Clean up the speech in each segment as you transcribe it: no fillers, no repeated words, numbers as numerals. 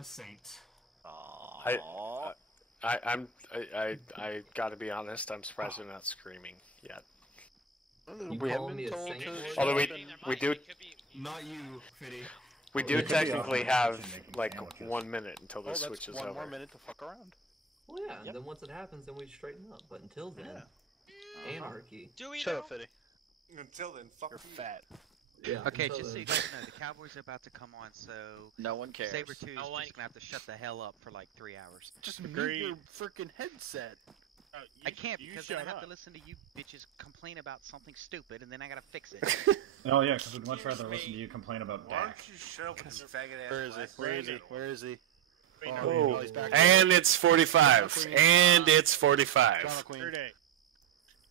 a saint. I gotta be honest. I'm surprised they're not screaming yet. We haven't been told to. Although we do. Not you, Fitty. We do technically have like 1 minute until this switch is over. One more minute to fuck around. Well, yeah, and then once it happens, then we straighten up. But until then, anarchy. Do we Shut know? up, Fitty. Until then, fuck You're you. fat. Yeah. Okay, until just so then. you guys know, the Cowboys are about to come on, so No one cares. Saber 2 is just Oh, gonna have to shut the hell up for like 3 hours. Just mute your freaking headset. I can't because then I have to listen to you bitches complain about something stupid, and then I gotta fix it. Oh yeah, because we'd much rather listen to you complain about Why don't Dak. you shut up with your faggot ass? Where is he? Where is he? Where is he? Oh, he's back. and it's 45. And it's 45. Drama queen.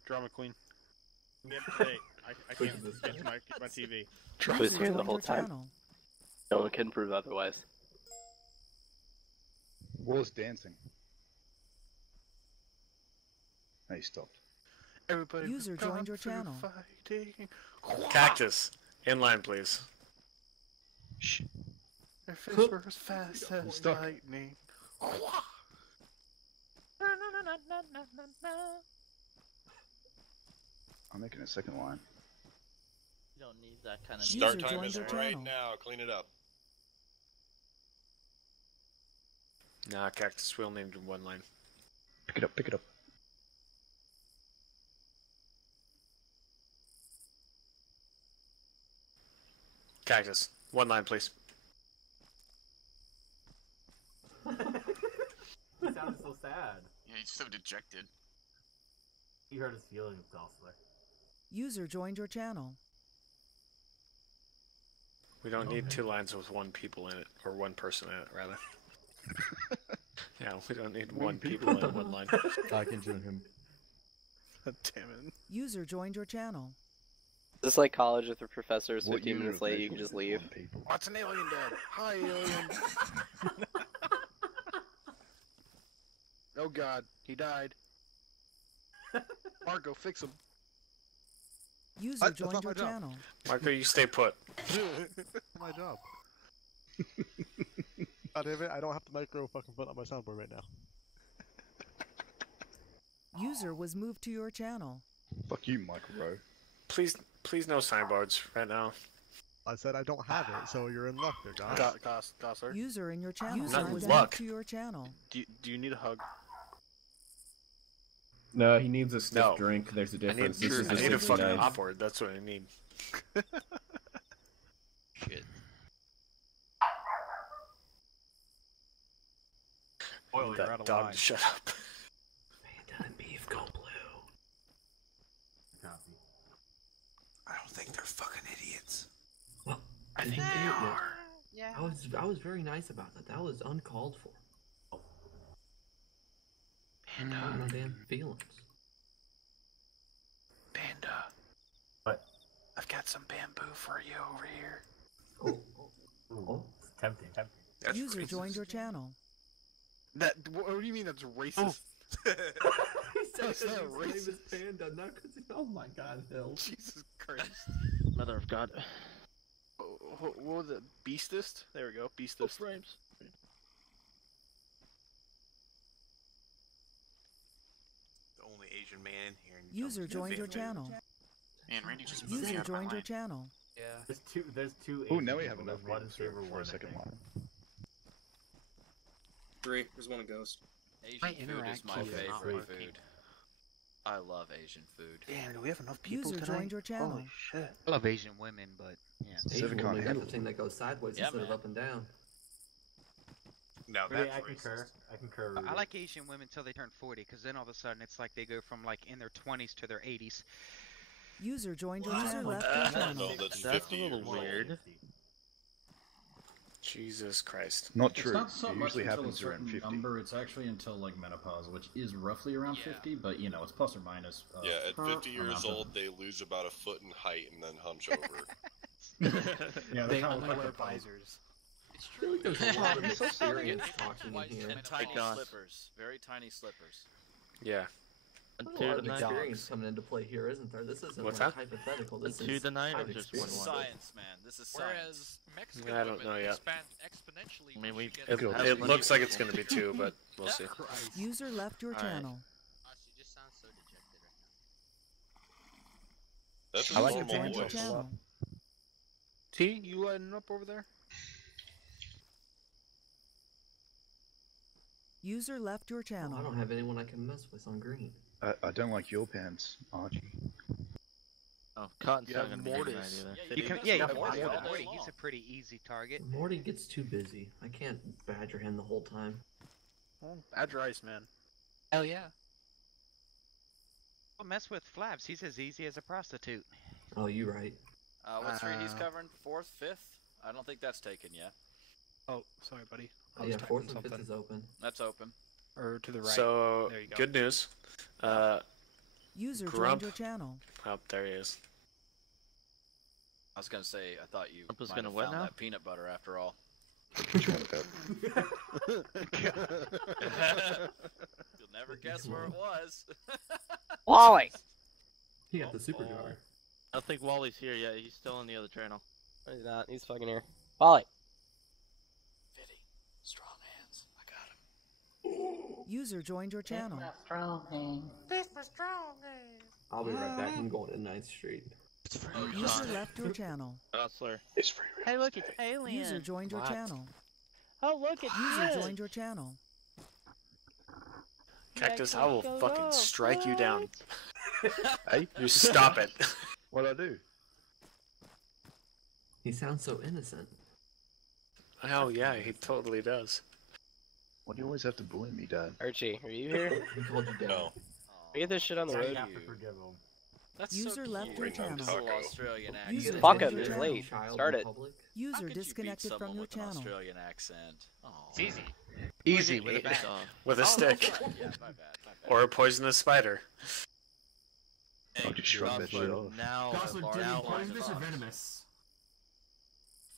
Drama queen. Yep, today. I can't get to my TV. I was here the whole time. No one can prove otherwise. War's dancing. No, he stopped. Everybody User joined your channel. Fighting. Cactus, in line, please. Shh. Their fists were as fast as lightning. I'm making a second line. You don't need that kind of. Start time is right now. Clean it up. Nah, Cactus, we'll name one line. Pick it up, pick it up. Cactus, one line, please. He sounded so sad. Yeah, he's so dejected. He hurt his feelings, Gosler. User joined your channel. We don't need 2 lines with 1 people in it, or 1 person in it, rather. Yeah, we don't need 1 people in 1 line. I can join him. Damn it. User joined your channel. This is like college with the professors. 15 minutes late, you can just leave. What's an alien dead? Hi, alien. Oh god, he died. Marco, fix him. User joined your channel. Marco, you stay put. My job. God damn it, I don't have the micro fucking foot on my soundboard right now. User was moved to your channel. Fuck you, Michael Rowe. Please no signboards right now. I said I don't have it, so you're in luck there, guys. Gosler. User in your channel. Not was luck. moved to your channel. Do you need a hug? No, he needs a stiff drink. There's a I need, difference. This is I need a fucking 69. awkward. That's what I need. Shit. Boyle, you're out That of dog line. shut up. Panda and beef go blue. Copy. I don't think they're fucking idiots. Well, I think they are. Yeah. I was very nice about that. That was uncalled for. Panda. No damn feelings. Panda. What? I've got some bamboo for you over here. Oh, it's tempting. That's User racist. joined your channel. What do you mean that's racist? He said That's his not name is racist. Panda, not because oh my god, Hill. Jesus Christ. Mother of God. What was it? Beastest? There we go. Beastest. Frames. The only Asian man in here. and you User don't joined your fit in. channel. Man, Randy just moved me User out of my joined your line. channel. Yeah. There's two. Oh, Asian now we have people. enough One people in favor, for one a second I think. line. 3. There's one ghost. Asian food is my interact is favorite great. food. I love Asian food. Damn, do we have enough people User tonight? joined your channel. Holy shit. I love Asian women, but yeah. Asian Civic woman, on that's the thing that goes sideways Yeah, instead of man. up and down. Now Really, that's I racist. concur. I concur. I Rudy. like Asian women till they turn 40, because then all of a sudden it's like they go from like in their 20s to their 80s. User joined your User channel. left Left your your channel. No, that's That's 50 a little years old. weird. Jesus Christ. Not It's true. not so It much usually until a happens around certain 50. number, it's actually until like menopause, which is roughly around Yeah. 50, but you know, it's plus or minus. Yeah, at 50 years amount of- old, they lose about a foot in height and then hunch over. Yeah, They that's how only it wear works. visors. It's I feel like there's a lot of experience talking in And here. tiny God. slippers. Very tiny slippers. Yeah. There's a Until lot of the night. experience coming into play here, isn't there? This isn't What's like that? hypothetical. This Until is the night, or I've just This is experienced it. science, man. This is science. Whereas Mexican I don't women know yet. expand exponentially. I mean, we- get It, Have it many looks like people. it's going to be 2, but we'll see. User left your All right. channel. She just sounds so dejected right now. That's a I like User it normal joined your voice. channel. T, you lighting up over there? User left your Oh, channel. I don't have anyone I can mess with on green. I don't like your pants, Archie. Oh, Cotton's You not have gonna be good Mortis. either. You can, City- yeah, you Yeah, can Morty, Morty. yeah. Morty. He's a pretty easy target. Morty gets too busy. I can't badger him the whole time. Badger Ice, man. Hell yeah. Don't mess with Flaps. He's as easy as a prostitute. Oh, you right. What's three he's covering? 4th, 5th? I don't think that's taken yet. Oh, sorry, buddy. I Oh, was yeah, typing 4th and something. 5th is open. That's open. Or to the right. So, There you go. good news. User Grump. joined your channel. Oh, there he is. I was gonna say, I thought you Trump is might gonna have what found now? that peanut butter after all. You'll never guess where it was. Wally! He got the super jar. I don't think Wally's here yet. He's still on the other channel. No, he's not. He's fucking here. Wally! Strong hands. I got him. User joined your channel. Strong hand. This for strong hand. I'll be right back. I'm going to 9th Street. User left your channel. Hustler. It's free. Hey, look, it's alien. User joined your channel. Oh, look, it's User joined your channel. Cactus, I will fucking strike you down. Hey, You stop it. what'd I do? He sounds so innocent. Oh, yeah, he totally does. Why do you always have to bully me, Dad? Archie, are you here? He called you dad. No. We get this shit on the You road. have to forgive him. That's User so left cute. your Bring home channel. taco. Little Australian accent. User Fuck joined him, your he's channel. late. Child Start in it. public. How User could you beat disconnected from someone your with an channel. Australian accent. Oh. It's easy. Easy with a bat. With a stick. Yeah, my bad. My bad. Or a poisonous spider. I'll just shrug that shit off. Now, Gossip, now, did now, poisonous or venomous?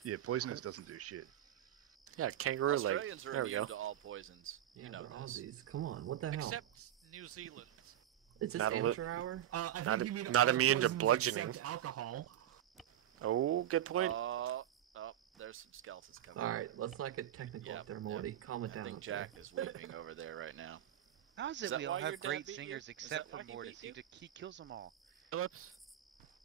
Yeah, poisonous doesn't do shit. Yeah, kangaroo leg. Australians are There we immune go. to all poisons. Yeah, You know they're this. Aussies. Come on, what the hell? Except New Zealand. Is this Not a li- amateur hour? I think Not- you mean not all immune to poisons bludgeoning. except alcohol. Oh, good point. Oh, there's some skeletons coming. Alright, let's not get technical Yep, up there, Morty. Calm it I down. think up there. Jack is weeping over there right now. How is Is it that we all why your have dad great beat you? singers Is that except why for he Mortis? beat you? He kills them all. Phillips.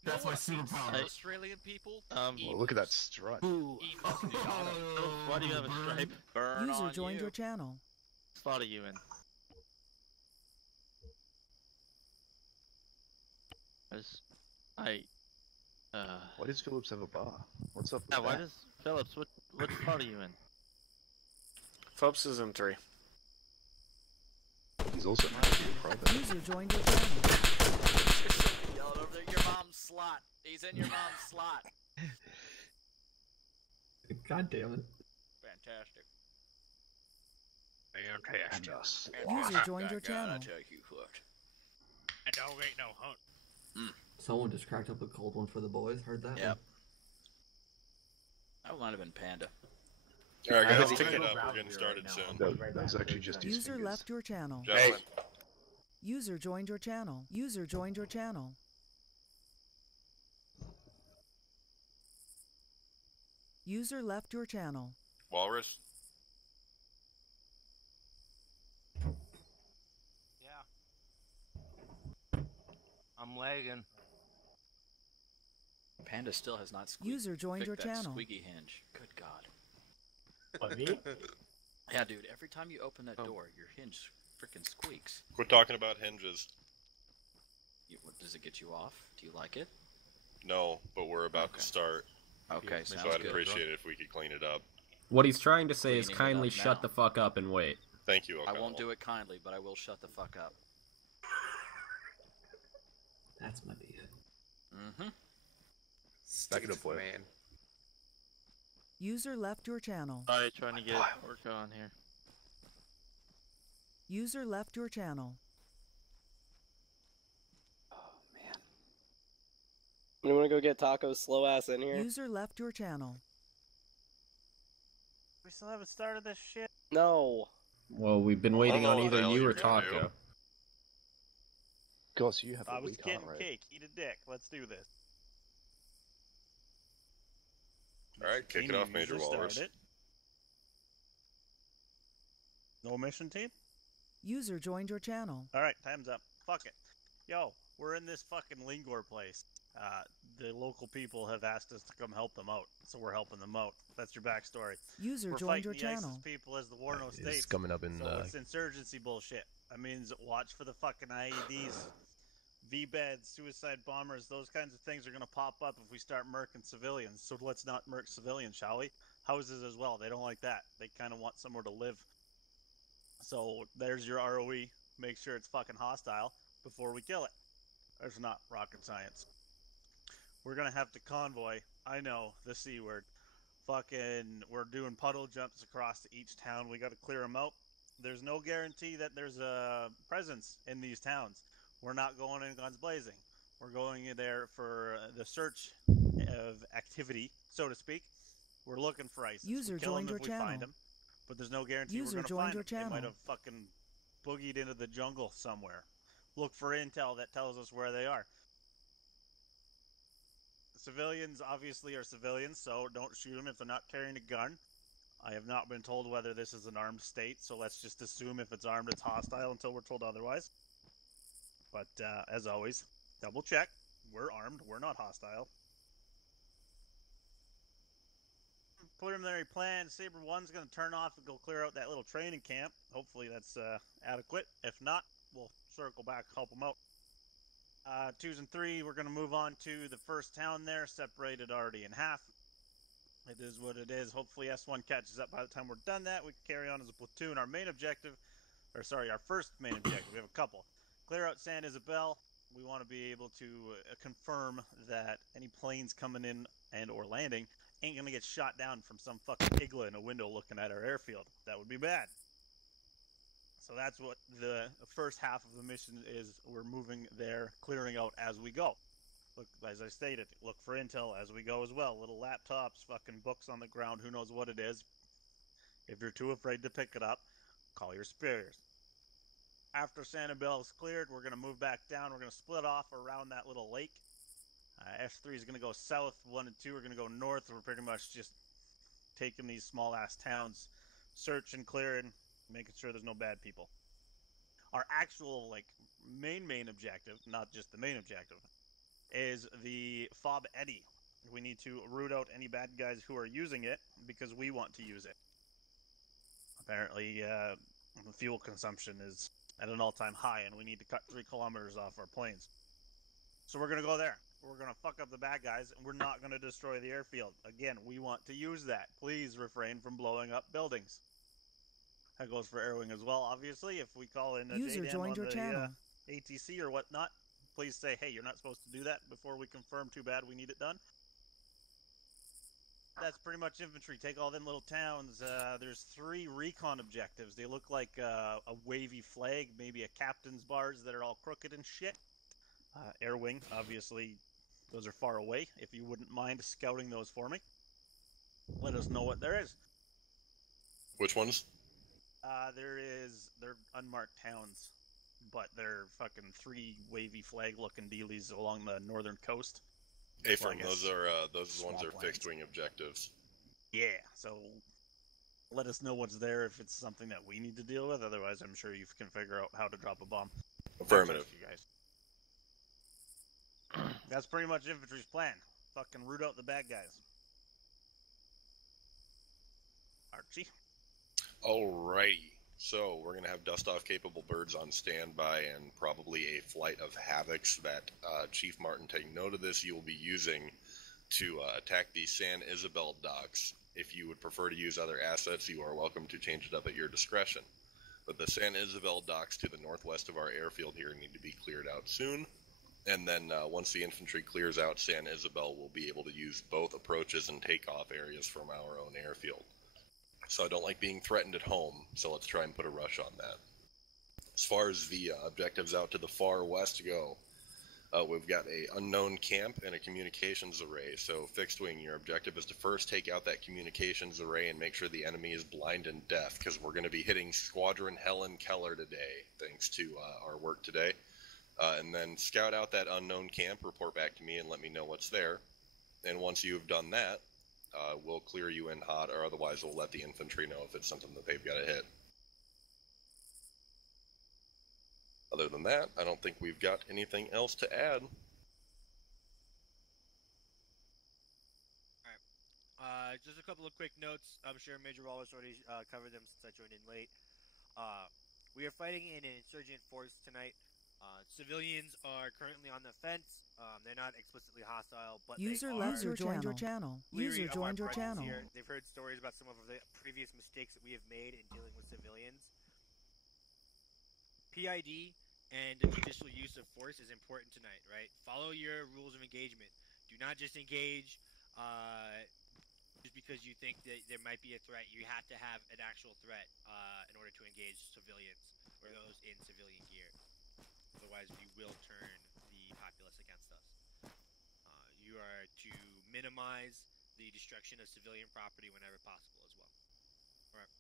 That's my superpower. Australian people. Well, look at that strut. Ooh. Oh, Why do you have a burn. stripe? Burn User on joined you. your channel. Slaughter you in. Why does Phillips have a bar? What's up with Yeah, why that? does Phillips? What slaughter you in? Phelps is in 3. He's also private. User joined your channel. Yelling over there, your mom's slot. He's in your mom's slot. God damn it. Fantastic. Fantastic. User joined your channel. I tell you what. A dog ain't no hunt. Someone just cracked up a cold one for the boys. Heard that Yep. one? That might have been Panda. Alright, I guys, think pick it it's up. We're getting started soon. That was actually just his User fingers. left your channel. Gentlemen, User joined your channel. User joined your channel. User left your channel. Walrus. Yeah. I'm lagging. Panda still has not squeaked. User joined picked your that channel. Squeaky hinge. Good God. What, me? Yeah, dude. Every time you open that door, your hinge freaking squeaks. Quit talking about hinges. Does it get you off? Do you like it? No, but we're about to start. Okay, So sounds I'd good. appreciate it if we could clean it up. What he's trying to say is Cleaning it kindly up shut now. the fuck up and wait. Thank you, I O'Connell. won't do it kindly, but I will shut the fuck up. That's my beef. Mm-hmm. Back it up, boy. Man. User left your channel. Sorry, trying to get work on here. User left your channel. You wanna go get tacos slow ass in here? User left your channel. We still haven't started this shit. No. Well, we've been waiting know on what the either hell you you're or gonna Taco. God, so you have I a was weak getting heart rate. cake. Eat a dick. Let's do this. Alright, kick it off, Major Walrus. Start it. No mission team? User joined your channel. Alright, time's up. Fuck it. Yo, we're in this fucking Lingor place. The local people have asked us to come help them out, so we're helping them out. That's your backstory. User we're joined your fighting the channel. ISIS people as the war no states. It's coming up in. So it's insurgency bullshit. That means watch for the fucking IEDs, V-beds, suicide bombers. Those kinds of things are gonna pop up if we start murking civilians. So let's not murk civilians, shall we? Houses as well. They don't like that. They kind of want somewhere to live. So there's your ROE. Make sure it's fucking hostile before we kill it. There's not rocket science. We're gonna have to convoy. I know, the C word. Fucking, we're doing puddle jumps across each town. We gotta clear them out. There's no guarantee that there's a presence in these towns. We're not going in guns blazing. We're going in there for the search of activity, so to speak. We're looking for ISIS. User we kill joined them your if we channel. find them, but there's no guarantee User we're gonna joined find your them. They channel. might have fucking boogied into the jungle somewhere. Look for intel that tells us where they are. Civilians obviously are civilians, so don't shoot them if they're not carrying a gun. I have not been told whether this is an armed state, so let's just assume if it's armed, it's hostile until we're told otherwise. But as always, double check. We're armed. We're not hostile. Preliminary plan. Saber 1's going to turn off and go clear out that little training camp. Hopefully that's adequate. If not, we'll circle back, help them out. 2s and 3, we're going to move on to the first town there, separated already in half. It is what it is. Hopefully S1 catches up by the time we're done that. We can carry on as a platoon. Our main objective, or sorry, our first main objective, we have a couple. Clear out San Isabel. We want to be able to confirm that any planes coming in and or landing ain't going to get shot down from some fucking igla in a window looking at our airfield. That would be bad. So that's what the first half of the mission is. We're moving there, clearing out as we go. Look, as I stated, look for intel as we go as well. Little laptops, fucking books on the ground, who knows what it is. If you're too afraid to pick it up, call your superiors. After Sanibel is cleared, we're going to move back down. We're going to split off around that little lake. F3 is going to go south. 1 and 2 are going to go north. We're pretty much just taking these small-ass towns, searching, clearing, making sure there's no bad people. Our actual, main objective, not just the main objective, is the Fob Eddy. We need to root out any bad guys who are using it because we want to use it. Apparently, the fuel consumption is at an all-time high, and we need to cut 3 kilometers off our planes. So we're going to go there. We're going to fuck up the bad guys, and we're not going to destroy the airfield. Again, we want to use that. Please refrain from blowing up buildings. That goes for airwing as well, obviously. If we call in a User JDAM joined on your the channel. ATC or whatnot, please say, hey, you're not supposed to do that before we confirm. Too bad, we need it done. That's pretty much infantry. Take all them little towns. There's 3 recon objectives. They look like a wavy flag, maybe a captain's bars that are all crooked and shit. Air wing, obviously, those are far away. If you wouldn't mind scouting those for me, let us know what there is. Which ones? They're unmarked towns, but they're fucking 3 wavy flag-looking dealies along the northern coast. From those ones are fixed-wing objectives. Yeah, so let us know what's there if it's something that we need to deal with. Otherwise, I'm sure you can figure out how to drop a bomb. Affirmative. You guys. That's pretty much infantry's plan. Fucking root out the bad guys. Archie? Alrighty. So, we're going to have dust-off capable birds on standby and probably a flight of Havocs that Chief Martin, take note of this, you will be using to attack the San Isabel docks. If you would prefer to use other assets, you are welcome to change it up at your discretion. But the San Isabel docks to the northwest of our airfield here need to be cleared out soon. And then once the infantry clears out San Isabel, we'll be able to use both approaches and takeoff areas from our own airfield. So I don't like being threatened at home, so let's try and put a rush on that. As far as the objectives out to the far west go, we've got a unknown camp and a communications array. So fixed wing, your objective is to first take out that communications array and make sure the enemy is blind and deaf, because we're going to be hitting Squadron Helen Keller today, thanks to our work today. And then scout out that unknown camp, report back to me, and let me know what's there. And once you've done that, we'll clear you in hot, or otherwise we'll let the infantry know if it's something that they've got to hit. Other than that, I don't think we've got anything else to add. Just a couple of quick notes. I'm sure Major Wallace already covered them since I joined in late. We are fighting in an insurgent force tonight. Civilians are currently on the fence. They're not explicitly hostile, but User they left are your channel. User joined your channel. Here. They've heard stories about some of the previous mistakes that we have made in dealing with civilians. PID and the judicial use of force is important tonight, right? Follow your rules of engagement. Do not just engage just because you think that there might be a threat. You have to have an actual threat in order to engage civilians or those in civilian gear. Otherwise, you will turn the populace against us. You are to minimize the destruction of civilian property whenever possible as well. All right.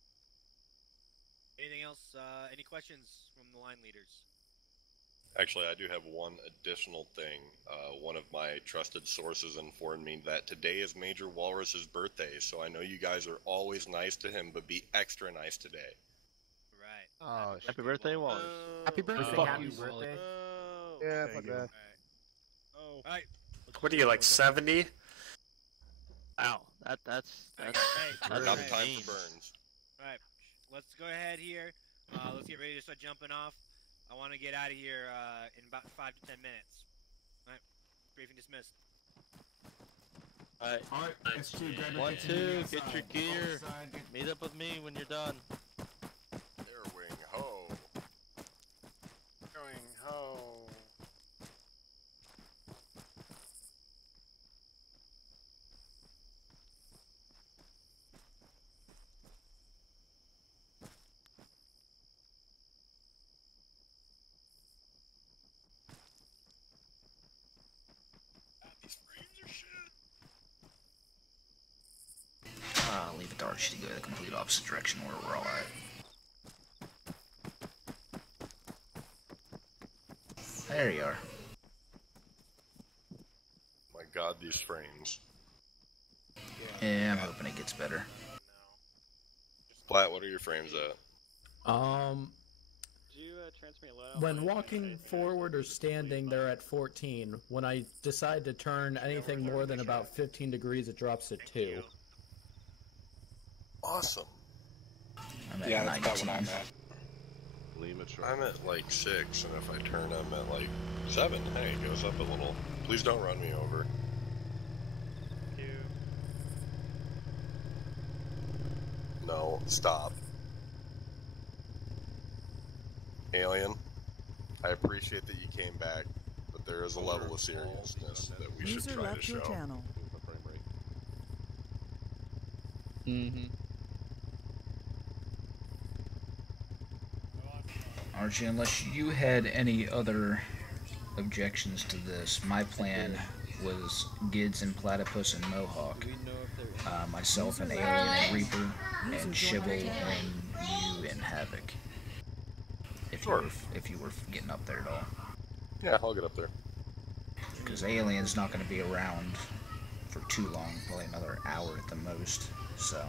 Anything else? Any questions from the line leaders? Actually, I do have one additional thing. One of my trusted sources informed me that today is Major Walrus's birthday, so I know you guys are always nice to him, but be extra nice today. Right. Oh, Happy birthday, Wallace. Happy birthday, happy birthday. Yeah, fuck that. Oh. All right. What are you, like 70? Wow, that's Hey, Not all the right. time for burns. All right. Let's go ahead here. Let's get ready to start jumping off. I want to get out of here in about 5 to 10 minutes. All right. Briefing dismissed. Alright. Alright, S2, grab your 1, kitchen, 2, outside. get your gear. Outside. Meet up with me when you're done. Air wing ho. Going home. These frames are shit. Leave it to Archie to go the complete opposite direction where we're all at. There you are. My god, these frames. Yeah, I'm hoping it gets better. Platt, what are your frames at? Did you transfer me a loadout? When walking forward or standing, they're at 14. When I decide to turn anything more than about 15 degrees, it drops to 2. Awesome. I'm at 19. I'm at like 6, and if I turn, I'm at like 7. Hey, it goes up a little. Please don't run me over. No, stop. Alien, I appreciate that you came back, but there is a level of seriousness that we should User try to left your show. channel. Archie, unless you had any other objections to this, my plan was Gids and Platypus and Mohawk, myself and Alien and Reaper, and Shibble and you and Havoc. If you were getting up there at all. Yeah, I'll get up there. Because Alien's not going to be around for too long, probably another hour at the most, so...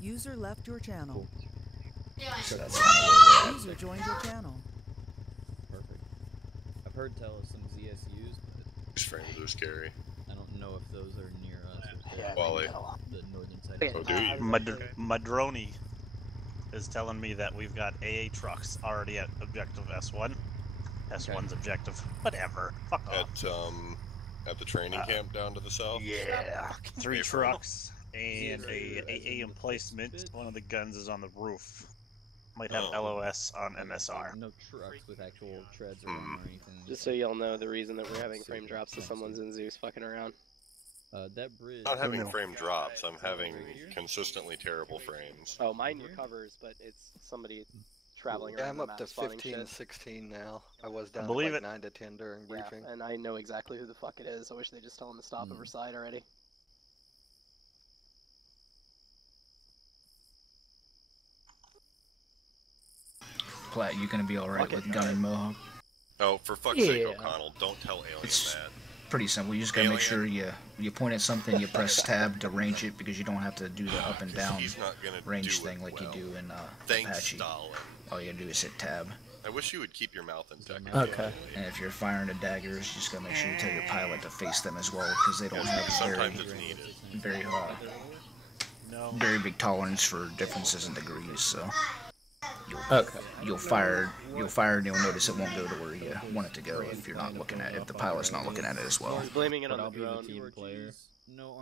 User left your channel. So that's kind of where we're at. User joined your channel. Perfect. I've heard tell of some ZSUs, but These frames are scary. I don't know if those are near us or Yeah, Wally. the northern side Oh, of do you? Madroni is telling me that we've got AA trucks already at objective S1. S1's objective. Whatever. Fuck off. At the training camp down to the south? Yeah. 3 Hey, trucks and a AA emplacement. One of the guns is on the roof. Might have LOS on MSR. No trucks with actual treads or anything. Just so y'all know, the reason that we're having frame drops is someone's in Zeus fucking around. That bridge. Not having frame drops, I'm having consistently terrible frames. Oh, mine recovers, but it's somebody traveling around. I'm the up map to spawning 15 shit. 16 now. I was down believe to like it. 9 to 10 during briefing. Yeah, and I know exactly who the fuck it is. I wish they just tell him to stop overside already. Platt, you gonna be alright with Gun and Mohawk? Oh, for fuck's Yeah. sake, O'Connell, don't tell Alien It's that. pretty simple. You just gotta make sure you point at something, you press tab to range it, because you don't have to do the up and down He's not gonna range do it thing like you well. do in Thanks, Apache. Stalin. All you gotta do is hit tab. I wish you would keep your mouth intact. Okay. And if you're firing the daggers, you just gotta make sure you tell your pilot to face them as well, because they don't have Sometimes it's needed. very big tolerance for differences in degrees. So you'll fire and you'll notice it won't go to where you want it to go if you're not looking at it, if the pilot's not looking at it as well. He's blaming it on I'll the be the drone. team player.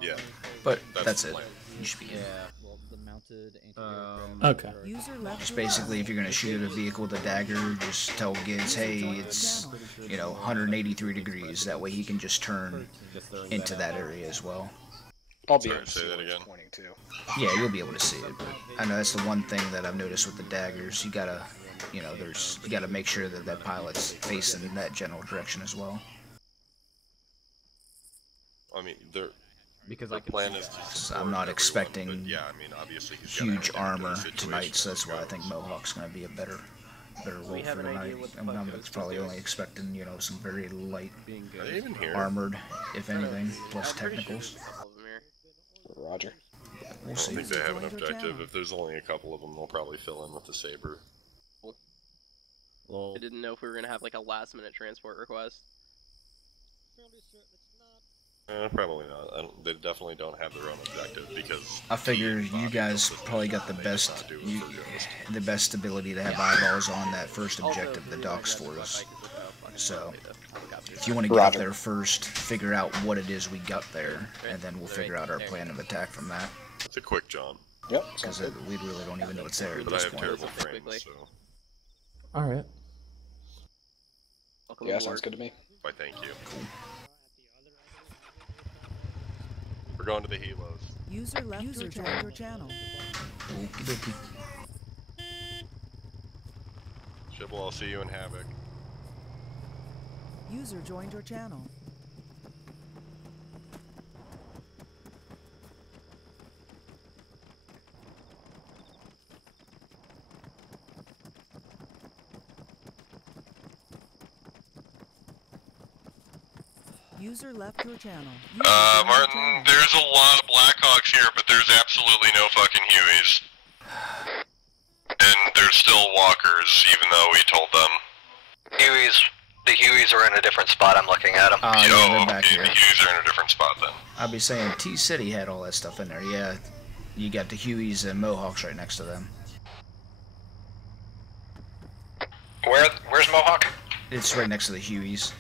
Yeah. But that's it. You should be good. Yeah, well, the mounted Okay. Just basically, if you're gonna shoot at a vehicle with a dagger, just tell Gids, hey, it's 183 degrees. That way he can just turn into that area as well. I'll be able to say that again. Yeah, you'll be able to see it. But I know that's the one thing that I've noticed with the daggers. You gotta, you gotta make sure that that pilot's facing that general direction as well. I mean, because the plan is to I'm not expecting yeah, I mean, obviously he's gotta huge have a armor situation tonight, so that's to why I go. think Mohawk's gonna be a better role have for an idea tonight. what the I mean, I'm fuck probably only expecting some very light Are they even here? armored, if anything, plus technicals. Roger. I don't think they have an objective. If there's only a couple of them, they'll probably fill in with the Saber. I didn't know if we were gonna have like a last-minute transport request. Probably not. They definitely don't have their own objective because I figure you guys probably got the best ability to have eyeballs on that first objective, the docks for us. So if you want to get up there first, figure out what it is we got there, and then we'll figure out our plan of attack from that. It's a quick jump. Yep. Because we really don't even know it's there at But I this have point. terrible frames, so Alright. Yeah, sounds good to me. why thank you. We're going to the helos. User left your channel. Okey-dokey. Shibble, I'll see you in Havoc. User joined your channel. User left your channel. Martin, there's a lot of Blackhawks here, but there's absolutely no fucking Hueys. And there's still walkers, even though we told them. The Hueys are in a different spot. I'm looking at them. Yeah, they're back okay, here. the Hueys are in a different spot then. I'll be saying T-City had all that stuff in there. Yeah, you got the Hueys and Mohawks right next to them. Where's Mohawk? It's right next to the Hueys.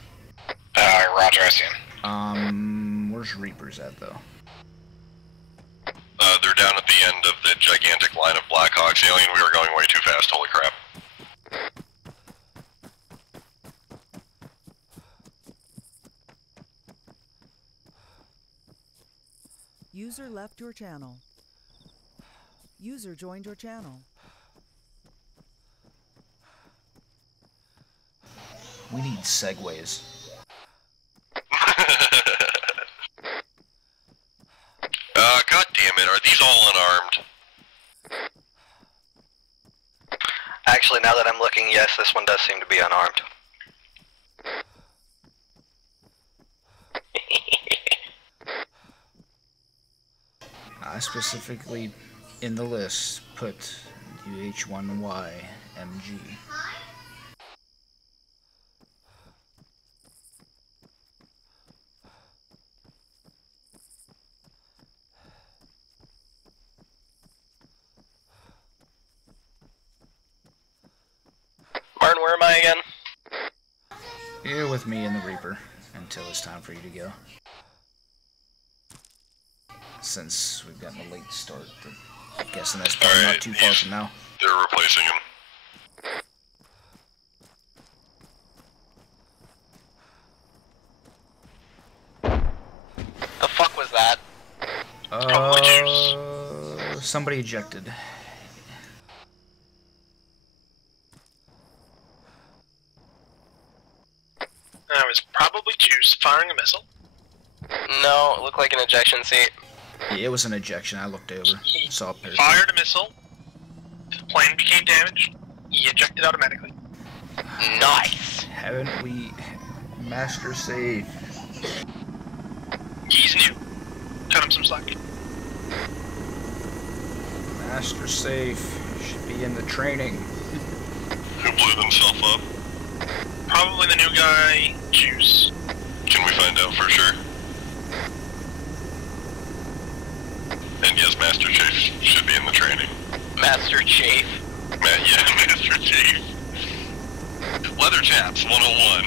Roger, I see him. Where's Reapers at though? They're down at the end of the gigantic line of Blackhawks. Alien, we are going way too fast, holy crap. User left your channel. User joined your channel. We need segways. God damn it, are these all unarmed? Actually, now that I'm looking, yes, this one does seem to be unarmed. I specifically, in the list, put UH-1Y MG. Martin, where am I again? You're with me in the Reaper until it's time for you to go. Since we've gotten a late start, I'm guessing that's probably not too far from now. They're replacing him. The fuck was that? Somebody ejected. That was probably Juice firing a missile. No, it looked like an ejection seat. Yeah, it was an ejection. I looked over, saw a parachute. Fired a missile. The plane became damaged. He ejected automatically. Nice. Haven't we master safe? He's new. Cut him some slack. Master safe should be in the training. Who blew themselves up? Probably the new guy, Juice. Can we find out for sure? And yes, Master Chief should be in the training. Master Chief. Yeah, Master Chief. Leather Chaps 101.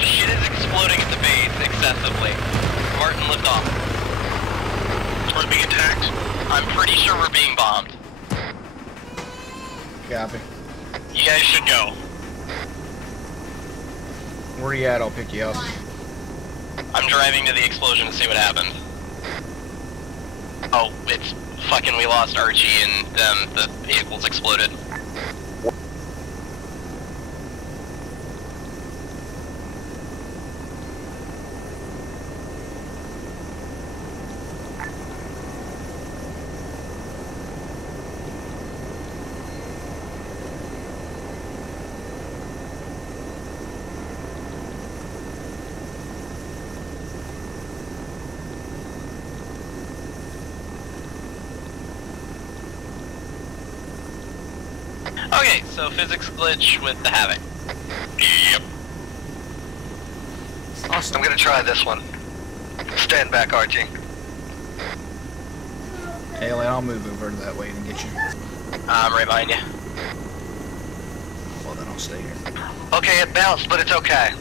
Shit is exploding at the base excessively. Martin, lift off. Are we being attacked? I'm pretty sure we're being bombed. Copy. You guys should go. Where you at? I'll pick you up. I'm driving to the explosion to see what happened. Oh, it's fucking, we lost Archie and the vehicles exploded. Okay, so physics glitch with the Havoc. Yep. Awesome. I'm gonna try this one. Stand back, Archie. Alien, I'll move over to that way and get you. I'm right behind you. Well, then I'll stay here. Okay, it bounced, but it's okay.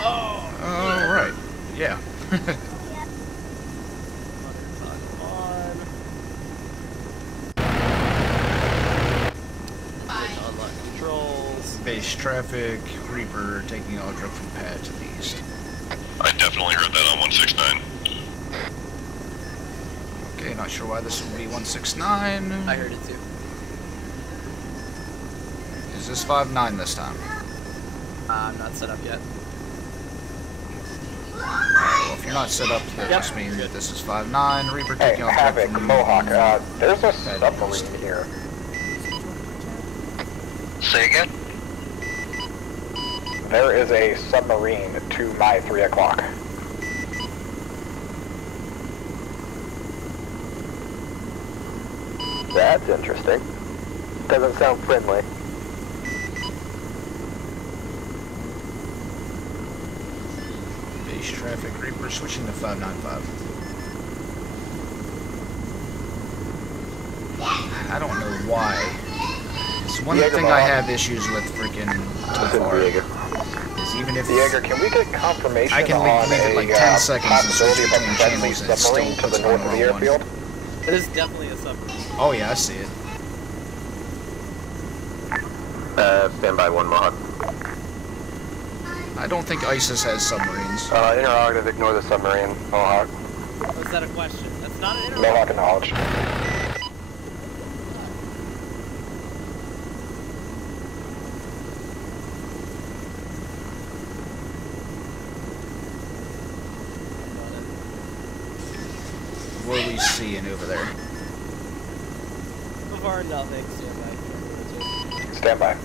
Alright. Yeah. Controls. Base traffic, Reaper taking all truck from pad to the east. I definitely heard that on 169. Okay, not sure why this would be 169. I heard it too. Is this 5-9 this time? I'm not set up yet. Well, if you're not set up, that must mean that this is 5-9. Reaper taking all truck Havoc, from Mohawk, there's a submarine here. Say again? There is a submarine to my 3 o'clock. That's interesting. Doesn't sound friendly. Base traffic, Reaper switching to 595. I don't know why. It's one Diego, thing I have issues with freaking Tafar. Is even if Diego, can we get confirmation I can on leave it like a 10 seconds and switch possibility of a between friendly channels and it still submarine to puts the it on north the of the wrong one. airfield? It is definitely a submarine. Oh yeah, I see it. Stand by 1 Mohawk. I don't think ISIS has submarines. Interrogative, ignore the submarine, Mohawk. Was that a question? That's not an Mohawk acknowledged. What are we seeing over there? So far, nothing. Stand by.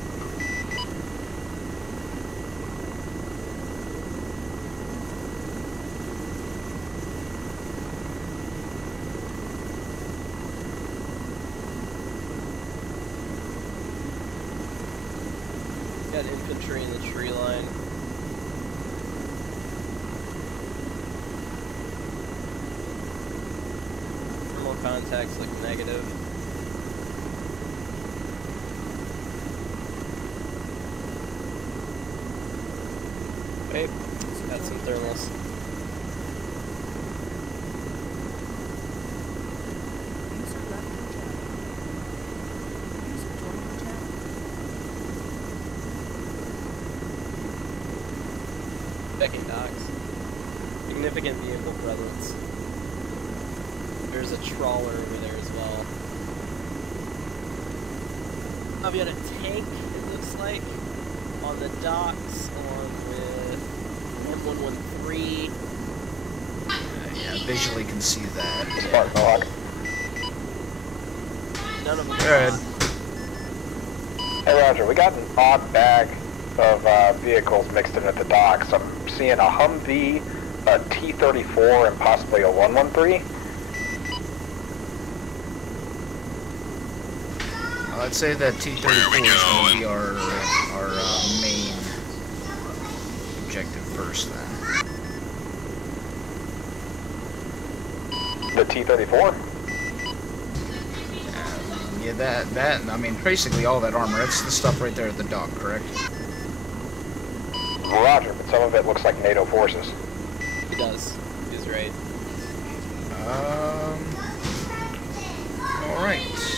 Got infantry in the tree line. Thermal contacts look negative. Wait, got some thermals. Checking docks. Significant vehicle presence. there's a trawler over there as well. I've got a tank, it looks like, on the docks, along with M113. Yeah, visually can see that. None of them Go ahead. Hey Roger, we got an odd bag of vehicles mixed in at the docks. I'm seeing a Humvee, a T-34, and possibly a 113. I'd say that T-34 is going to be our main objective first, then. The T-34? Yeah, that, I mean, basically all that armor, that's the stuff right there at the dock, correct? Roger, but some of it looks like NATO forces. He does. He's right. Alright.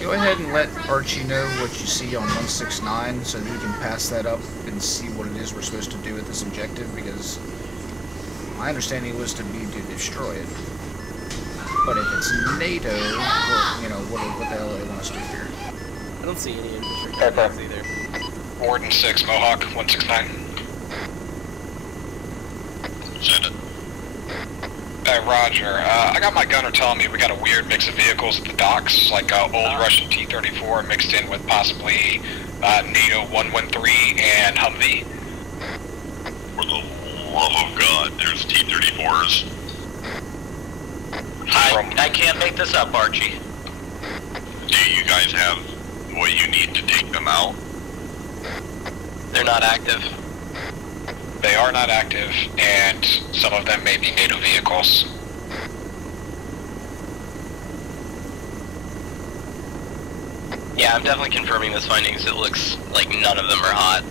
Go ahead and let Archie know what you see on 169 so that he can pass that up and see what it is we're supposed to do with this objective, because my understanding was to be to destroy it. But if it's NATO, well, you know, what the hell do they want us to do here? I don't see any infantry guns either. Warden 6, Mohawk, 169. Send it. Roger. I got my gunner telling me we got a weird mix of vehicles at the docks, like old Russian T-34 mixed in with possibly NATO 113 and Humvee. For the love of God, there's T-34s. I can't make this up, Archie. Do you guys have what you need to take them out? They're not active. They are not active, and some of them may be NATO vehicles. Yeah, I'm definitely confirming those findings. It looks like none of them are hot.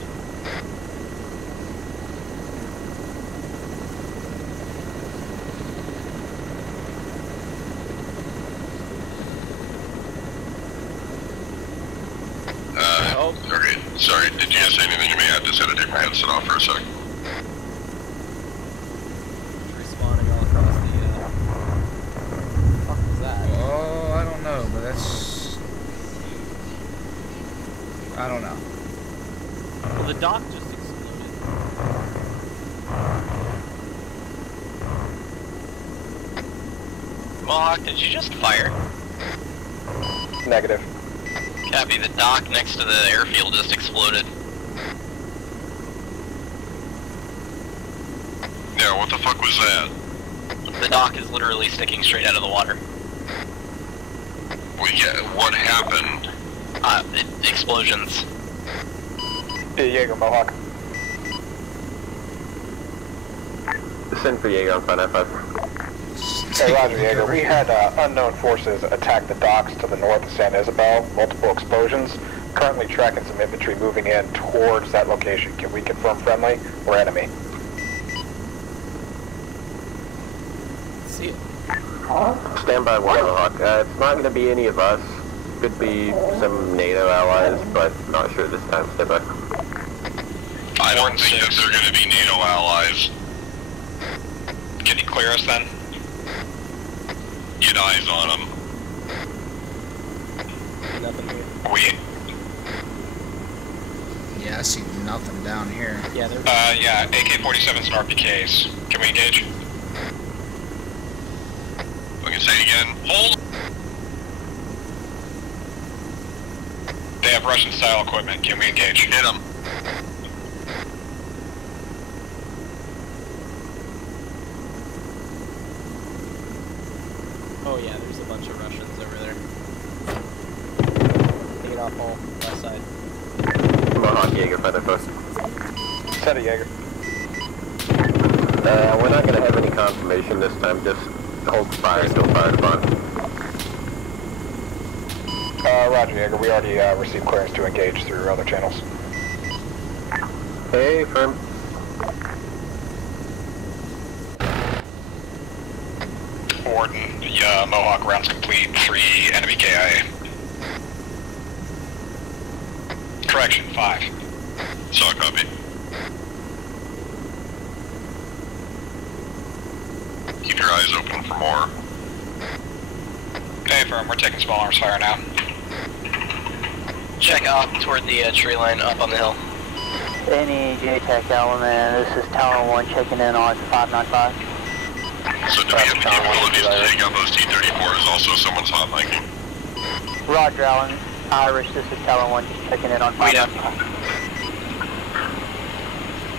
Okay, sorry, did you guys say anything to me? I just had to take my headset off for a sec. Respawning all across the, fuck is that? Oh, I don't know, but that's... I don't know. Well, the dock just exploded. Mohawk, did you just fire? Negative. Copy, the dock next to the airfield just exploded. Yeah, what the fuck was that? The dock is literally sticking straight out of the water. Well, yeah, what happened? Explosions. Hey, Jaeger, Mohawk. Send for Jaeger on 595. Hey, Roger, Jaeger. We had unknown forces attack the docks to the north of San Isabel. Multiple explosions. Currently tracking some infantry moving in towards that location. Can we confirm friendly or enemy? See it. Stand by one, Mohawk. It's not going to be any of us. Could be some NATO allies, but not sure this time. Stand by. I don't think that they're going to be NATO allies. Can you clear us then? Get eyes on them. Nothing here. Yeah, I see nothing down here. Yeah, they're... yeah, AK-47s and RPKs. Can we engage? I can say it again. Hold! They have Russian-style equipment. Can we engage? Hit them. Oh yeah, there's a bunch of Russians over there. Take it off all left side. Mohawk Jaeger, feather post. Send a Jaeger. We're not going to have any confirmation this time, just hold fire until fired upon. Roger, Jaeger. We already received clearance to engage through other channels. Hey, firm. Warden, Mohawk rounds complete. 3 enemy KIA. Correction, 5. Saw copy. Keep your eyes open for more. Okay, firm. We're taking small arms fire now. Check out toward the tree line up on the hill. Any JTAC element, this is Tower 1 checking in on 595. So do we have the capabilities to take out those T-34s? Also, someone's hot miking. Roger, Allen. Irish, this is Tower 1 just checking in on 595.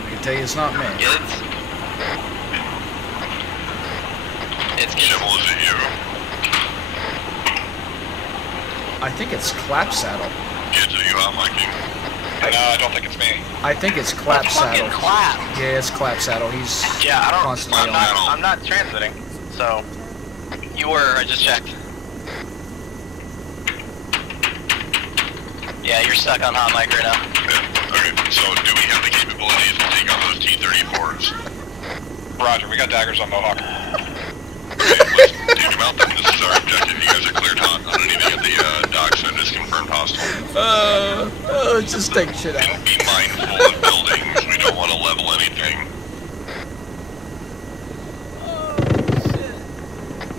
I can tell you it's not me. It's Kimmel, is it you? I think it's Clap Saddle. Kids, are you hot miking? No, I don't think it's me. I think it's Clap Saddle. Clap. Yeah, it's Clap Saddle. He's constantly on. I'm not transmitting, so. You were, I just checked. Yeah, you're stuck on hot mic right now. Okay, so do we have the capabilities to take out those T-34s? Roger, we got daggers on Mohawk. Okay, let's take them out then. This is our objective. You guys are cleared hot on anything at the docks and is confirmed hostile. Let's just take shit out. And be mindful of buildings. We don't want to level anything.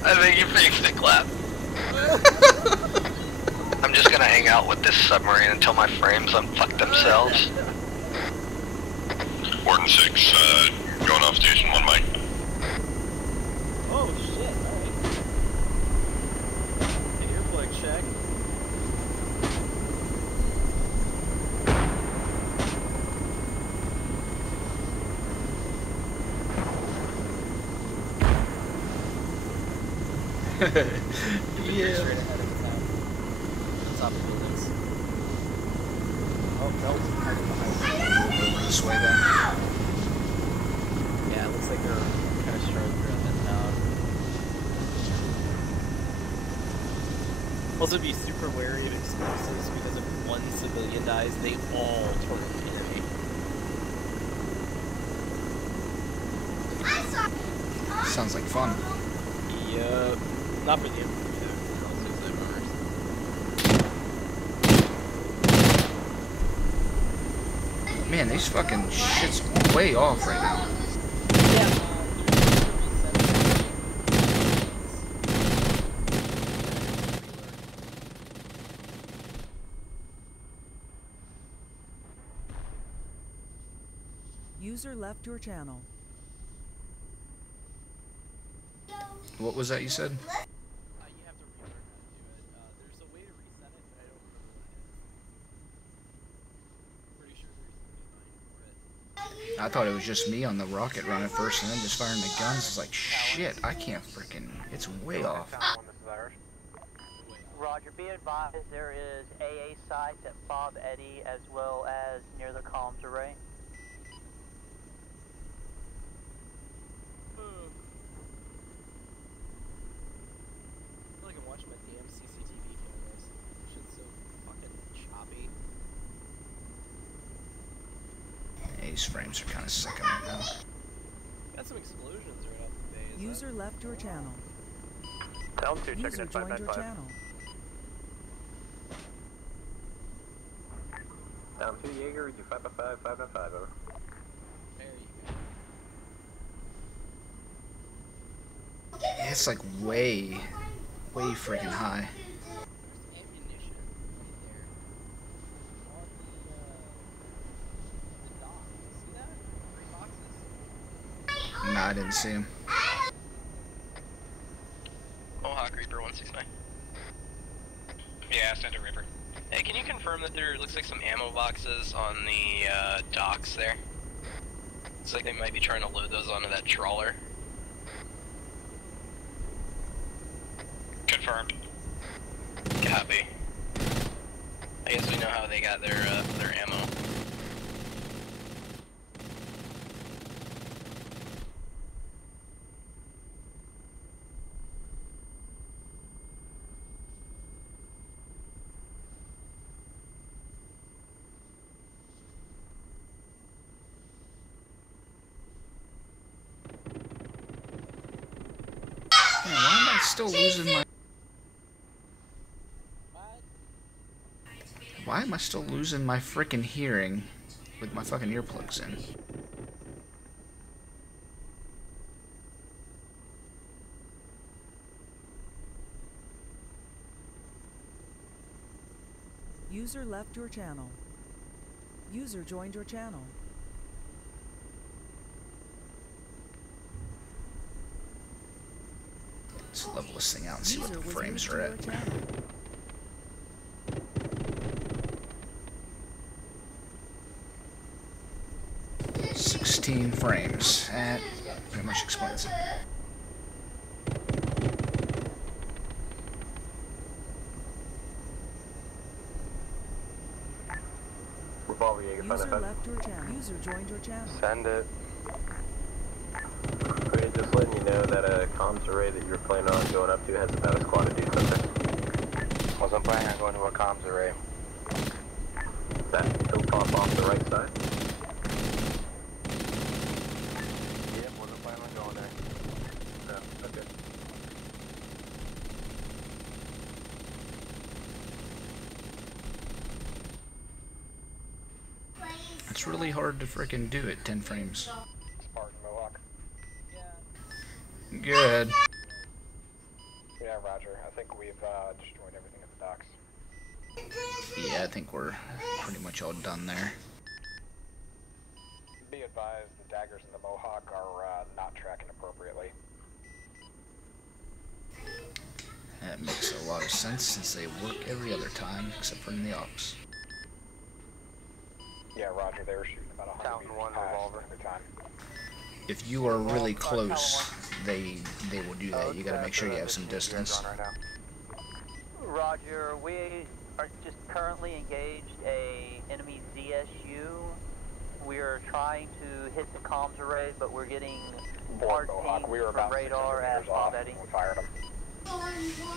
I think you fixed it, Clap. I'm just gonna hang out with this submarine until my frames unfuck themselves. Warden 6, going off station 1 mic. Oh shit, alright. Earplug check. Yeah. Straight ahead of the town. Top of buildings. Oh, that was kind of behind. Over this way then. Yeah, it looks like they're kind of strung throughout that town. Also, be super wary of explosives because if one civilian dies, they all turn enemy. Sounds like fun. Yup. Not for the infantry. Man, these fucking shit's way off right now. User left your channel. What was that you said? You have to relearn how to do it. There's a way to reset it, but I don't remember what it is. Pretty sure there's a design for it. I thought it was just me on the rocket run at first and then just firing the guns. It's like, shit, I can't freaking... It's way off. Roger, be advised there is AA sites at Bob Eddy as well as near the comms array. I feel like I'm watching my damn CCTV cameras. Shit's so fucking choppy. These frames are kind of sucking right now. Got some explosions right off the base. User left your channel. Town 2 checking User in joined your 595. channel. Down 2 Jaeger, you 555, 595, over. Yeah, it's like way freaking high. Nah, I didn't see him. Mohawk Reaper 169. Yeah, send a Reaper. Hey, can you confirm that there looks like some ammo boxes on the docks there? Looks like they might be trying to load those onto that trawler. Confirmed. Copy. I guess we know how they got their ammo. Man, why am I still losing my... Why am I still losing my freaking hearing with my fucking earplugs in? User left your channel. User joined your channel. Let's level this thing out and see what the frames are at. 16 frames. That pretty much explains it. User left your channel. User joined your channel. Send it. Okay, just letting you know that a comms array that you're planning on going up to has about a squad of dudes up there. Wasn't planning on going to a comms array. That still pop off the right side. Yep, wasn't planning on going there. No, okay. It's really hard to frickin' do it 10 frames. Spartan Mohawk. Good. Yeah, roger. I think we've destroyed everything at the docks. Yeah, I think we're pretty much all done there. Be advised, the daggers in the Mohawk are not tracking appropriately. That makes a lot of sense since they work every other time except for in the ops. Yeah, roger. They were shooting about 100 meters past every time. If you are really close, they will do that. You gotta make sure you have some distance. Roger, we are just currently engaged a enemy ZSU. We are trying to hit the comms array, but we're getting hard pings we were from about radar at Bob Eddy. We fired them.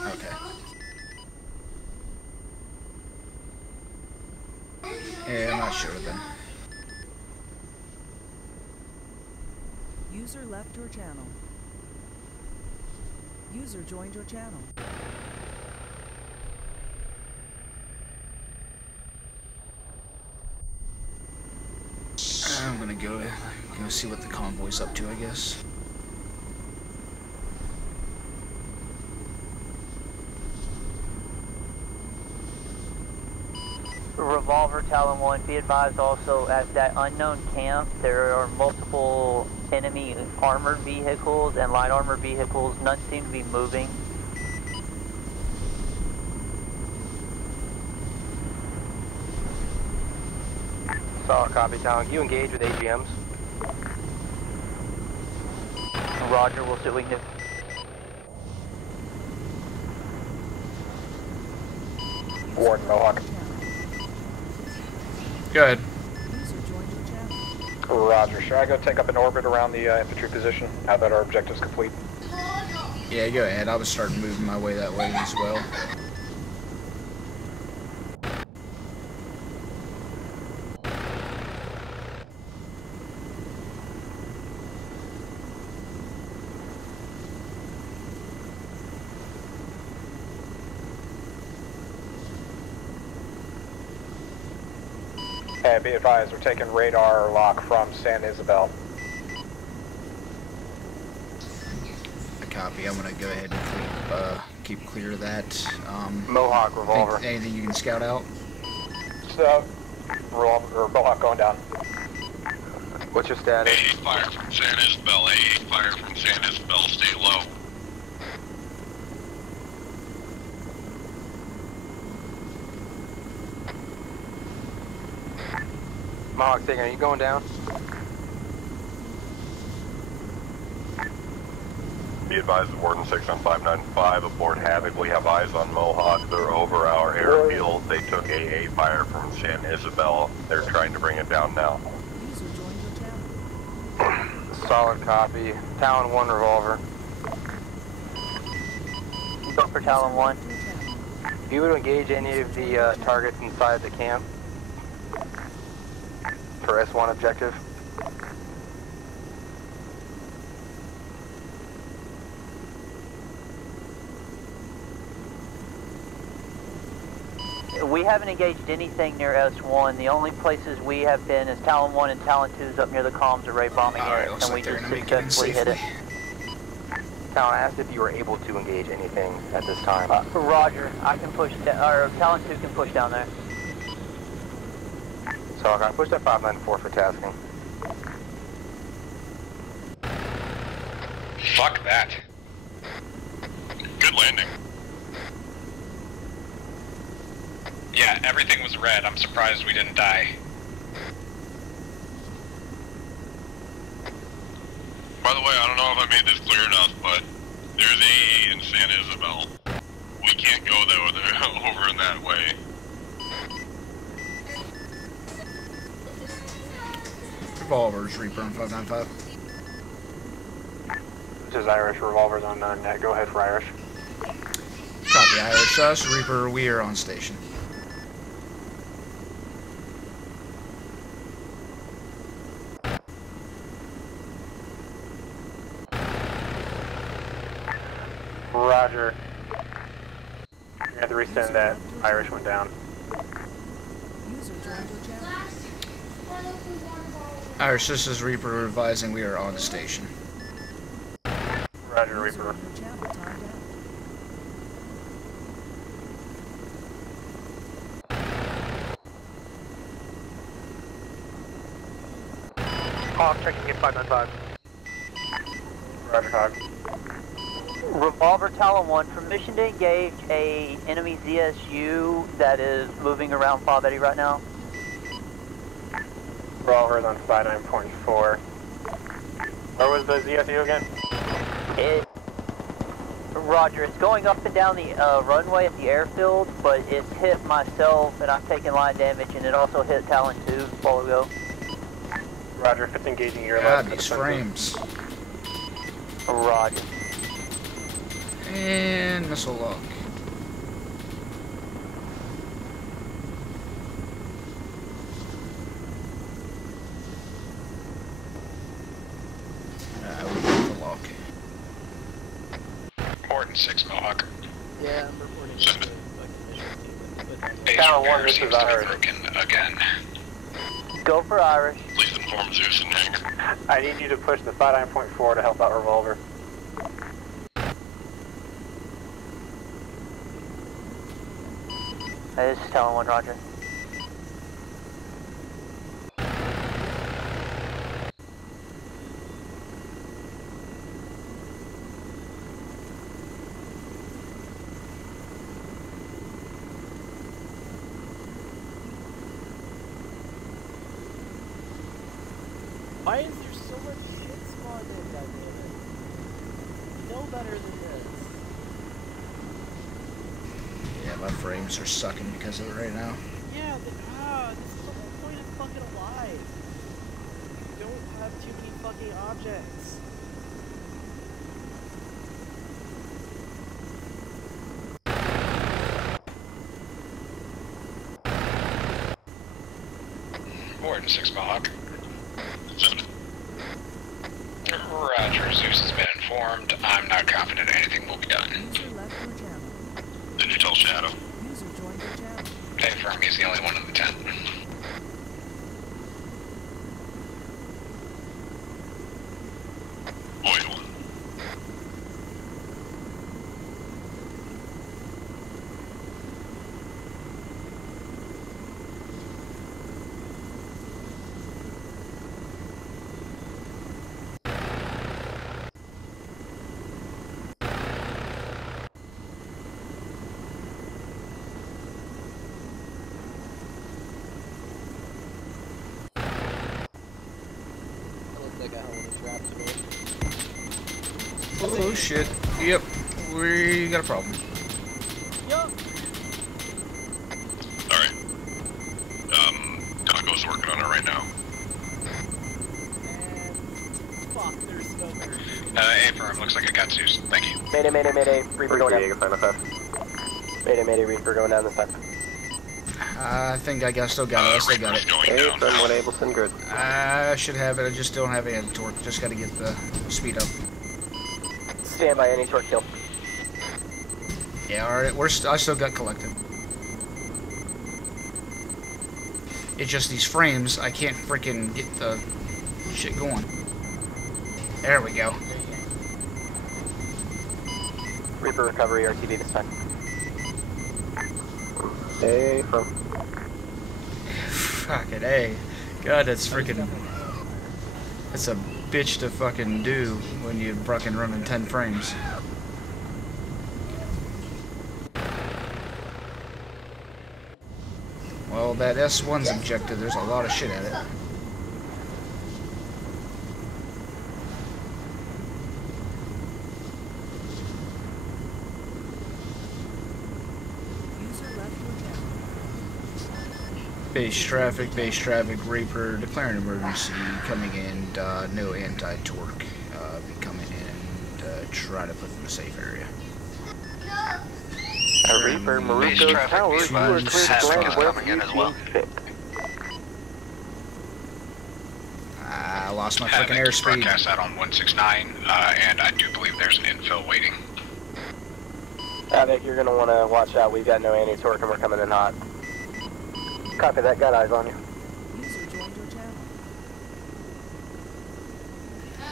Okay. Yeah, I'm not sure then. User left your channel. User joined your channel. I'm gonna go see what the convoy's up to, I guess. Revolver, Talon 1, be advised also at that unknown camp there are multiple enemy armored vehicles and light armored vehicles. None seem to be moving. Solid copy, Talon. You engage with AGMs? Roger, we'll see what we can do. Warden Mohawk. Go ahead. Roger. Should I go take up an orbit around the infantry position now that our objective's complete? Yeah, go ahead. I was starting moving my way that way as well. Hey, be advised, we're taking radar lock from San Isabel. A copy. I'm gonna go ahead and keep clear of that. Mohawk, Revolver. Anything you can scout out? So, Revolver, or Mohawk going down. What's your status? AA fire from San Isabel. AA fire from San Isabel. Stay low. Mohawk Singer, are you going down? Be advised, Warden 6 on 595 aboard Havoc. We have eyes on Mohawk. They're over our airfield. They took AA fire from San Isabel. They're trying to bring it down now. Solid copy. Talon 1, Revolver. Go for Talon 1. If you would engage any of the targets inside the camp for S1 objective. We haven't engaged anything near S1. The only places we have been is Talon 1 and Talon 2 is up near the comms array bombing it, and we just successfully hit it. Talon asked if you were able to engage anything at this time. Roger, I can push, or Talon 2 can push down there. Hawkeye. Push that 594 for tasking. Fuck that. Good landing. Yeah, everything was red. I'm surprised we didn't die. By the way, I don't know if I made this clear enough, but there's AA in San Isabel. We can't go there over in that way. Revolvers, Reaper on 595. This is Irish. Revolvers on net. Go ahead for Irish. Copy, Irish. Us, Reaper, we are on station. Roger. You have to resend that. Irish went down. Irish, this is Reaper advising we are on station. Roger, Reaper. Hawk, checking in 595. Roger, Hawk. Revolver Talon 1, permission to engage a enemy ZSU that is moving around Fob Eddy right now. Revolver's on 59.4. Where was the ZSU again? Roger, it's going up and down the runway at the airfield, but it's hit myself and I'm taking line damage, and it also hit Talon 2 while we go. Roger, 5th engaging your God, left. these frames. Roger. And missile lock. We got the lock. Port 6 Mohawk. Yeah, I'm reporting to the mission team. Talon 1, this is Irish. Broken again. Go for Irish. Please inform Zeus and Hank. I need you to push the 59.4 to help out Revolver. This is Talon 1, Roger. Why is there so much shit spawned in, goddammit? No better than this. Yeah, my frames are sucking because of it right now. Yeah, this is the whole point of fucking alive. You don't have too many fucking objects. Port 6 Mohawk. Roger, Zeus has been informed. I'm not confident anything will be done. Did you tell Shadow? Hey, firm, he's the only one in the tent. Void 1. Oh shit. Yep. We got a problem. Yup. Alright. Taco's working on it right now. Fuck, there's smoker. Hey, firm, looks like I got Zeus. Thank you. Mayday, mayday, mayday. Reaper going down. Mayday, mayday, Reaper going down this time. I think I still got it. I still got it. Hey, send one Ableton, good. I should have it. I just don't have any torque. Just got to get the speed up. Stand by any short kill. Yeah, alright. I still got collected. It's just these frames. I can't freaking get the shit going. There we go. Reaper recovery RTB this time. Hey, firm. Fucking A. God, that's freaking... It's a bitch to fucking do when you're fucking running 10 frames. Well, that S1's objective, there's a lot of shit at it. Base traffic, Reaper, declaring emergency, coming in, no anti-torque, be coming in, try to put in a safe area. Reaper, Maruko Tower, you are clear to land where you see fit. I lost my Havoc, freaking airspeed. broadcast that on 169, and I do believe there's an infill waiting. Havoc, you're going to want to watch out. We've got no anti-torque and we're coming in hot. Copy that. Got eyes on you.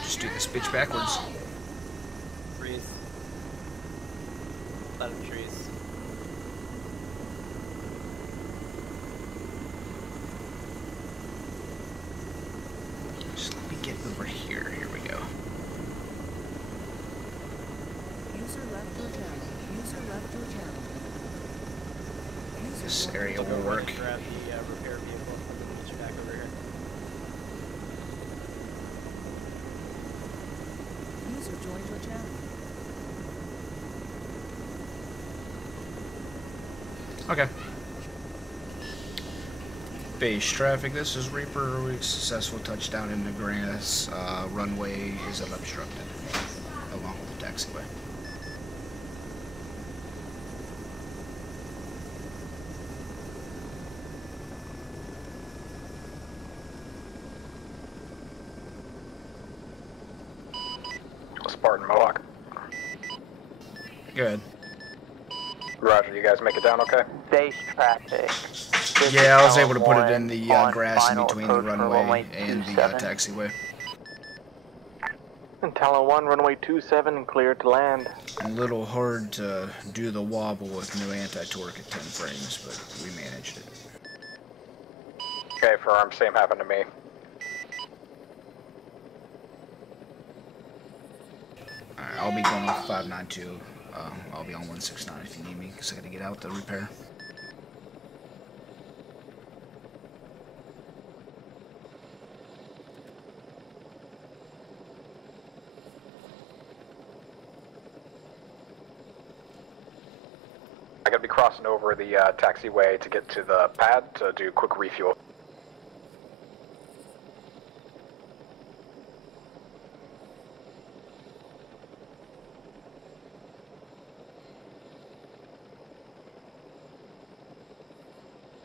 Just do this bitch backwards. Trees. A lot of trees. Just let me get over here. Here we go. User left your channel. User left your channel. This area will work. Grab the repair vehicle and get you back over here. User joined your channel. Okay. Base traffic, this is Reaper. We successful touchdown in the grass. Runway is unobstructed along with the taxiway. Spartan Mohawk. Good. Roger, you guys make it down okay? Base traffic. Yeah, I was able to put it in the grass in between the runway and the taxiway. And Talon 1, runway 27, clear to land. A little hard to do the wobble with no anti-torque at 10 frames, but we managed it. Okay, firm, same happened to me. Alright, I'll be going off 592. I'll be on 169 if you need me, because I gotta get out to repair. I gotta be crossing over the taxiway to get to the pad to do quick refuel.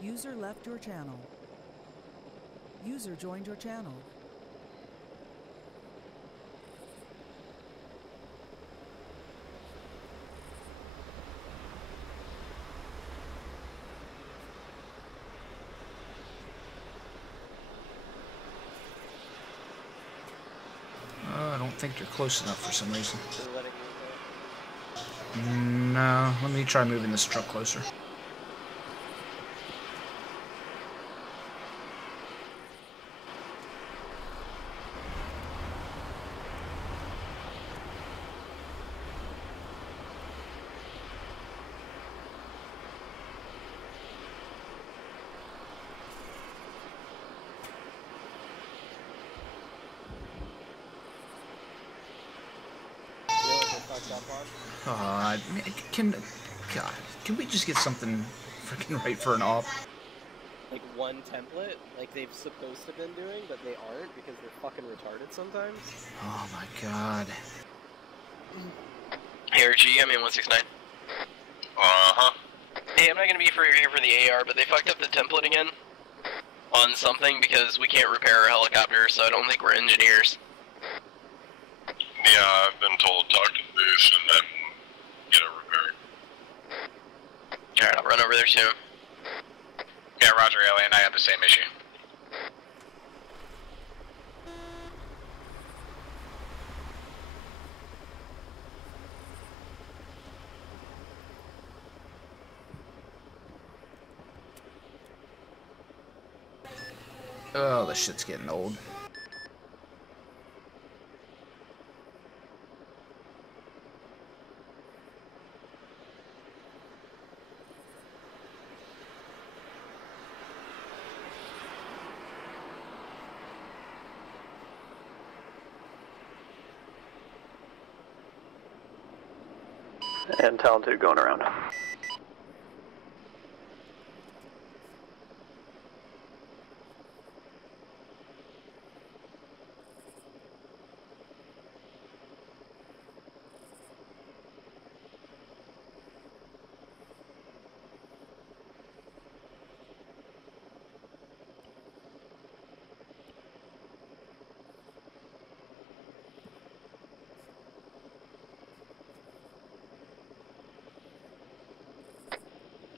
User left your channel. User joined your channel. I don't think you're close enough for some reason. No, let me try moving this truck closer. Can we just get something freaking right for an op? Like one template, like they've supposed to been doing, but they aren't because they're fucking retarded sometimes. Oh my god. Hey RG, I'm in 169. Uh-huh. Hey, I'm not gonna be here for the AR, but they fucked up the template again on something because we can't repair our helicopter, so I don't think we're engineers. Yeah, I've been told talk to the booth and then get it repaired. Alright, I'll run over there soon. Yeah, Roger, Alien, I had the same issue. Oh, this shit's getting old. And Talon 2 going around.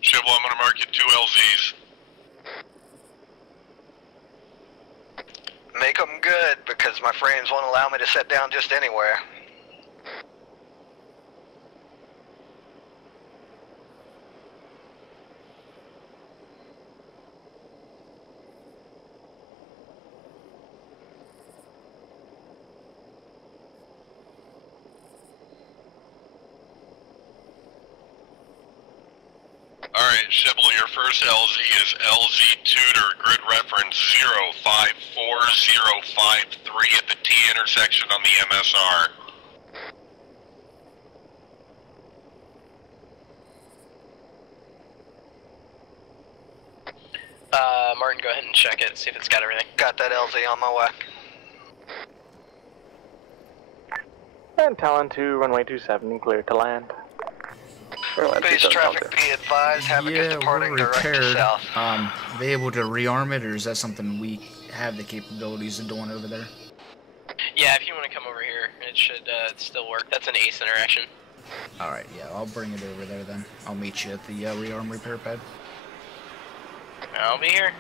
Shibble, I'm gonna mark you 2 LZs. Make them good, because my frames won't allow me to set down just anywhere. Alright, Shibble, your first LZ is LZ Tutor, grid reference 054053 at the T intersection on the MSR. Martin, go ahead and check it, see if it's got everything. Got that LZ on my way. And Talon 2, runway 27, clear to land. Base traffic, be advised, Havoc is departing direct south. They able to rearm it, or is that something we have the capabilities of doing over there? Yeah, if you want to come over here, it should still work. That's an ace interaction. Alright, yeah, I'll bring it over there then. I'll meet you at the rearm repair pad. I'll be here.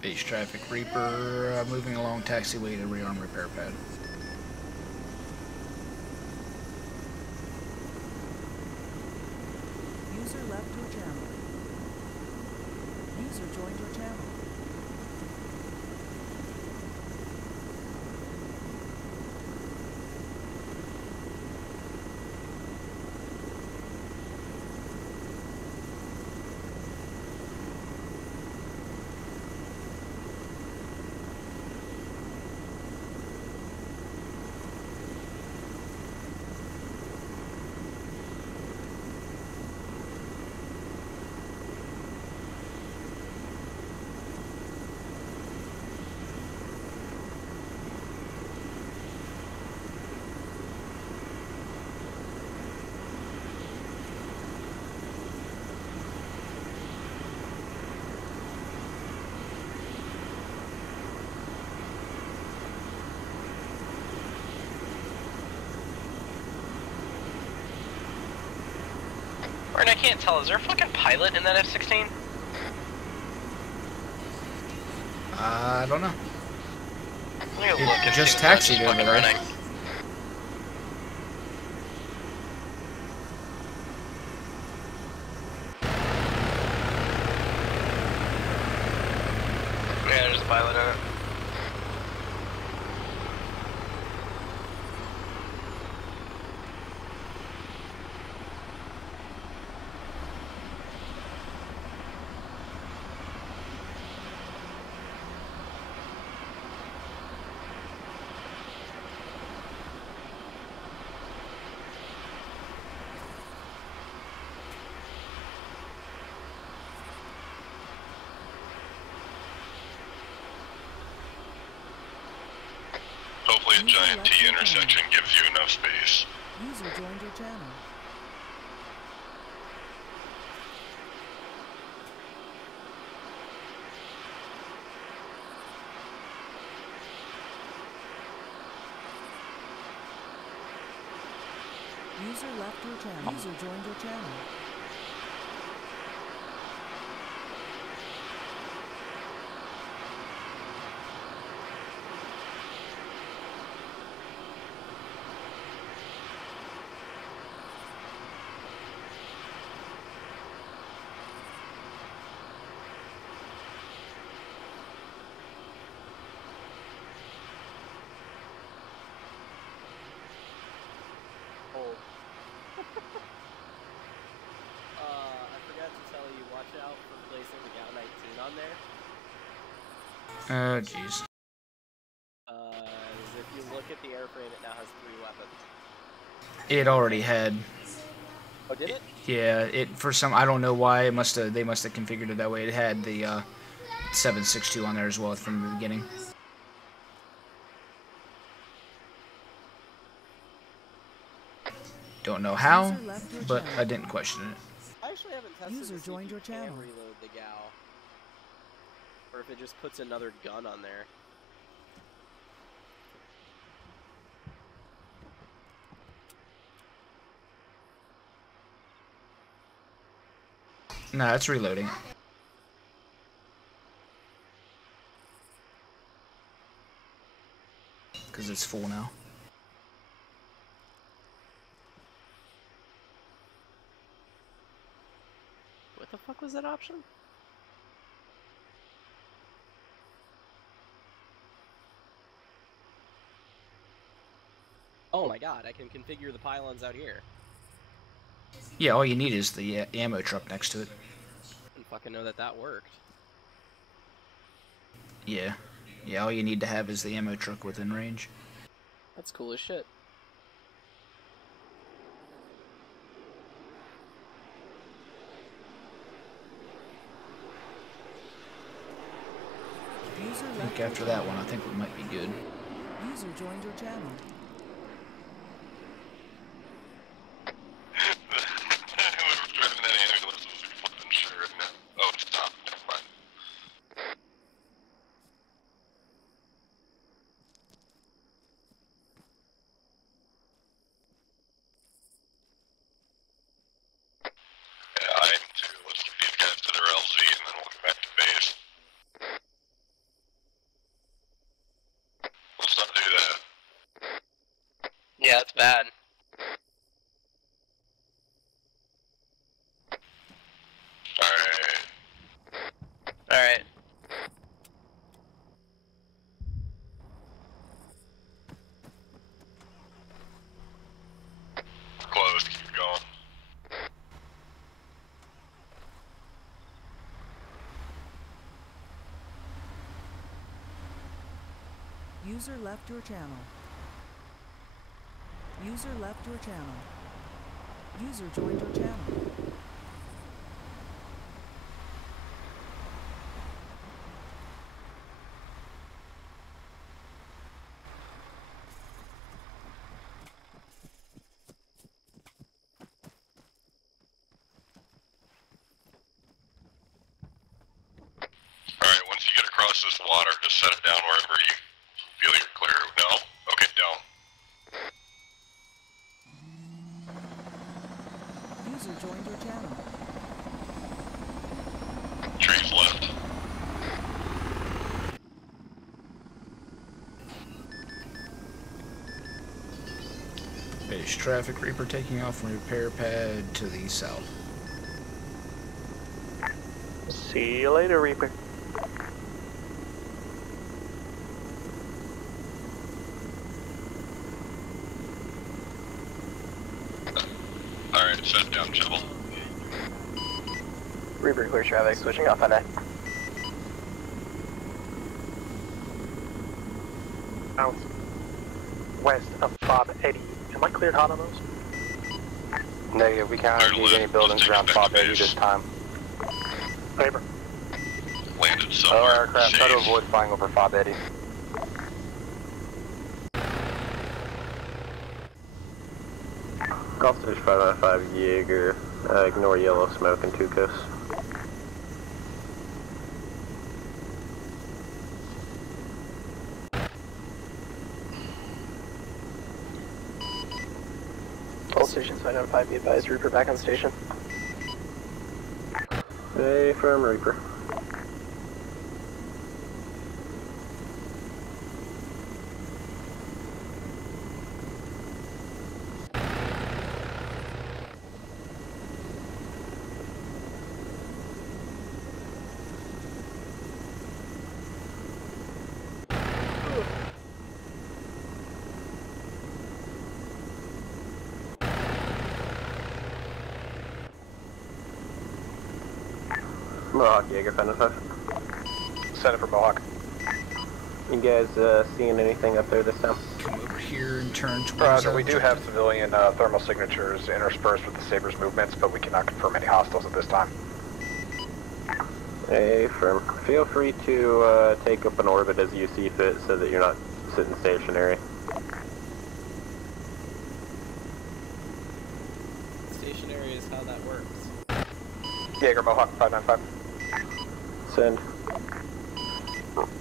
Base traffic Reaper, moving along taxiway to rearm repair pad. User left your channel. User joined your channel. Martin, I can't tell, is there a fucking pilot in that F-16? I don't know. Let me go look and Just see if it's taxied over fucking there. running. Yeah, there's a pilot in it. Hopefully a giant T intersection gives you enough space. User joined your channel. User left your channel. User joined your channel. on there? Oh, jeez. If you look at the airframe, it now has 3 weapons. It already had. Oh, did it? Yeah, it for some I don't know why they must have configured it that way. It had the 7.62 on there as well from the beginning. Don't know how, but I didn't question it. I actually haven't tested User to see joined if you your channel. can reload the gal. Or if it just puts another gun on there. Nah, it's reloading. Because it's full now. What the fuck was that option? Oh my god, I can configure the pylons out here. Yeah, all you need is the ammo truck next to it. I didn't fucking know that that worked. Yeah. Yeah, all you need to have is the ammo truck within range. That's cool as shit. I think after that one, I think we might be good. User joined your channel. Oh, stop. Never mind. Yeah, I am too. Let's get these guys to their LZ and then we'll get back to base. Let's not do that. Yeah, it's bad. Alright. Alright. Closed. Keep going. User left your channel. User left your channel. User joined your channel. Alright, once you get across this water, just set it down wherever you feel you're clear. No? Okay, don't. User joined your channel. Trees left. Base traffic Reaper taking off from repair pad to the south. See you later, Reaper. Alright, set down, Jibble. Reaper clear traffic, switching off on that. South west of Fob Eddy. Am I cleared hot on those? Negative, we can't use any buildings around Fob Eddy this time. Reaper. Landed somewhere. All aircraft, try to avoid flying over Fob Eddy. Golf Stage 5 out of 5 Jaeger. Ignore yellow smoke and 2 coasts. All stations 5 out of 5, be advised, Reaper back on station. Hey, firm Reaper. Mohawk Jaeger, 5 out of 5. Set it for Mohawk. You guys seeing anything up there this time? Come over here and turn towards Roger, we do have civilian thermal signatures interspersed with the Sabres movements, but we cannot confirm any hostiles at this time. Hey, firm. Feel free to take up an orbit as you see fit so that you're not sitting stationary. Stationary is how that works. Jaeger, Mohawk 595. Send.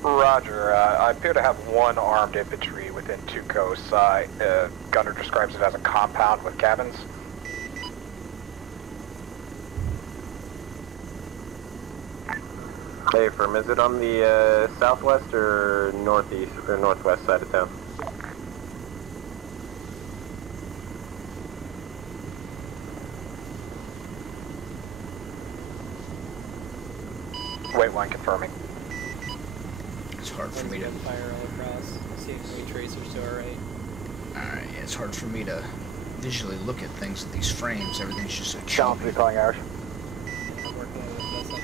Roger, I appear to have one armed infantry within 2 coasts. Gunner describes it as a compound with cabins. Hey, firm. Is it on the southwest or northeast or northwest side of town? Wait one, confirming. It's hard for me to fire all across. Seeing any tracers to our right. Alright, yeah, it's hard for me to visually look at things with these frames. Everything's just so Challenge, choppy. calling Irish.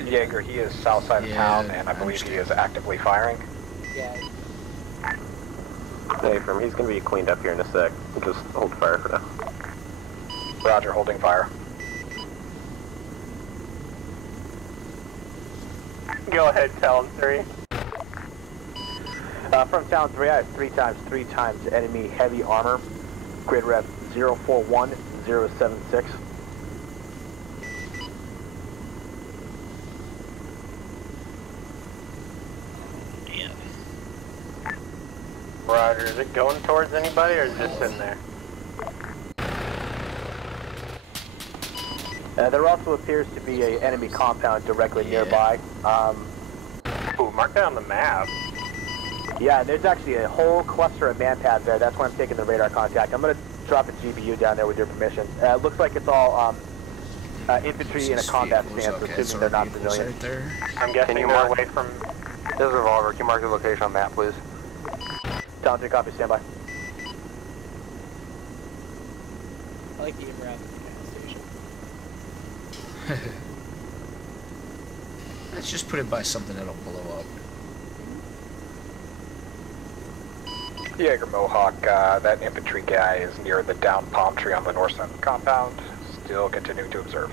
Jaeger, he is south side of town, and I believe he is actively firing. Yeah. Hey, firm. He's gonna be cleaned up here in a sec. Just hold fire for now. Roger, holding fire. Go ahead, Talon 3. From Talon 3, I have 3 times enemy heavy armor. Grid rep 041076. Roger, is it going towards anybody or is it just sitting there? There also appears to be an enemy compound directly nearby. Ooh, mark that on the map. Yeah, there's actually a whole cluster of manpads there. That's why I'm taking the radar contact. I'm going to drop a GBU down there with your permission. It looks like it's all infantry in a combat stance, assuming they're not civilian. Right there. I'm guessing they're away from... This is Revolver. Can you mark the location on map, please? Talon 3, copy, stand by. I like the around the gas station. Let's just put it by something that'll blow up. Jaeger, Mohawk, that infantry guy is near the downed palm tree on the north side of the compound. Still continuing to observe.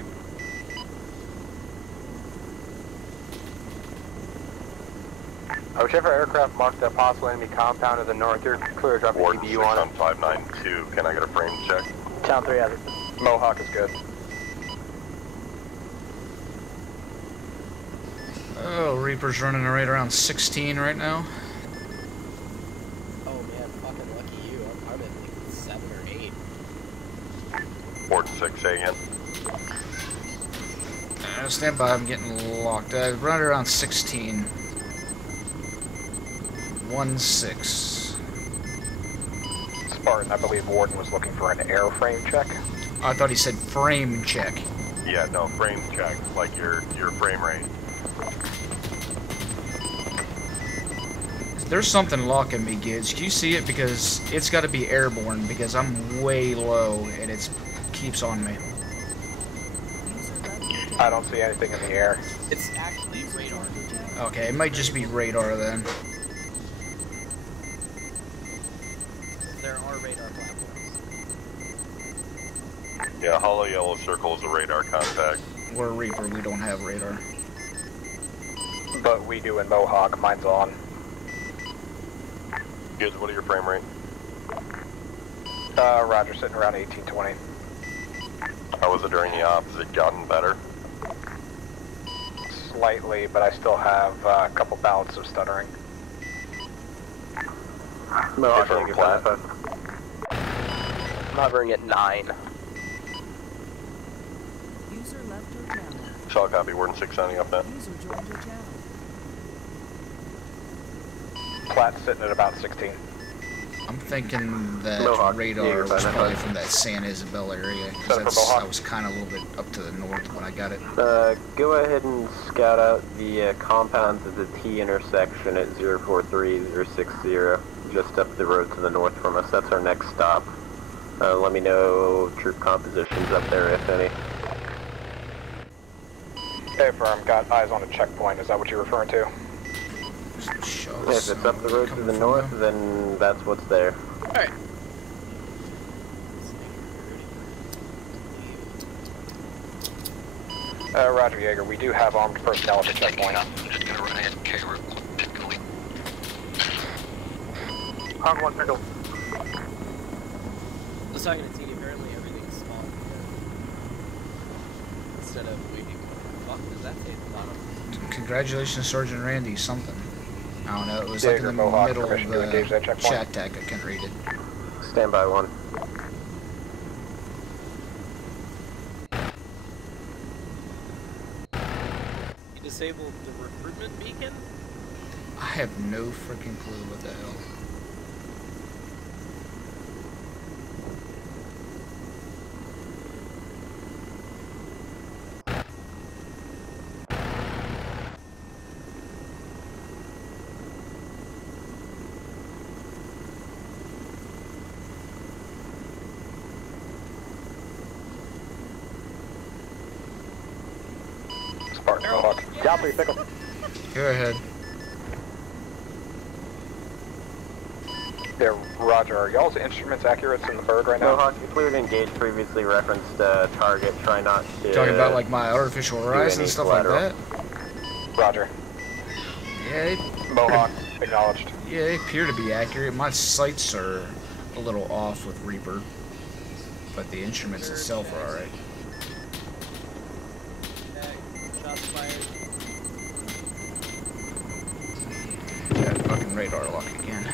Whichever aircraft marked the possible enemy compound to the north, you're clear to drop a GBU on it. 592. Can I get a frame check? Talon 3 has it. Mohawk is good. Oh, Reaper's running right around 16 right now. Oh man, fucking lucky you. I'm at like 7 or 8. Port 6, say again. Stand by, I'm getting locked. Right around 16. 1-6. Spartan, I believe Warden was looking for an airframe check. I thought he said frame check. Yeah, no, frame check, like your frame rate. There's something locking me, Gids. Can you see it? Because it's got to be airborne, because I'm way low, and it keeps on me. I don't see anything in the air. It's actually radar. Okay, it might just be radar then. There are radar platforms. Yeah, hollow yellow circle is a radar contact. We're a Reaper, we don't have radar. But we do in Mohawk, mine's on. Gids, what are your frame rate? Roger, sitting around 1820. How was it during the op? Has it gotten better? Slightly, but I still have a couple bouts of stuttering. Mohawk, Confirm Jaeger, flat. 595. I'm hovering at 9. User left your channel. Shall copy, Warden 6 sounding up now. User joined your channel. Flat sitting at about 16. I'm thinking that Mohawk, radar Jaeger, was 595. probably from that San Isabel area, Set because for Mohawk. I was kind of a little bit up to the north when I got it. Go ahead and scout out the compounds at the T intersection at 043060, just up the road to the north from us. That's our next stop. Let me know troop compositions up there, if any. Hey, firm, got eyes on a checkpoint. Is that what you're referring to? If it's up the road to the north, then that's what's there. Alright. Roger, Jaeger. We do have armed personnel at the checkpoint. I'm just gonna run in K route. Hog 1 Pickle. I was talking to Tini, apparently everything's small. Instead of waiting. Fuck, does that say at the bottom? Congratulations, Sergeant Randy, something. I don't know, it was Jaeger, like in the Mohawk, middle of permission to engage that the checkpoint. chat tag, I couldn't read it. Stand by 1. You disabled the recruitment beacon? I have no freaking clue what the hell. Spartan, Mohawk. Down 3 Pickle. Go ahead. There, Roger. Are y'all's instruments accurate in the bird right now? Mohawk, you cleared engage previously referenced target. Try not to. Talking about like my artificial horizon and stuff collateral. like that? Roger. Yeah, Mohawk, acknowledged. yeah, they appear to be accurate. My sights are a little off with Reaper, but the instruments itself are alright. Shots fired. That fucking radar lock again.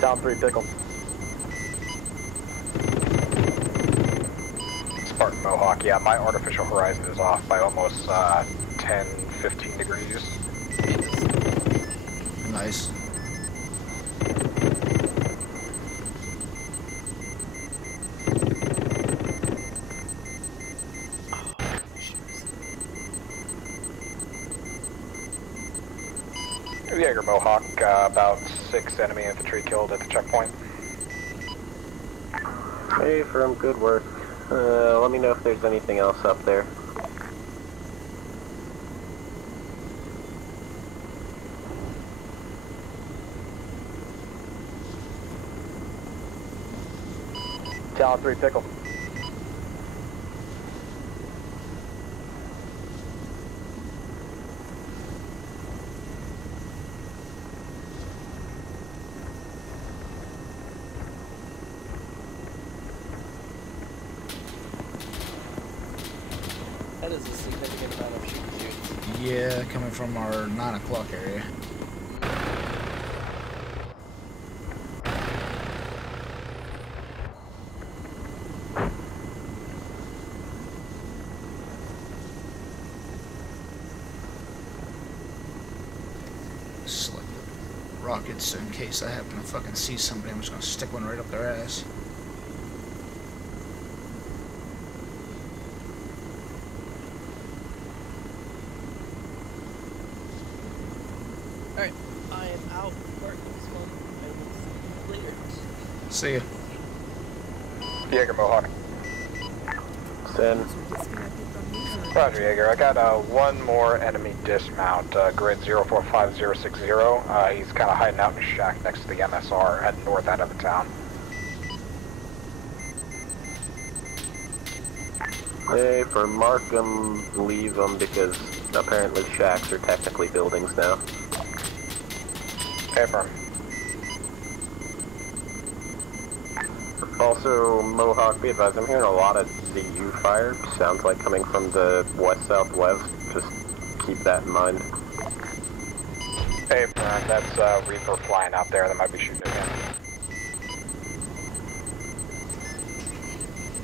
Down 3 Pickle. Spartan, Mohawk. Yeah, my artificial horizon is off by almost 10, 15 degrees. Nice. Jaeger, Mohawk. About 6 enemy infantry killed at the checkpoint. Hey, firm, good work. Let me know if there's anything else up there. Down 3 Pickle. That is a significant amount of shooting, dude. Yeah, coming from our 9 o'clock area. Select the rockets so in case I happen to fucking see somebody, I'm just gonna stick one right up their ass. Alright, I am out working this one. I will see you later. See ya. Jaeger, Mohawk. Send. Roger, Jaeger. I got one more enemy dismount, grid 045060. He's kind of hiding out in a shack next to the MSR at the north end of the town. Hey, for mark them, leave them, because apparently shacks are technically buildings now. Confirm. Also, Mohawk, be advised, I'm hearing a lot of ZU fire. Sounds like coming from the west-southwest. Just keep that in mind. Hey, Brian, that's Reaper flying out there that might be shooting again.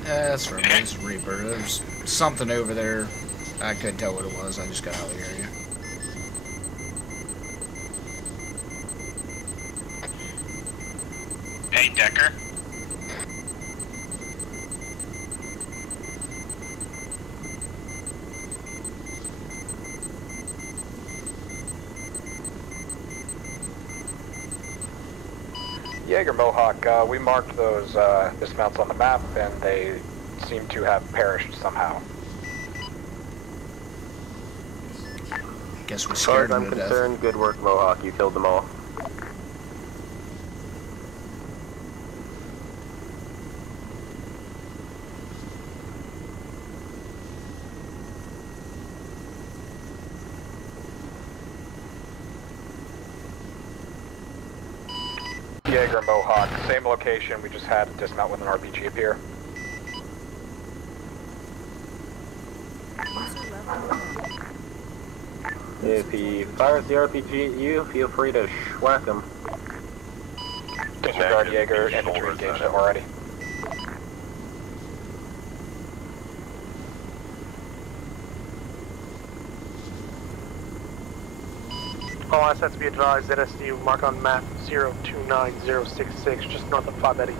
That's right, it's Reaper. There's something over there. I couldn't tell what it was, I just got out of the area. Hey, Decker. Jaeger Mohawk, we marked those dismounts on the map, and they seem to have perished somehow. Guess we As far scared as them I'm to death. concerned, good work, Mohawk. You killed them all. Jaeger Mohawk, same location, we just had a dismount with an RPG appear. If he fires the RPG at you, feel free to schwack him. Disregard Jaeger, infantry engaged him already. All assets be advised, ZSU, mark on map 029066, just north of 5 Eddy.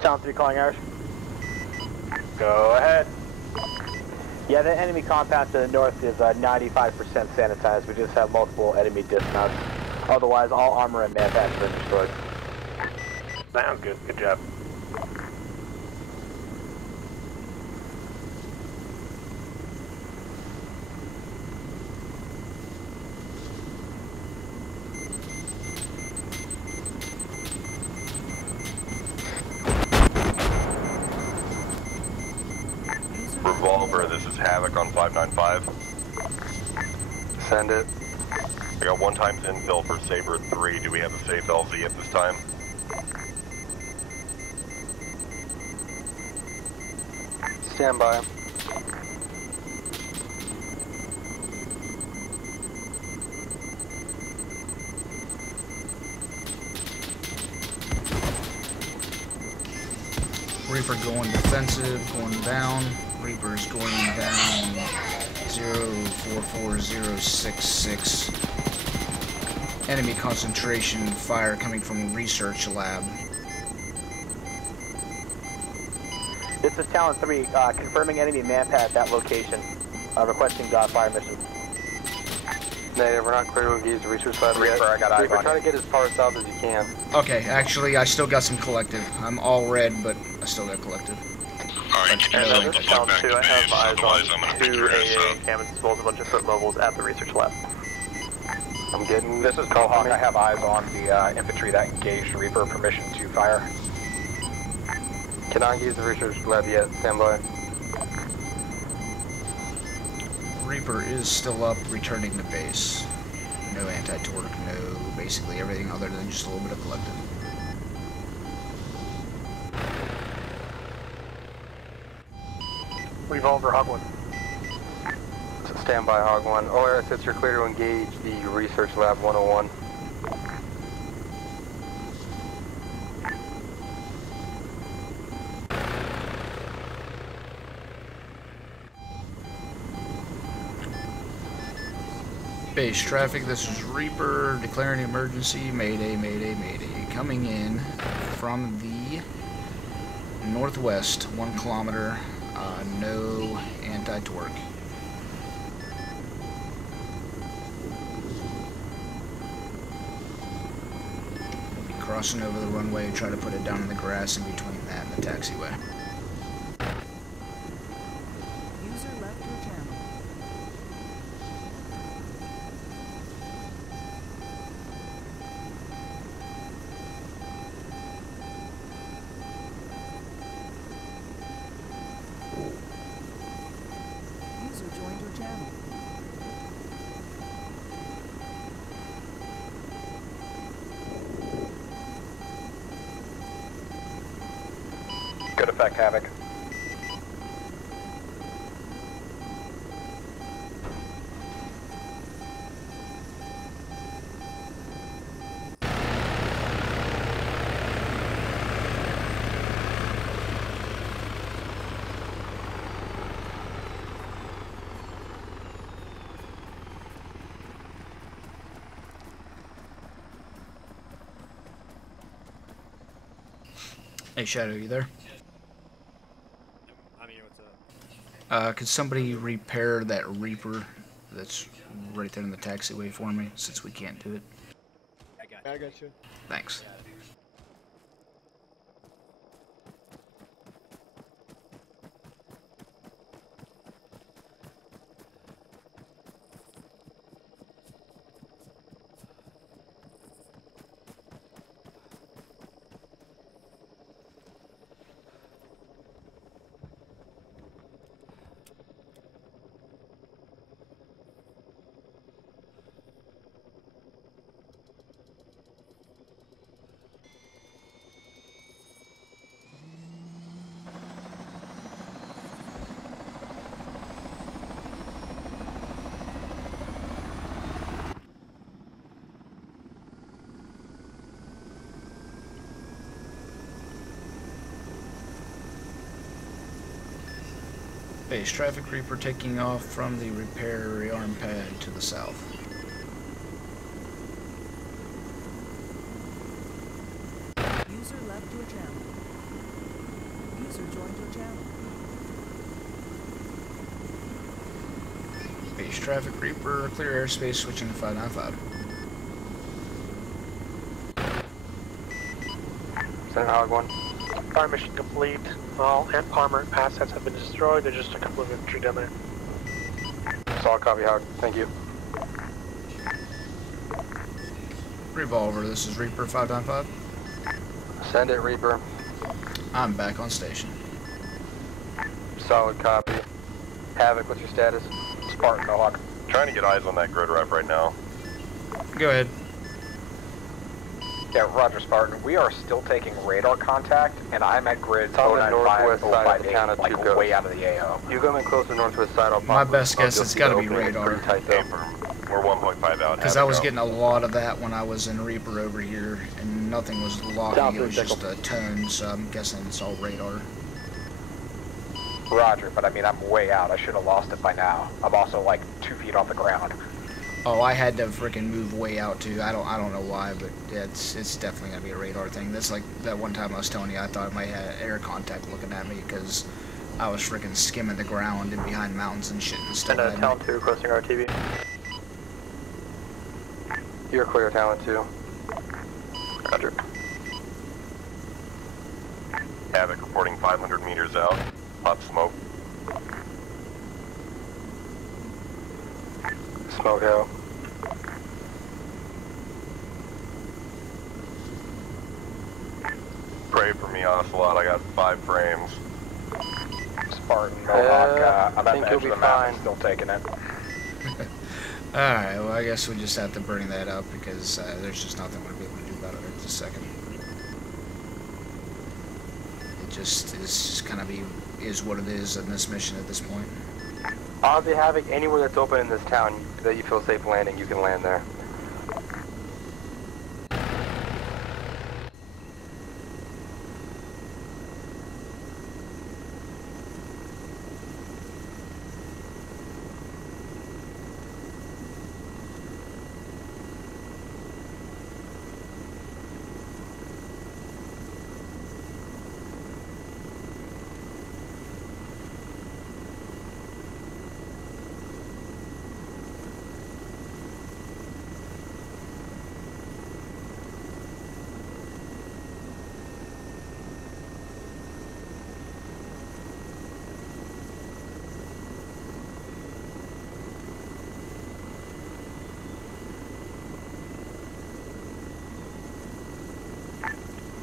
Town 3 calling Irish. Go ahead. Yeah, the enemy compound to the north is 95% sanitized. We just have multiple enemy dismounts. Otherwise, all armor and man packs have been destroyed. Sounds good. Good job. Revolver, this is Havoc on 595. Send it. I got 1 times infill for Saber 3. Do we have a safe LZ at this time? Stand by. Reaper going defensive, going down. Reaper's going down 044066. Enemy concentration fire coming from research lab. This is Talon 3, confirming enemy manpad at that location. Requesting fire mission. Negative, we're not clear to engage the research lab yet. I got eyes on try to get as far south as you can. Okay, actually, I still got some collective. I'm all red, but I still got collective. Alright, this is Talon 2, I have eyes on 2 AA encampments as well as a bunch of foot mobiles at the research lab. I'm getting... This is Mohawk, I have eyes on the infantry that engaged Reaper, permission to fire. Cannot engage the research lab yet, stand by. Reaper is still up, returning to base. No anti-torque, no basically everything other than just a little bit of collective. Revolver, Hog 1. Stand by, Hog 1. All assets are clear to engage the research lab 101. Base traffic, this is Reaper, declaring emergency, mayday, mayday, mayday. Coming in from the northwest, 1 kilometer, no anti-torque. We'll be crossing over the runway and try to put it down in the grass in between that and the taxiway. User left your channel. User joined your channel. Good effect, Havoc. Hey, Shadow, you there? I'm here, what's up? Could somebody repair that Reaper that's right there in the taxiway for me, since we can't do it? I got you. Thanks. Base traffic Reaper taking off from the repair arm pad to the south. User left your channel. User joined your channel. Base traffic Reaper, clear airspace, switching to 595. Center Hog 1. Fire mission complete. All armor assets have been destroyed. There's just a couple of infantry down there. Solid copy, Hog. Thank you. Revolver, this is Reaper 595. Send it, Reaper. I'm back on station. Solid copy. Havoc, what's your status? Spartan, Mohawk. Trying to get eyes on that grid rep right now. Go ahead. Yeah, Roger, Spartan. We are still taking radar contact, and I'm at grid on the northwest side of the count of 2 like way out of the AO. You come in close to the northwest side, I'll My best guess, it's got to be radar. We're 1.5 out. Because I was getting a lot of that when I was in Reaper over here, and nothing was locking, it was just a tone, so I'm guessing it's all radar. Roger, but I mean, I'm way out. I should have lost it by now. I'm also like 2 feet off the ground. Oh, I had to freaking move way out too. I don't know why, but it's definitely gonna be a radar thing. That's like that one time I was telling you I thought I might have air contact looking at me because I was freaking skimming the ground and behind mountains and shit and stuff. And Talent 2 requesting RTV. You're clear, Talent 2. Roger. Havoc reporting 500 meters out. Hot smoke. Smoke out. Pray for me, Ocelot. I got 5 frames. Spartan, Mohawk, I'm at the edge of the map, still taking it. Alright, well I guess we just have to bring that up because there's just nothing we're going to be able to do about it at this second. It just is kind of is what it is in this mission at this point. Ozzy Havoc, anywhere that's open in this town that you feel safe landing, you can land there.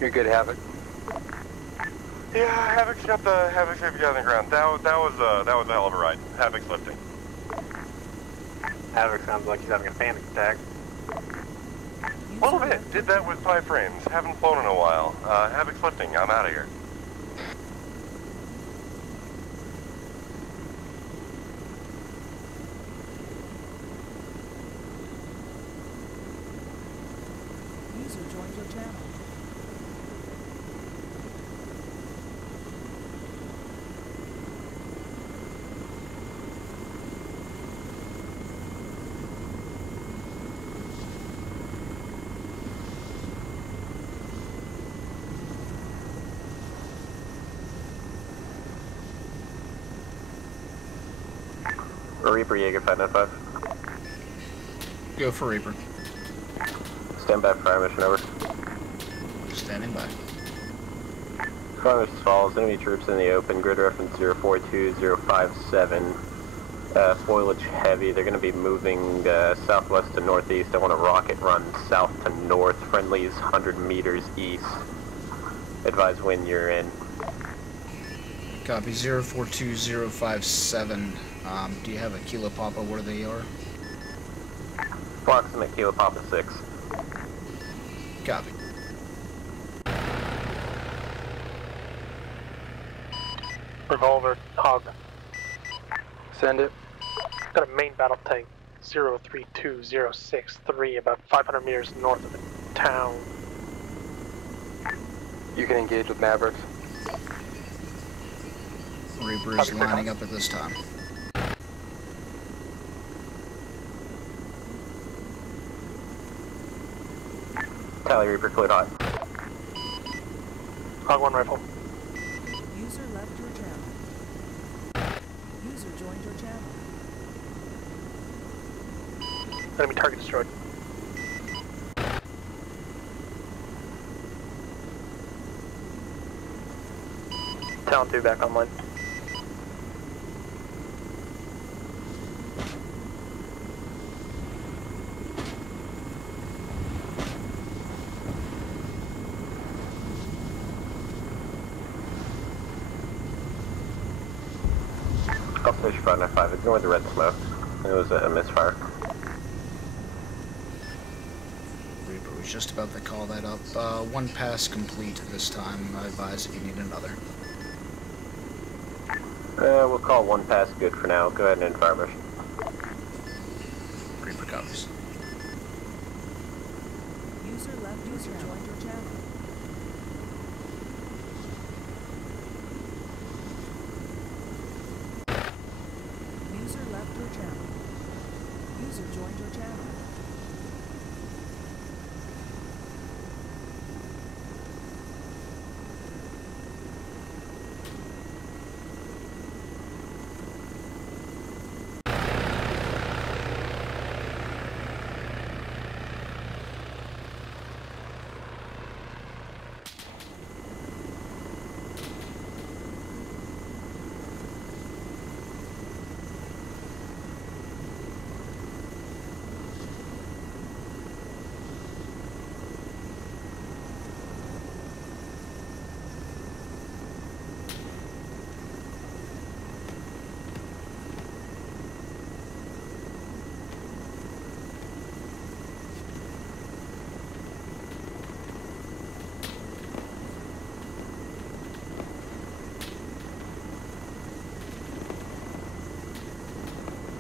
You're good, Havoc. Yeah, Havoc's got the guy on the ground. That was a hell of a ride. Havoc's lifting. Havoc sounds like he's having a panic attack. A little bit. Did that with 5 frames. Haven't flown in a while. Havoc's lifting. I'm out of here. User joined your channel. Reaper Jaeger 595. Go for Reaper. Stand by for fire mission, over. Standing by. Fire mission as follows. Enemy troops in the open. Grid reference 042057. Foliage heavy. They're going to be moving southwest to northeast. I want a rocket run south to north. Friendlies 100 meters east. Advise when you're in. Copy 042057. Do you have a Kilo Papa where they are? Approximate Kilo Papa 6. Copy. Revolver, hog. Send it. Got a main battle tank, 032063, about 500 meters north of the town. You can engage with Mavericks. Reaper is lining up at this time. Tally Reaper, cleared hot. Hog 1 rifle. User left your channel. User joined your channel. Enemy target destroyed. Talon 2 back online. Upstation 595, ignore the red smoke. It was a misfire. Reaper was just about to call that up. One pass complete this time. I advise if you need another. We'll call one pass good for now. Go ahead and end fire mission. Reaper copies. User left your channel. Joined your channel. User left your channel. User joined your channel.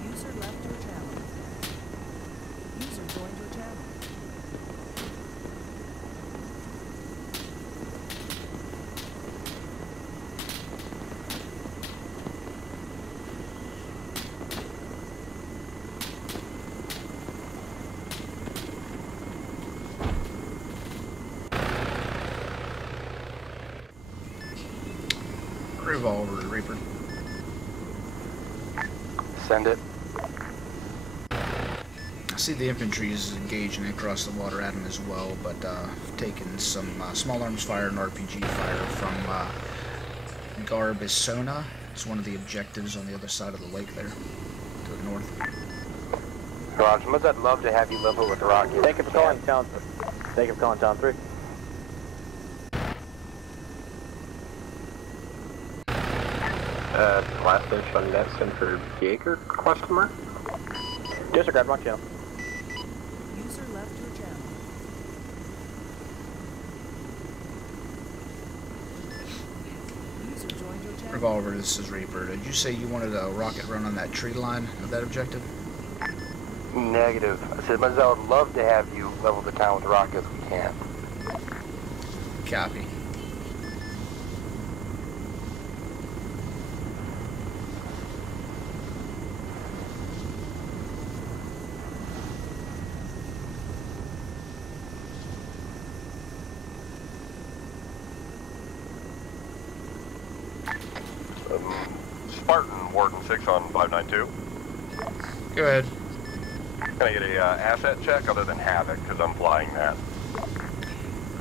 User left your channel. User joined your channel. Revolver, Reaper. Send it. I see the infantry is engaging across the water at him as well, but taking some small arms fire and RPG fire from Garbisona. It's one of the objectives on the other side of the lake there, to the north. Roger, much I'd love to have you level with the rocket. Thank you for calling Town 3. Thank you for calling Town 3. Last inch on Nesson for Jaeger, question mark? Disregard, wrong channel. User left your channel. User joined your channel. Revolver, this is Reaper. Did you say you wanted a rocket run on that tree line of that objective? Negative. I said, much I would love to have you level the town with the rocket if we can. Copy. Spartan, Warden 6 on 592. Go ahead. Can I get a asset check other than Havoc, because I'm flying that?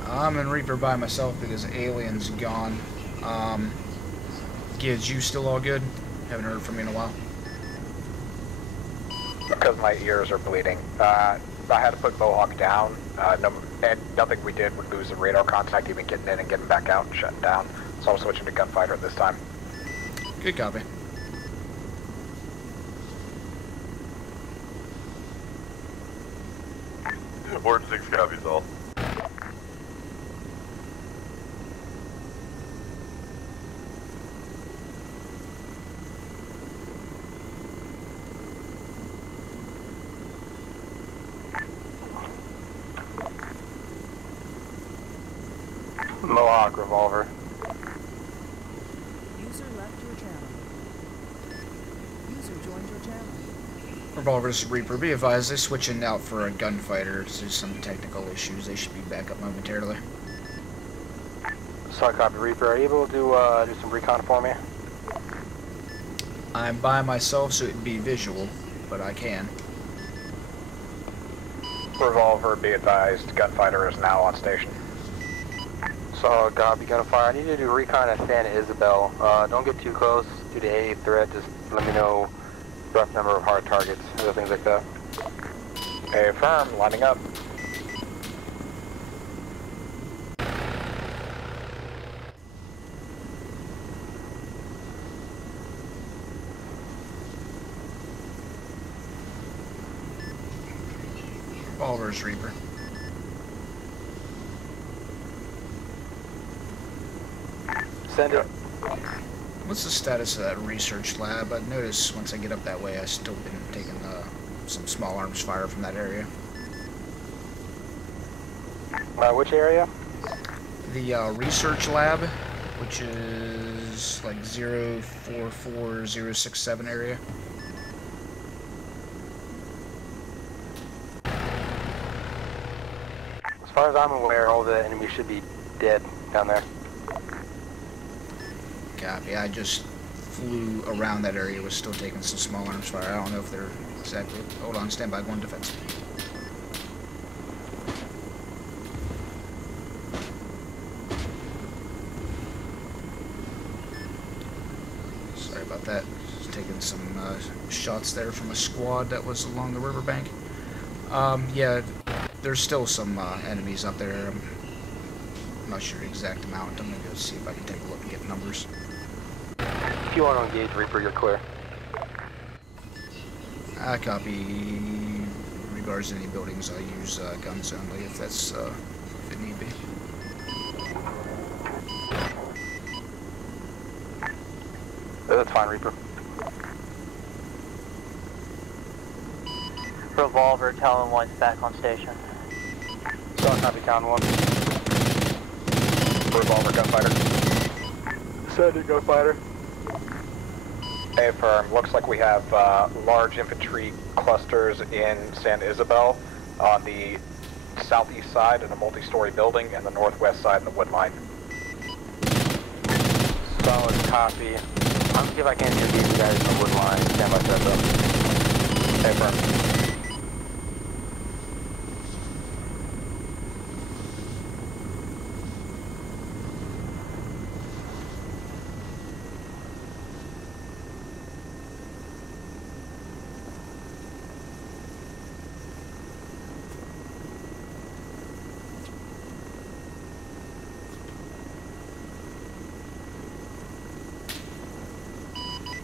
I'm in Reaper by myself because Alien's gone. Gids, you still all good? Haven't heard from you in a while. Because my ears are bleeding. I had to put Mohawk down, and nothing we did would lose the radar contact, even getting in and getting back out and shutting down. So I'm switching to gunfighter this time. Good copy. Ward 6 copies all. Mohawk revolver. User left your channel. User joined your channel. Revolver's Reaper. Be advised, they're switching out for a gunfighter. There's some technical issues. They should be back up momentarily. Sorry, copy Reaper. Are you able to do some recon for me? I'm by myself, so it'd be visual, but I can. Revolver, be advised, gunfighter is now on station. So, copy gunfire. I need to do recon at San Isabel. Don't get too close due to a threat. Just let me know rough number of hard targets, other things like that. A firm, lining up. Revolver's Reaper. Send it. What's the status of that research lab? I noticed once I get up that way, I've still been taking some small arms fire from that area. Which area? The research lab, which is like 044067 area. As far as I'm aware, all the enemies should be dead down there. Copy. I just flew around that area, was still taking some small arms fire. I don't know if they're exactly... Hold on, stand by, going defense. Sorry about that. Just taking some shots there from a squad that was along the riverbank. Yeah, there's still some enemies up there. I'm not sure the exact amount. I'm going to go see if I can take a look and get numbers. If you want to engage Reaper, you're clear. I copy. Regards to any buildings, I use guns only if that's if it need be. That's fine, Reaper. Revolver, Talon 1's back on station. So copy, Town 1. Revolver, gunfighter. Send it, gunfighter. Hey, firm. Looks like we have large infantry clusters in San Isabel on the southeast side in a multi-story building and the northwest side in the wood line. Solid copy. I'm gonna see if I can engage you guys in the wood line. Stand by set up. Hey, firm.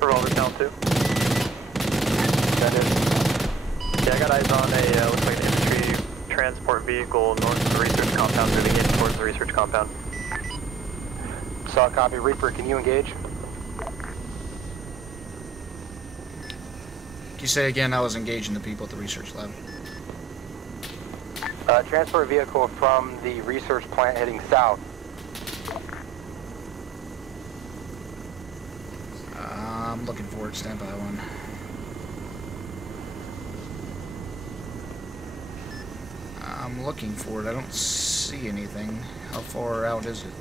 Revolver down 2. Yeah, I got eyes on a, looks like an infantry transport vehicle north of the research compound moving in towards the research compound. Saw copy. Reaper, can you engage? Can you say again? I was engaging the people at the research lab. Transport vehicle from the research plant heading south. I'm looking for it. Stand by one. I'm looking for it. I don't see anything. How far out is it?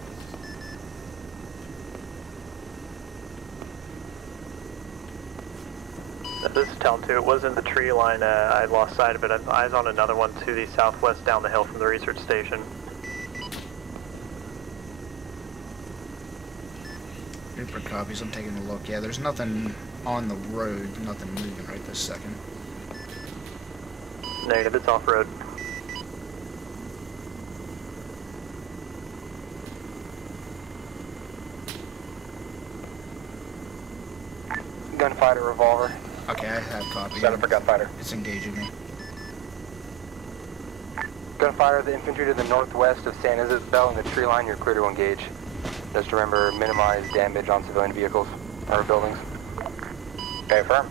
This is Town 2. It wasn't the tree line. I lost sight of it. I have eyes on another one to the southwest down the hill from the research station. Reaper copies. I'm taking a look. Yeah, there's nothing on the road. Nothing moving right this second. Negative. It's off-road. Gunfighter revolver. Okay, I have copy. Set up for gunfighter. It's engaging me. Gunfighter, the infantry to the northwest of San Isabel in the tree line, you're clear to engage. Just remember, minimize damage on civilian vehicles or buildings. Okay, firm.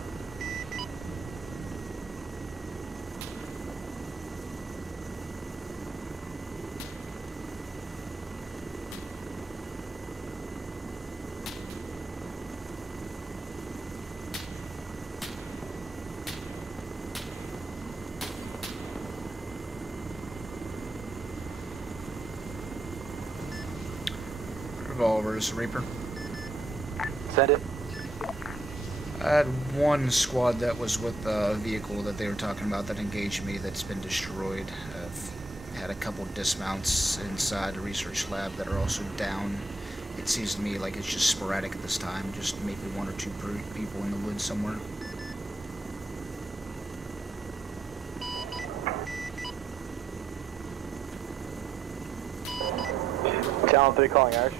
Revolvers, Reaper. Send it. I had one squad that was with the vehicle that they were talking about that engaged me that's been destroyed. I've had a couple dismounts inside the research lab that are also down. It seems to me like it's just sporadic at this time, just maybe one or two people in the woods somewhere. Talon 3 calling Irish.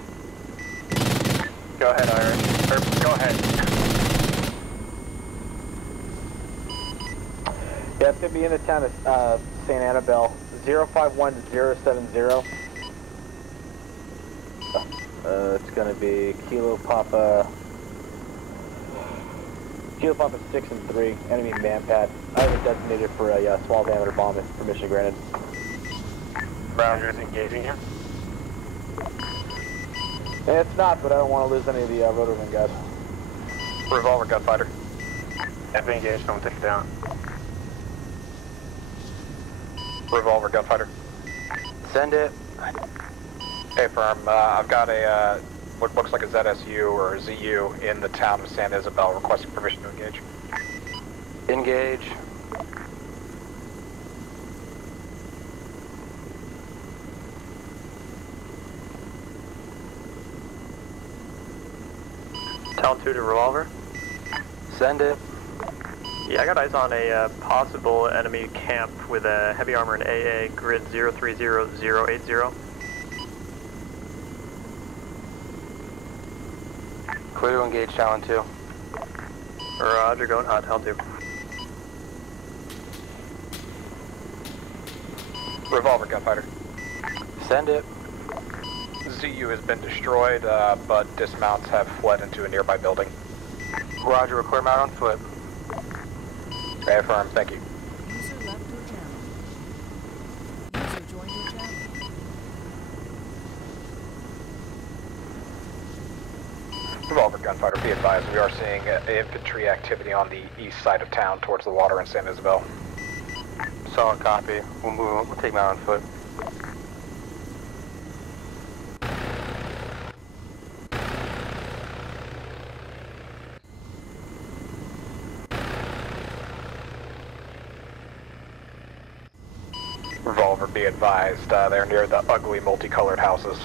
Go ahead, Irish. Or, go ahead. Yeah, it's going to be in the town of St. Annabelle, 051070. It's going to be Kilo Papa 6 and 3, enemy manpad. I have it designated for a small diameter bomb if permission granted. Rounders engaging here. And it's not, but I don't want to lose any of the rotorman guys. Revolver gunfighter. F engaged, don't take it down. Revolver gunfighter. Send it. Hey firm, I've got a what looks like a ZSU or a ZU in the town of San Isabel requesting permission to engage. Engage. Town 2 to revolver. Send it. Yeah, I got eyes on a possible enemy camp with a heavy armor and AA, grid 030080. Clear to engage Talon 2. Roger, going hot, Talon 2. Revolver gunfighter. Send it. ZU has been destroyed, but dismounts have fled into a nearby building. Roger, we're clear mount on foot. Okay, affirm, thank you. User left your channel. User joined your channel. Revolver gunfighter, be advised, we are seeing infantry activity on the east side of town towards the water in San Isabel. Solid copy. We'll move, we'll take mount on foot. Revolver, be advised, they're near the ugly multicolored houses.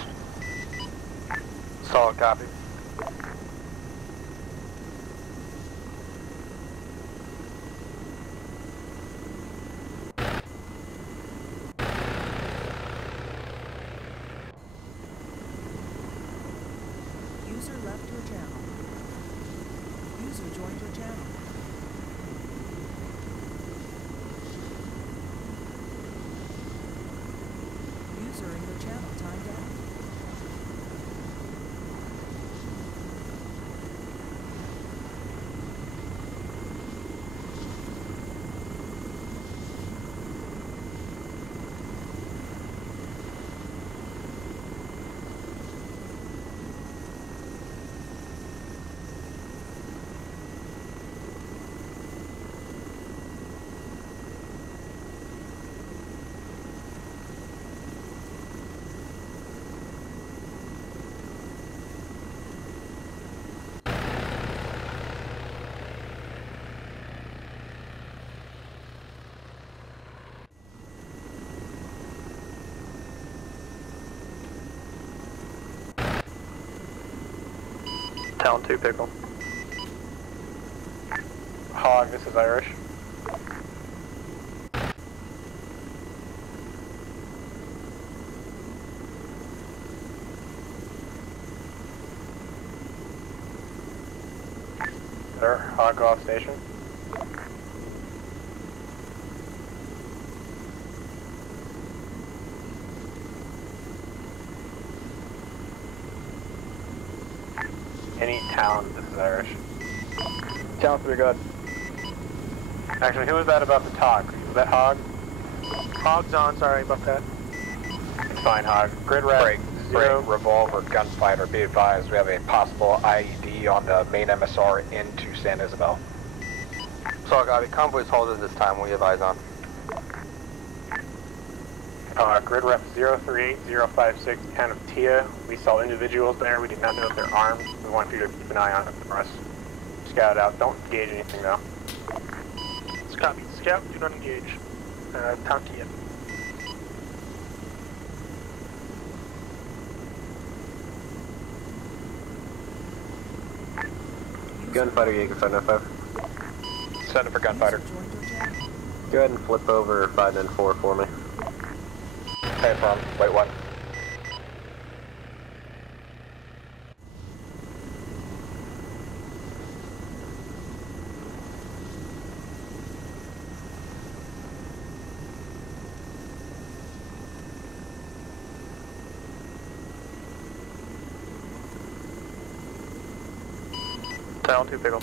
Solid copy. User left your channel. User joined your channel. User in your channel timed out. Town 2 Pickle. Hog, this is Irish. Sir, Hog, go off station. Any town, this is Irish. Town 3, good. Actually, who was that about the talk? Was that Hog? Hog's on, sorry about that. It's fine, Hog. Grid rep, zero. Revolver, gunfighter, be advised, we have a possible IED on the main MSR into San Isabel. So I got it. Convoy's halted this time, we have eyes on. Grid rep 038056, town of Tia. We saw individuals there, we did not know if they're armed. We want you to keep an eye on it for us. Scout out, don't engage anything though. Copy. Scout, do not engage. Town Tia. Gunfighter, Jaeger 595. Send it for gunfighter. Go ahead and flip over 594 for me. Okay, from wait one. Town 2 Pickle.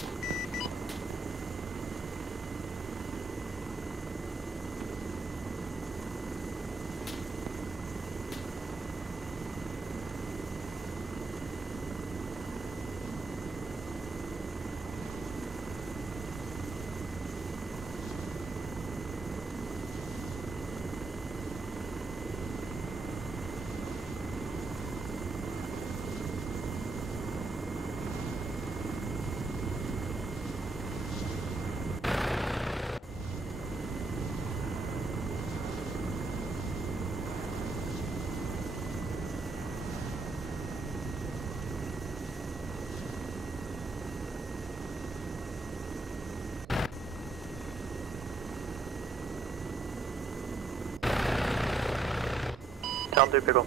Town 2 Pickle.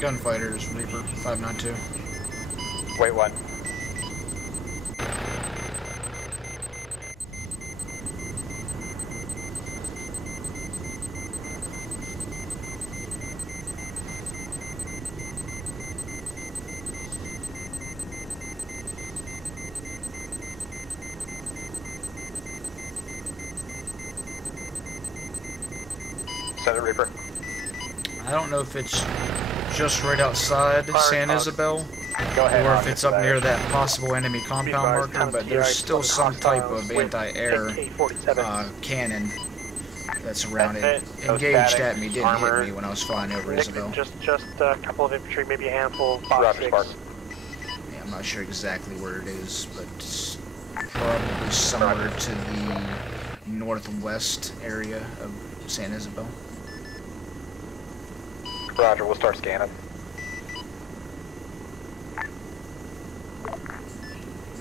Gunfighters, Reaper, 592. Wait one. Send it, Reaper. I don't know if it's just right outside San Isabel, Go ahead, or if it's up near that possible enemy compound marker, but there's still some type of anti-air cannon that's around it. Engaged at me, didn't hit me when I was flying over Isabel. Just a couple of infantry, maybe a handful. Box 6. Yeah, I'm not sure exactly where it is, but it's probably somewhere to the northwest area of San Isabel. Roger, we'll start scanning.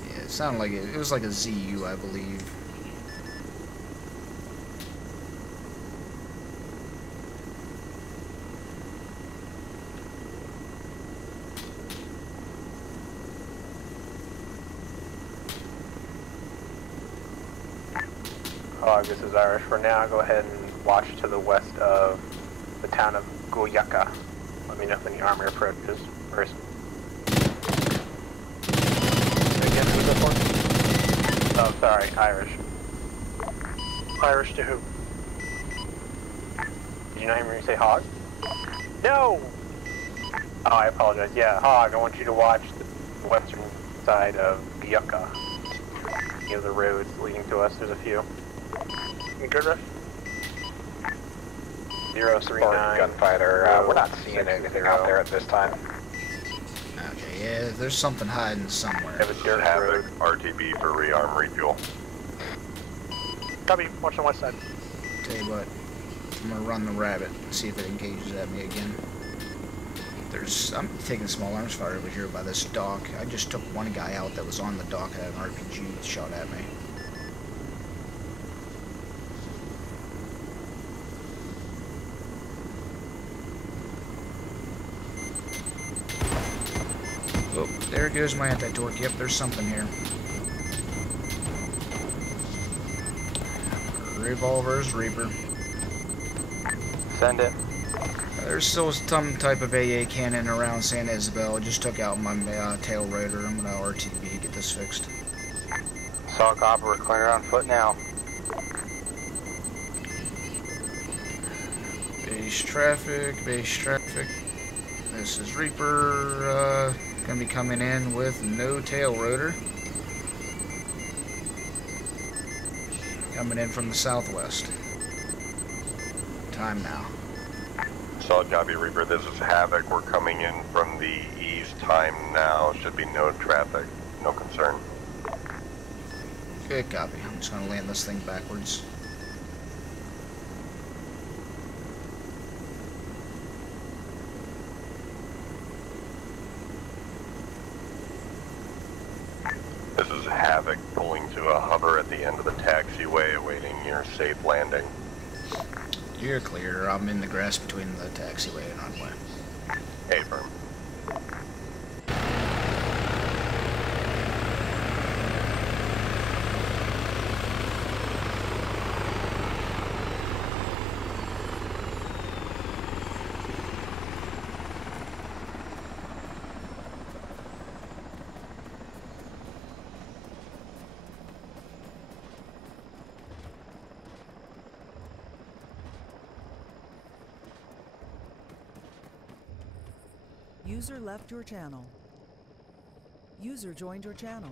Yeah, it sounded like it was like a ZU, I believe. This is Irish. For now, go ahead and watch to the west of the town of Guyaka. Let me know if any army approaches first. Again, who's that for? Oh, sorry, Irish. Irish to who? Did you not hear me say Hog? No! Oh, I apologize. Yeah, Hog, I want you to watch the western side of Guyaka. Near the roads leading to us, there's a few. You good, Riff? 039 gunfighter. We're not seeing anything out there at this time. Okay, yeah, there's something hiding somewhere. Have a dirt road. RTB for rearm refuel. Copy. Watch on west side. Tell you what, I'm gonna run the rabbit and see if it engages at me again. I'm taking small arms fire over here by this dock. I just took one guy out that was on the dock, had an RPG shot at me. Oh, there goes my anti-torque. Yep, there's something here. Revolvers, Reaper. Send it. There's still some type of AA cannon around San Isabel. I just took out my tail rotor. I'm gonna RTB, get this fixed. Saw copper, we're clear on foot now. Base traffic, base traffic. This is Reaper, gonna be coming in with no tail rotor. Coming in from the southwest. Time now. Solid copy, Reaper. This is Havoc. We're coming in from the east. Time now. Should be no traffic. No concern. Good copy. I'm just gonna land this thing backwards. This is Havoc pulling to a hover at the end of the taxiway, awaiting your safe landing. You're clear. I'm in the grass between the taxiway and runway. Hey, firm. User left your channel. User joined your channel.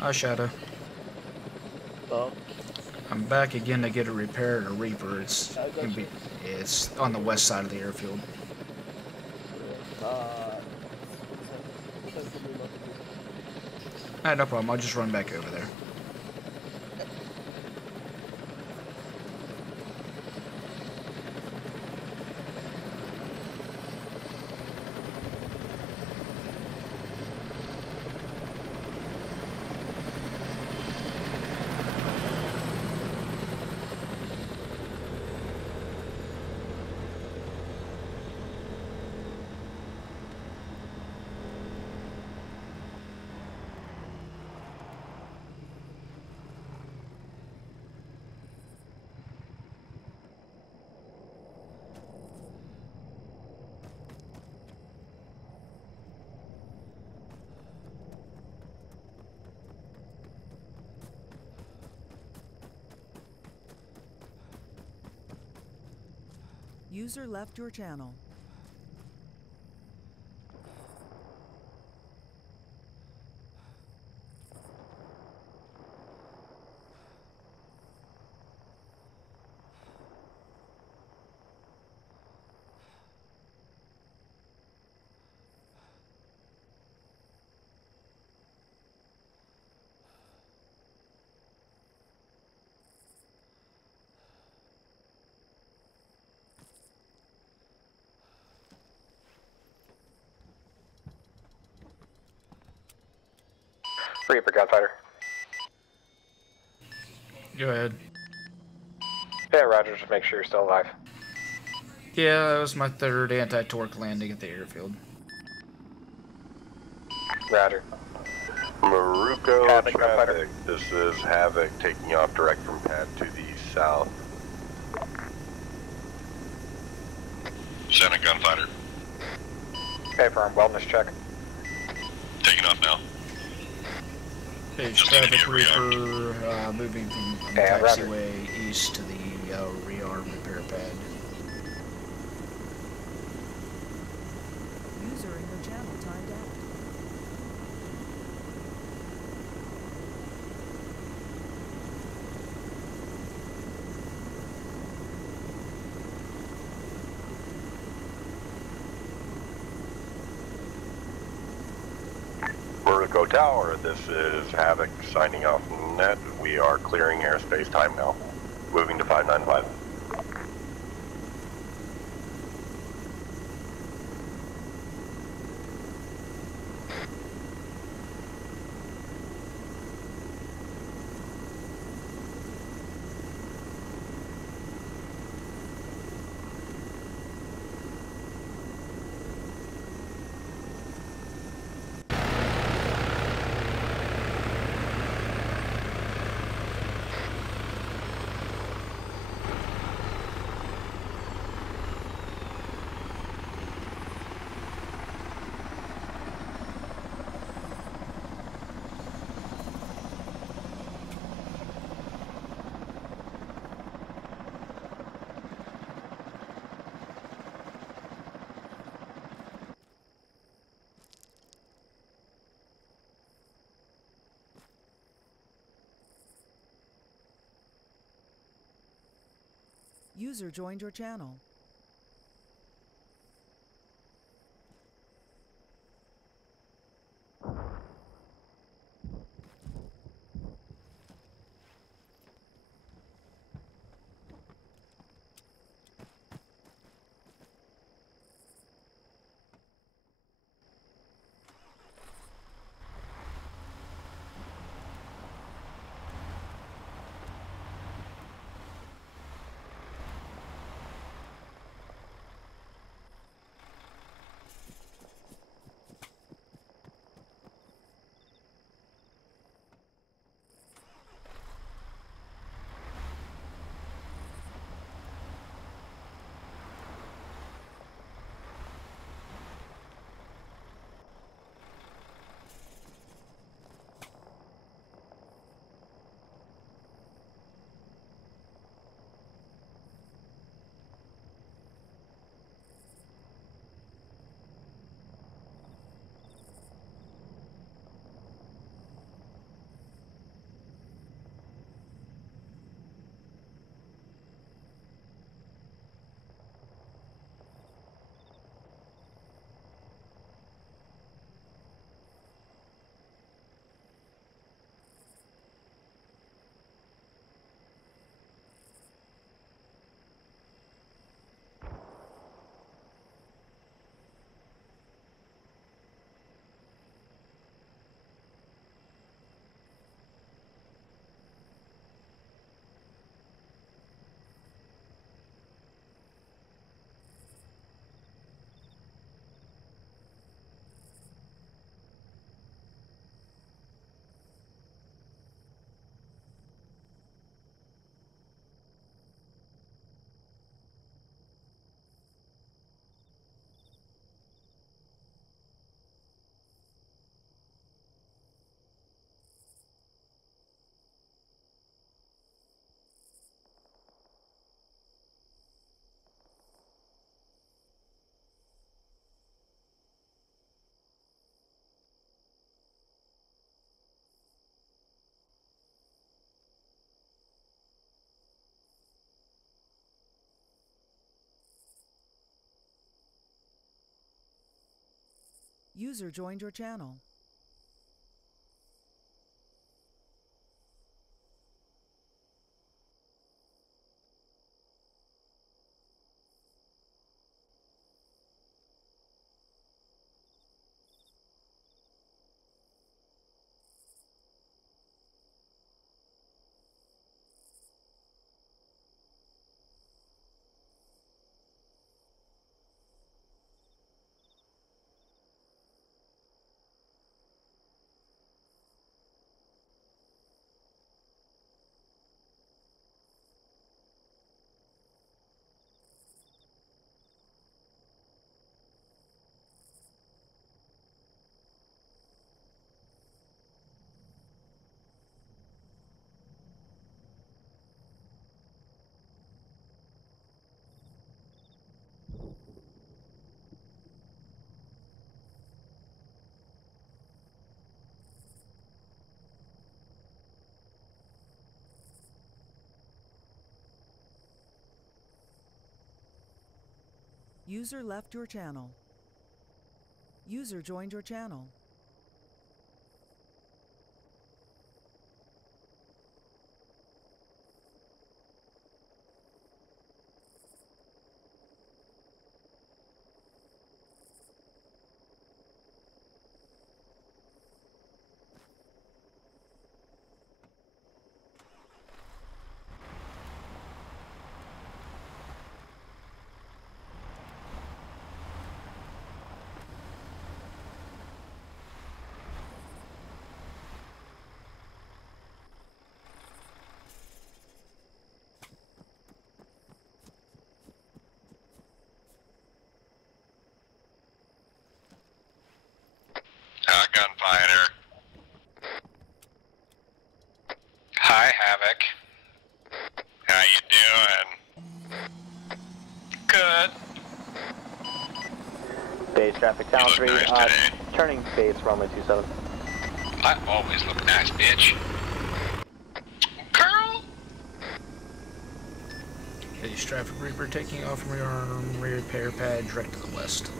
Hi, Shadow. Oh. I'm back again to get a repair at a Reaper. It's on the west side of the airfield. No problem. I'll just run back over there. User left your channel. Reaper gunfighter. Go ahead. Yeah, Roger, just make sure you're still alive. Yeah, that was my third anti-torque landing at the airfield. Roger. Maruko Havoc, traffic, this is Havoc taking off direct from pad to the south. Send a gunfighter. Okay, firm, wellness check. Taking off now. Page traffic Reaper, moving from the taxiway east to the rearm repair pad. User in your channel timed out. Maruko Tower, this is Havoc signing off net. We are clearing airspace time now. Moving to 595. User joined your channel. User joined your channel. User left your channel. User joined your channel. Gunfighter. Hi, Havoc. How you doing? Good. Base traffic, Town 3, nice turning base, runway 27. I always look nice, bitch. Girl! Base traffic Reaper taking off from your repair pad direct to the west.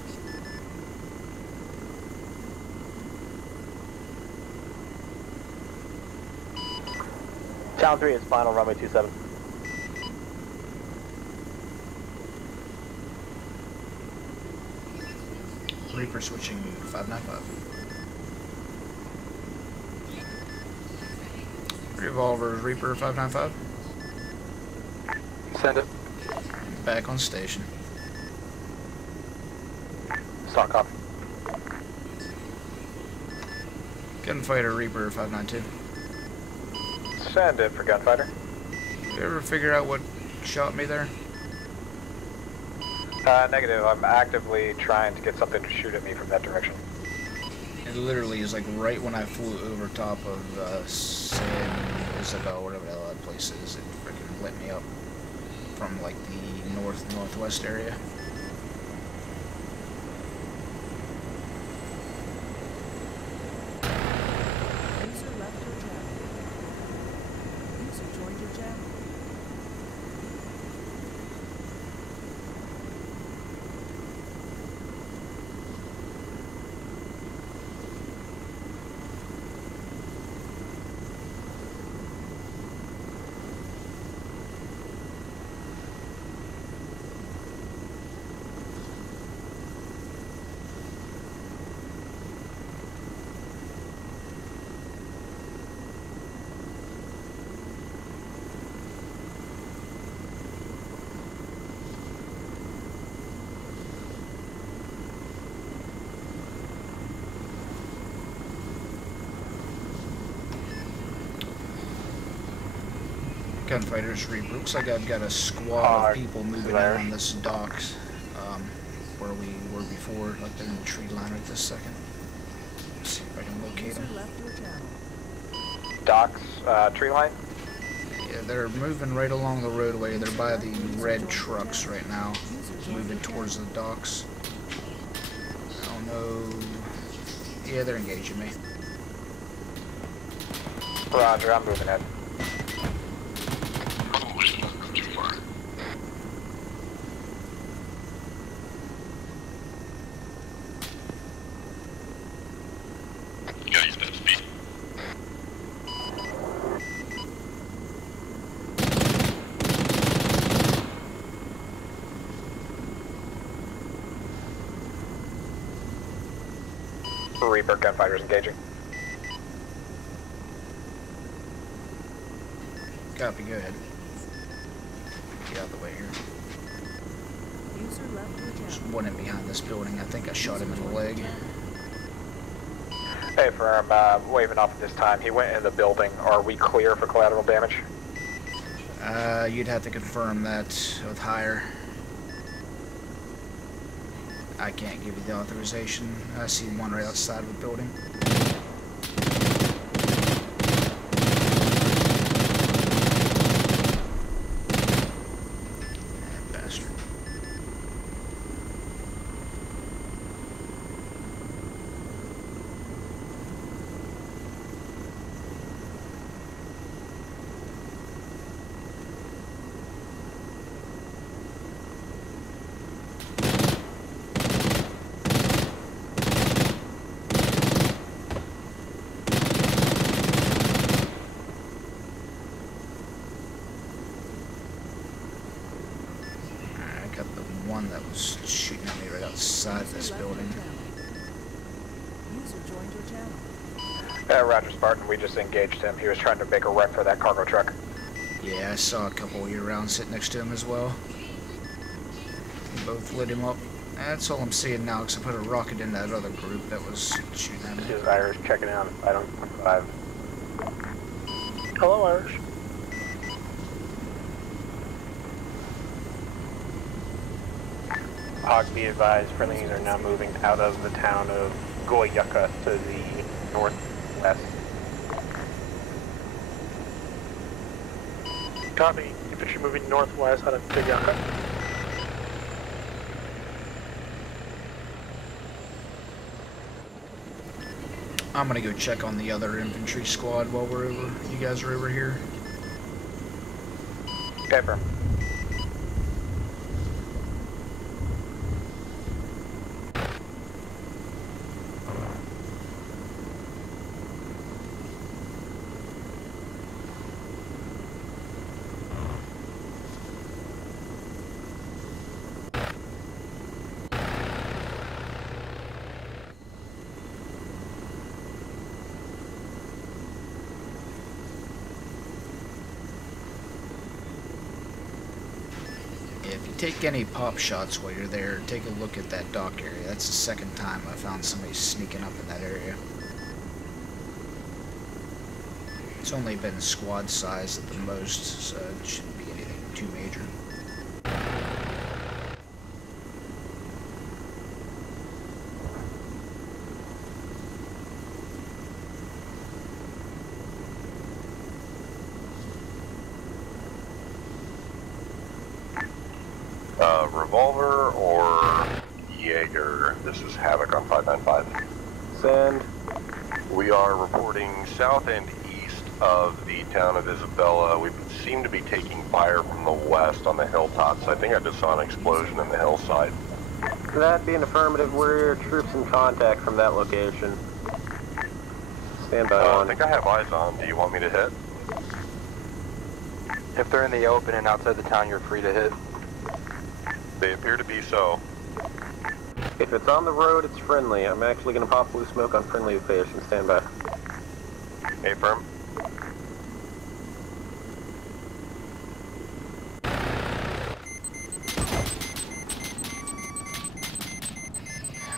Town 3 is final, runway 27. Reaper switching 595. Revolvers, Reaper 595. Send it. Back on station. Stock copy. Gunfighter, Reaper 592. Send it for Gunfighter. You ever figure out what shot me there? Negative. I'm actively trying to get something to shoot at me from that direction. It literally is like right when I flew over top of San Isabel, whatever the hell that place is. It freaking lit me up from like the northwest area. User left your channel. User joined your channel. Gunfighters Reaper. Looks like I've got a squad of people moving in on this docks, where we were before, like they're in the tree line right this second. Let's see if I can locate them. Docks, tree line? Yeah, they're moving right along the roadway. They're by the red trucks right now, moving towards the docks. I don't know. Yeah, they're engaging me. Roger, I'm moving in. Reaper gunfighters engaging. Copy, go ahead. Get out of the way here. User left your channel. There's one in behind this building. I think I shot him in the leg. Hey, firm, waving off at this time. He went in the building. Are we clear for collateral damage? You'd have to confirm that with higher. I can't give you the authorization. I see one right outside of the building. Bastard. one that was shooting at me right outside this building. User joined your channel. Roger, Spartan. We just engaged him. He was trying to make a run for that cargo truck. Yeah, I saw a couple of your rounds sitting next to him as well. We both lit him up. That's all I'm seeing now, because I put a rocket in that other group that was shooting at me. This is Irish checking in on 5. Hello, Irish. Hog, be advised, friendlies are now moving out of the town of Goyuka to the northwest. Copy. Infantry moving northwest out of Goyuka. I'm gonna go check on the other infantry squad while we're over. You guys are over here. Okay, firm. If you take any pop shots while you're there, take a look at that dock area. That's the second time I found somebody sneaking up in that area. It's only been squad size at the most, so it shouldn't be anything too major. Revolver or Jaeger? This is Havoc on 595. Send. We are reporting south and east of the town of Isabella. We seem to be taking fire from the west on the hilltops. I think I just saw an explosion in the hillside. That being affirmative, we're troops in contact from that location. Stand by I on. think I have eyes on. Do you want me to hit? If they're in the open and outside the town, you're free to hit. They appear to be so. If it's on the road, it's friendly. I'm actually going to pop blue smoke on friendly location. Stand by. Hey, firm.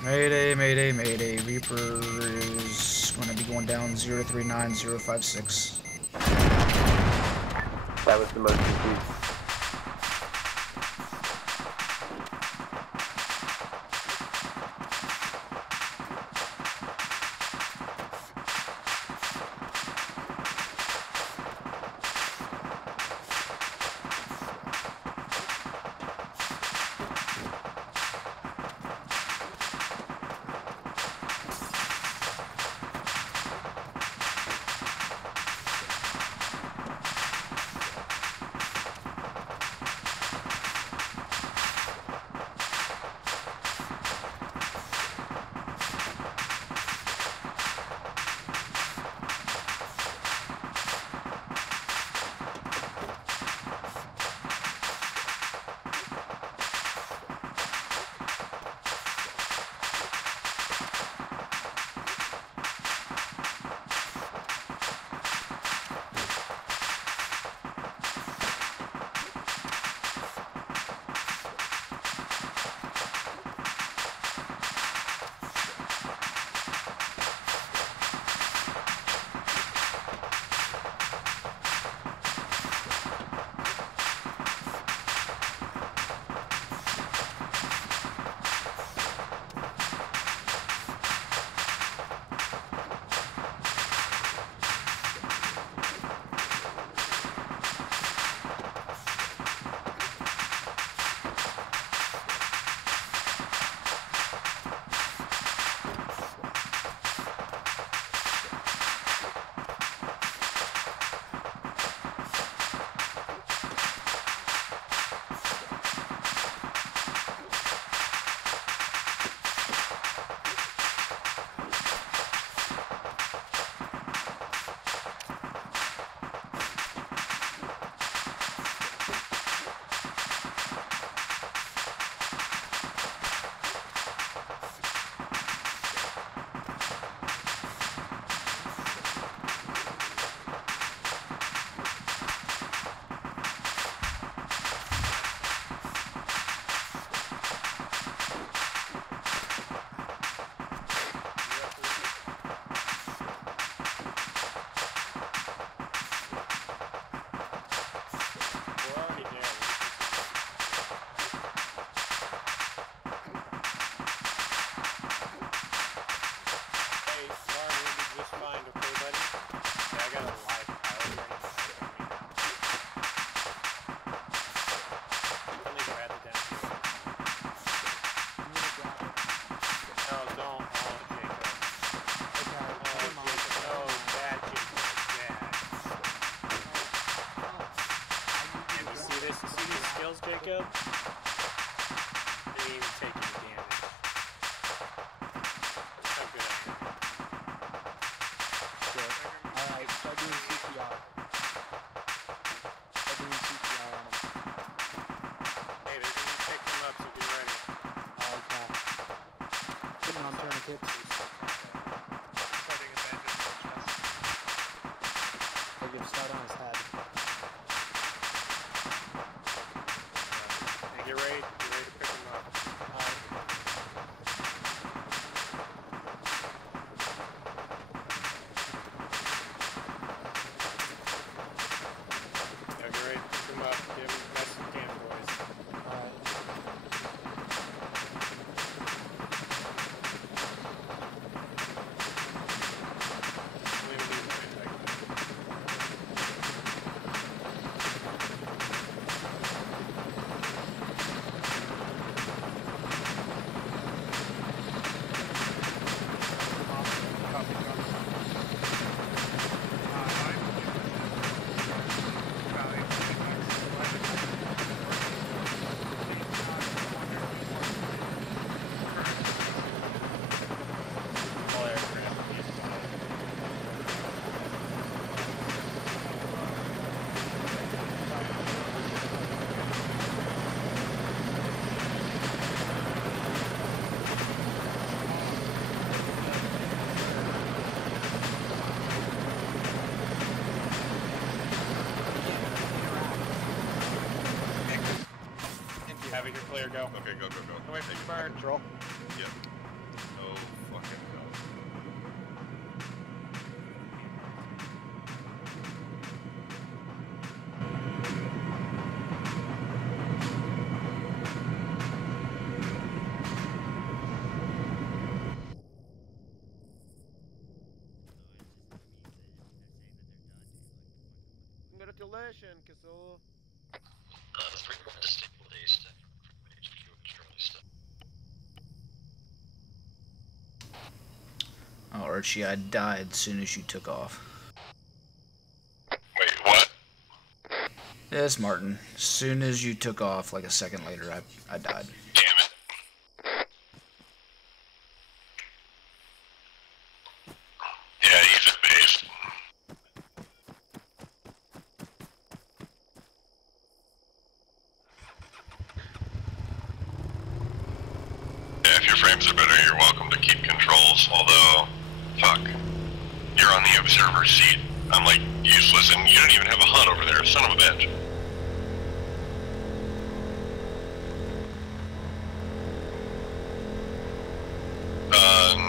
Mayday, mayday, mayday. Reaper is going to be going down 039056. That was the most confused. Base, you see these skills, Jacob? They didn't even take any damage. How good I am. Good. Alright, start doing CPR. Start doing CPR on them. Hey, they're gonna pick them up, so be ready. Okay. Putting on tourniquets. I'll give start on his head. Hey, get ready to pick them up. Yeah, get ready to pick them up. Give them the best you can, boys. Alright. Have it, your player go. Okay, go. Away from the burn. Control. Yep. Oh, fucking hell. Congratulations, Castle. Oh, Archie, I died as soon as you took off. Wait, what? Yes, Martin. As soon as you took off, like a second later, I died. Damn it. Yeah, he's at base. Yeah, if your frames are better, you're welcome to keep controls, although, fuck, you're on the observer seat. I'm like useless and you don't even have a HUD over there, son of a bitch.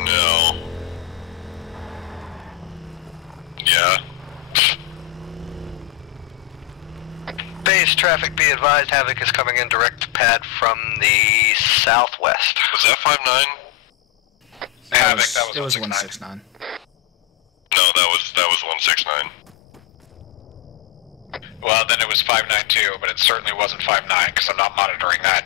No. Yeah. Base traffic, be advised, Havoc is coming in direct to pad from the southwest. Was that 5-9? Havoc, that was It was 169. 169. No, that was 169. Well, then it was 592, but it certainly wasn't 59 because I'm not monitoring that.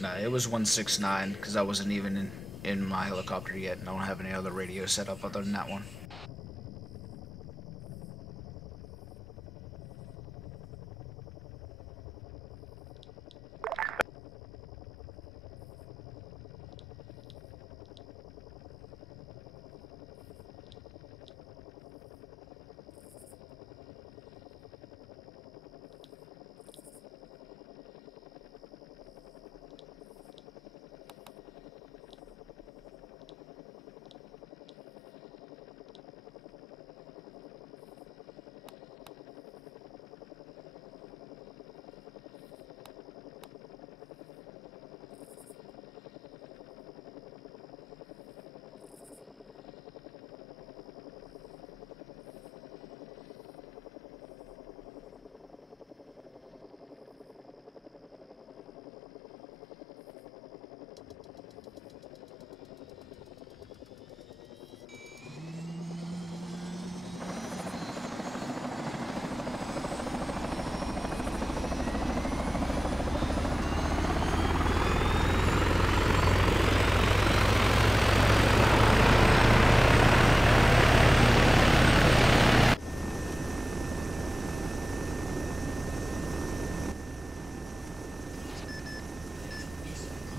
No, it was 169 because I wasn't even in my helicopter yet, and I don't have any other radio set up other than that one.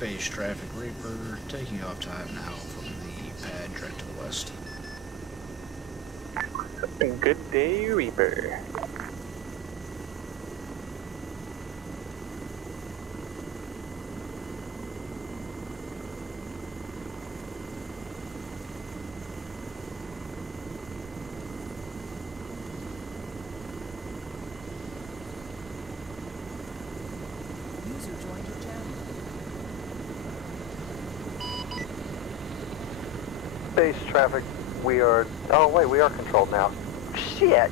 Base traffic Reaper, taking off time now from the pad direct to the west. Good day, Reaper. User joined your channel. Base traffic, we are... Oh wait, we are controlled now. Shit!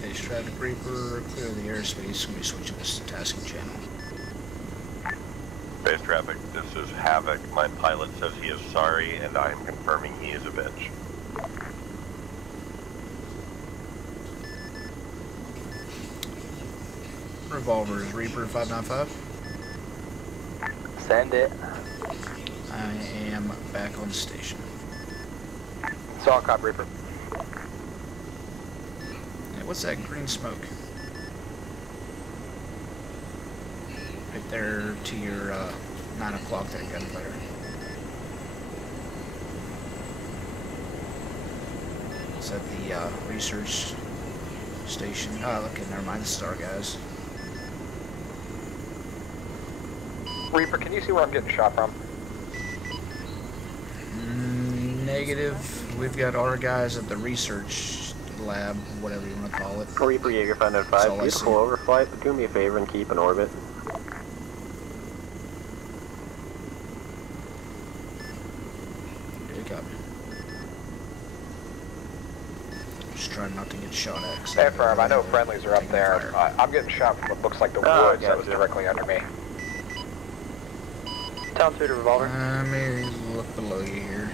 Base traffic Reaper, clear the airspace, and we switch this to tasking channel. Base traffic, this is Havoc. My pilot says he is sorry, and I am confirming he is a bitch. Revolver is Reaper 595. Send it. I am back on station. Saw cop Reaper. Hey, what's that green smoke? Right there to your 9 o'clock there, gunfighter. Is that the research station? Oh, okay, never mind, this is our guys. Reaper, can you see where I'm getting shot from? Negative. We've got our guys at the research lab, whatever you want to call it. Reaper Jaeger 595, beautiful overflight, but do me a favor and keep in orbit. Good copy. Just trying not to get shot at. Hey, firm, I know friendlies are up there. I'm getting shot from what looks like the woods that was directly under me. Town 2 to Revolver. Let me look below you here.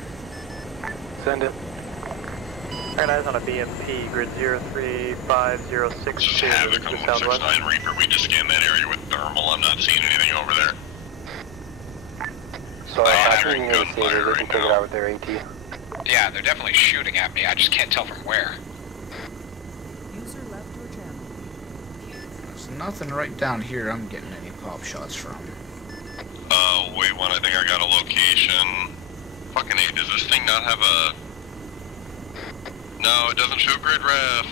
Send it. Got eyes on a BMP, grid 035062. Havoc on 169 Reaper, we just scanned that area with thermal. I'm not seeing anything over there. So I think you need to see it, they can take it out with their AT. Yeah, they're definitely shooting at me, I just can't tell from where. User left your channel. There's nothing right down here I'm getting any pop shots from. Wait one, I think I got a location. Fucking A, does this thing not have a... No, it doesn't show grid ref.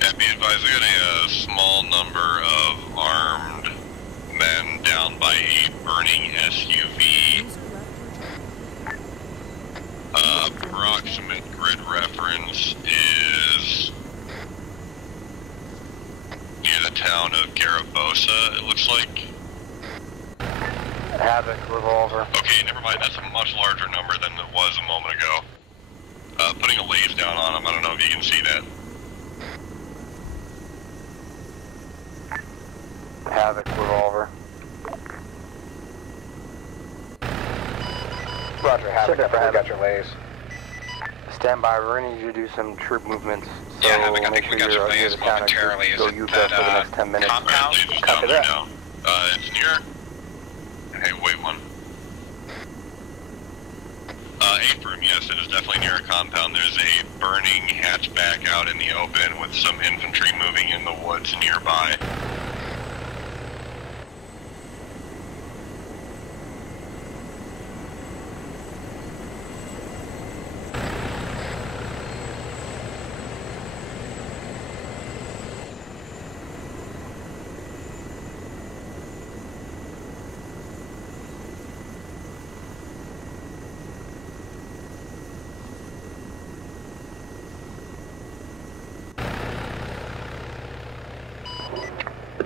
Yeah, be advised, we got a small number of armed men down by a burning SUV. Approximate grid reference is near the town of Garabosa, it looks like. Havoc, Revolver. Okay, never mind, that's a much larger number than it was a moment ago. Putting a lace down on them, I don't know if you can see that. Havoc, Revolver. Roger, Havoc, I got your lays. Stand by, we're going to need you to do some troop movements. So Yeah, Havoc, I make think we sure got your you're near lays the town and momentarily. Is go it U-turn that, for the next 10 minutes. compound? Copy that. Now. It's near... Hey, wait one. Apron, yes, it is definitely near a compound. There's a burning hatchback out in the open with some infantry moving in the woods nearby.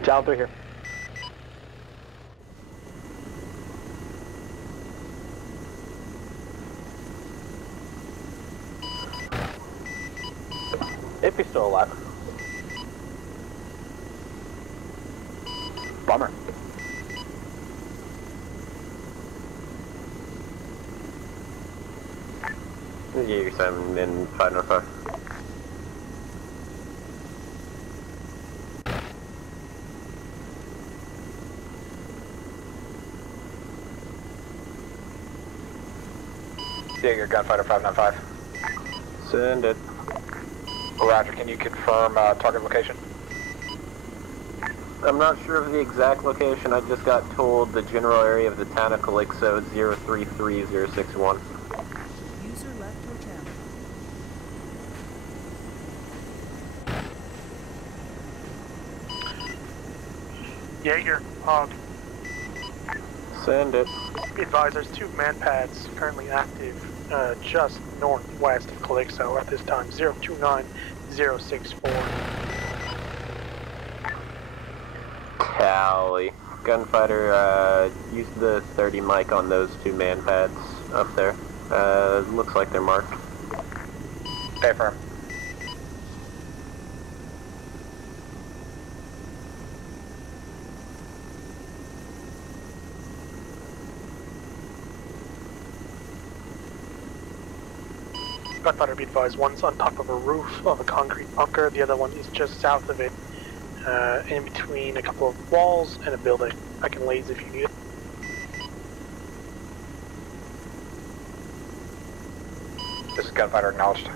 Down through here. If he's still alive. Bummer. Jaeger 7 in 505. Jaeger, Gunfighter 595. Send it. Roger, can you confirm target location? I'm not sure of the exact location. I just got told the general area of the town of Calixo 033061. User left your channel. Jaeger, Hog. Send it. Be advised, there's 2 man pads currently active just northwest of Calixo at this time, 029064. Tally. Gunfighter, use the 30 mic on those 2 man pads up there. Looks like they're marked. Stay firm. Gunfighter, be advised, one's on top of a roof of a concrete bunker, the other one is just south of it, in between a couple of walls and a building. I can laze if you need it. This is Gunfighter acknowledged.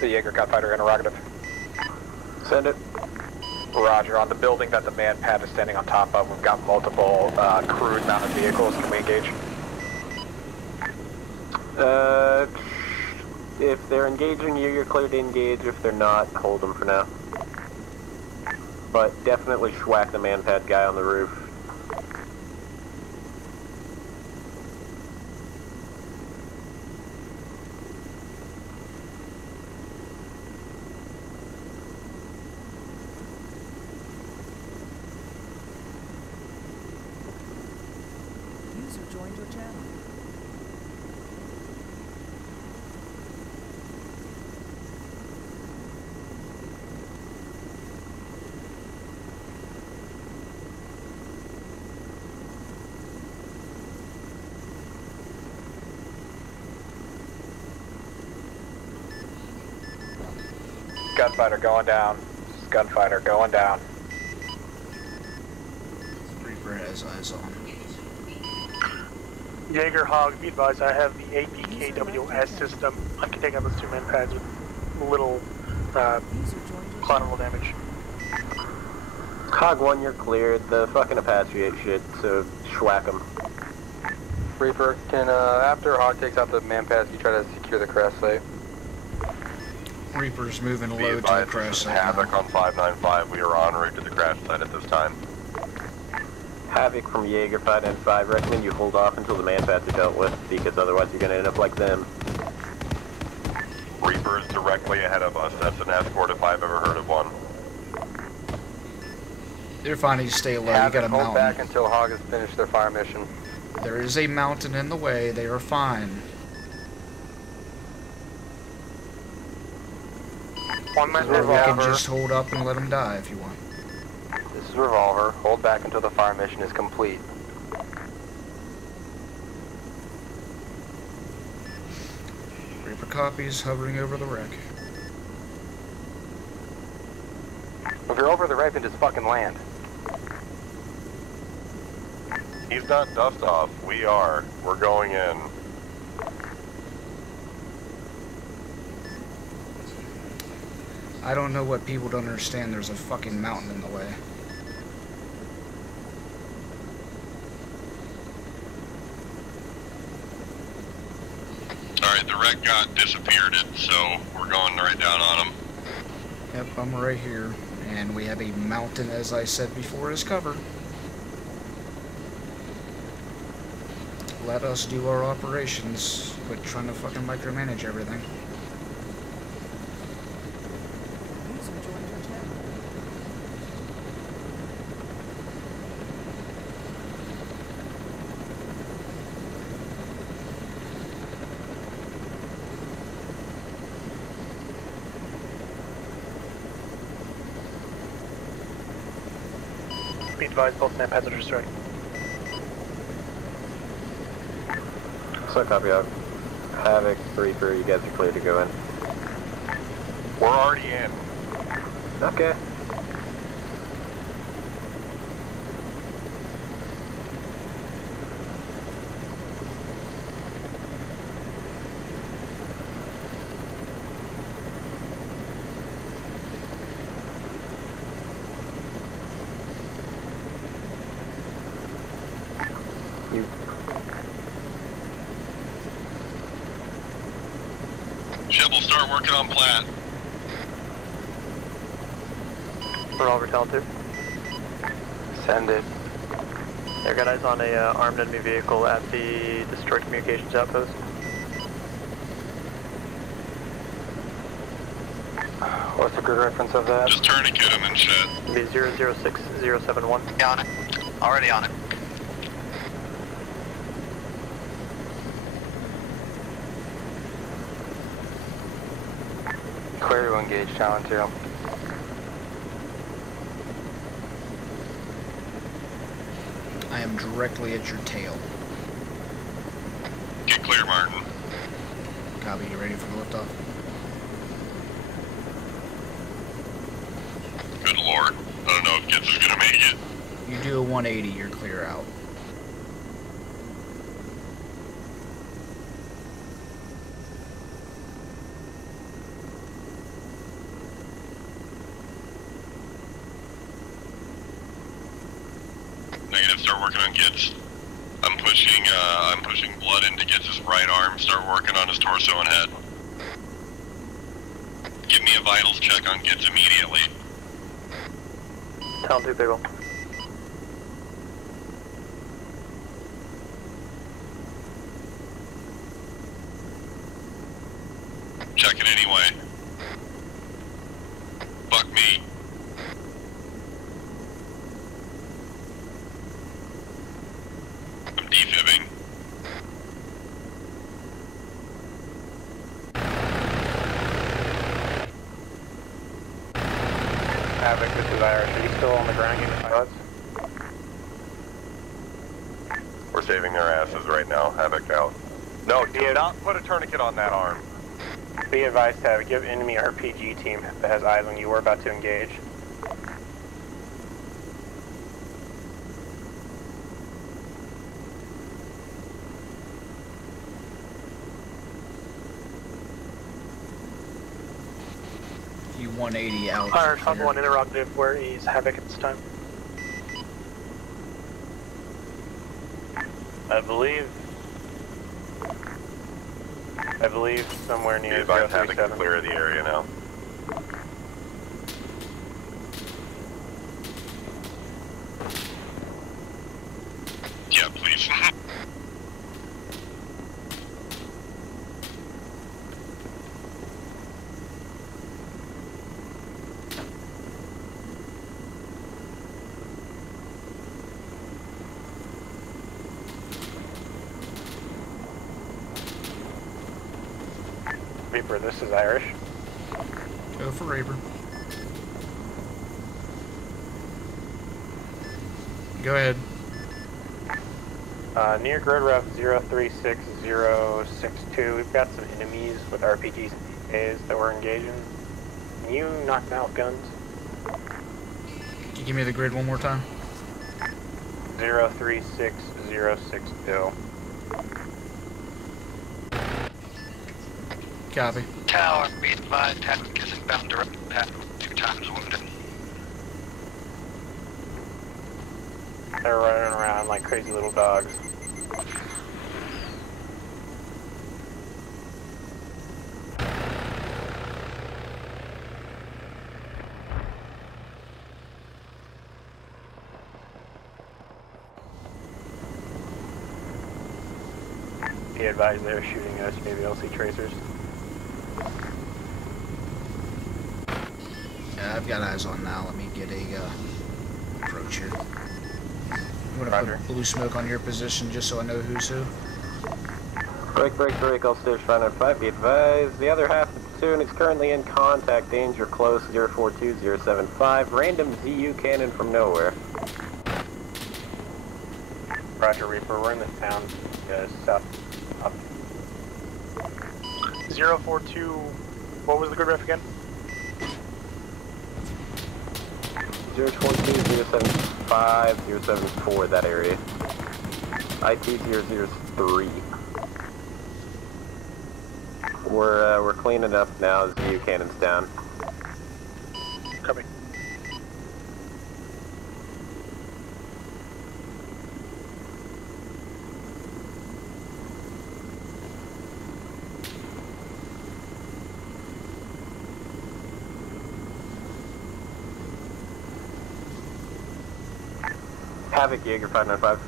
The Jaeger Gunfighter interrogative. Send it. Roger, on the building that the man pad is standing on top of, we've got multiple crude mounted vehicles. Can we engage? If they're engaging you, you're clear to engage. If they're not, hold them for now. But definitely schwack the man pad guy on the roof. User joined your channel. Gunfighter going down. Gunfighter going down. Reaper has eyes on. Jaeger, Hog, be advised, I have the APKWS system. I can take out those 2 man pads with little collateral damage. Hog 1, you're cleared. The fucking Apache ate shit, so schwack them. Reaper, can after Hog takes out the man pads, you try to secure the crash site? Reaper's moving Be low to the advised, crash this is site. Havoc on 595. We are en route to the crash site at this time. Havoc from Jaeger 595. Recommend you hold off until the man pads are dealt with, because otherwise you're gonna end up like them. Reaper is directly ahead of us. That's an escort if I've ever heard of one. They're fine, you stay low. Havoc, You got a hold mountain. back until Hog has finished their fire mission. There is a mountain in the way. They are fine. One man Or you can Revolver. just hold up and let them die if you want. This is Revolver. Hold back until the fire mission is complete. Reaper copies hovering over the wreck. If you're over the wreck, then just fucking land. He's not dust off. We are. We're going in. I don't know what people don't understand. There's a fucking mountain in the way. Alright, the wreck got disappeared, so we're going right down on him. Yep, I'm right here. And we have a mountain, as I said before, as cover. Let us do our operations. Quit trying to fucking micromanage everything. User joined your channel. Be advised, both man pads are destroyed. So copy out. Havoc, Reaper, you guys are clear to go in. We're already in. Okay. Ship will start working on plat. We're all Town 2. Send it. There, got eyes on a armed enemy vehicle at the destroyed communications outpost. What's the grid reference of that? Just tourniquet him and shit. Be 006071. Yeah, on it. Already on it. Clear to engage Talon 2. I am directly at your tail. Get clear, Martin. Copy, you ready for the liftoff? Good lord. I don't know if Gibbs is gonna make it. You do a 180, you're clear out. Negative, start working on Gibbs. I'm pushing blood into Gibbs' right arm, start working on his torso and head. Give me a vitals check on Gibbs immediately. Town 2, big one. Check it anyway. Fuck me. I'm defibbing. Havoc, this is Irish. Are you still on the ground getting pilots? We're saving their asses right now. Havoc out. No, do not put a tourniquet on that arm. Be advised, Havoc, you have enemy RPG team that has eyes on you. We're about to engage. You 180 out. Irish on 1 interrogative, where is Havoc at this time? I believe somewhere near Be advised, Havoc, 037. clear of the area now. Yeah, please. Reaper, this is Irish. Go for Reaper. Go ahead. Near grid route 036062, we've got some enemies with RPGs that we're engaging. Can you knock them out with guns? Can you give me the grid one more time? 036062. Copy. Tower, be advised, Havoc is inbound direct path, 2 times wounded. They're running around like crazy little dogs. Be advised they're shooting us, maybe I'll see tracers. Yeah, I've got eyes on now. Let me get a approach here. I'm gonna put blue smoke on your position just so I know who's who. Break, all stage 595, be advised. The other half of the platoon is currently in contact, danger close, 042075, random ZU cannon from nowhere. Roger, Reaper. We're in this town. South. Up. 042. What was the grid ref again? 042, 075, 074, that area. IT 003. We're cleaning up now. ZU cannon's down. Coming. Havoc, Jaeger 595.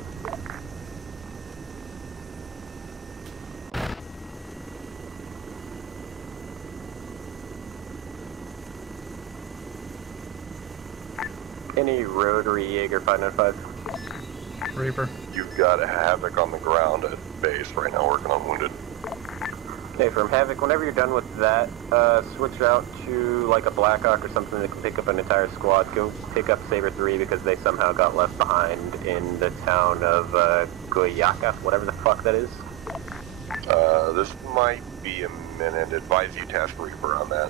Any rotary Jaeger 595? Reaper. You've got a Havoc on the ground at base right now working on wounded. Okay, from Havoc, whenever you're done with that, switch out to like a Blackhawk or something that can pick up an entire squad. Go pick up Saber 3 because they somehow got left behind in the town of Goyaka, whatever the fuck that is. This might be a minute. Advise you task Reaper on that.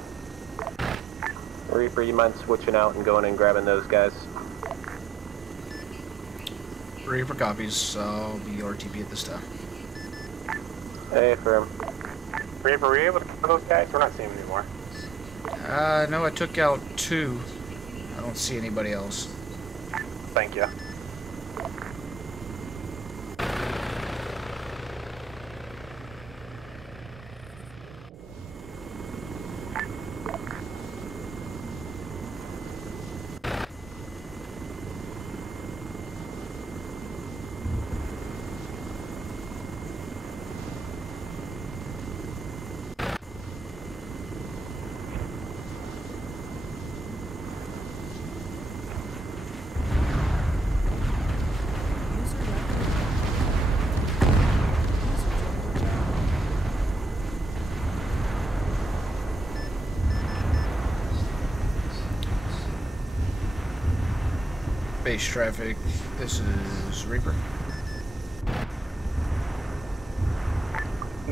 Reaper, you mind switching out and going and grabbing those guys? Reaper copies. I'll be RTB at this time. Hey, firm. Reaper, were you able to cover those guys? We're not seeing them anymore. No, I took out 2. I don't see anybody else. Thank you. Base traffic, this is Reaper.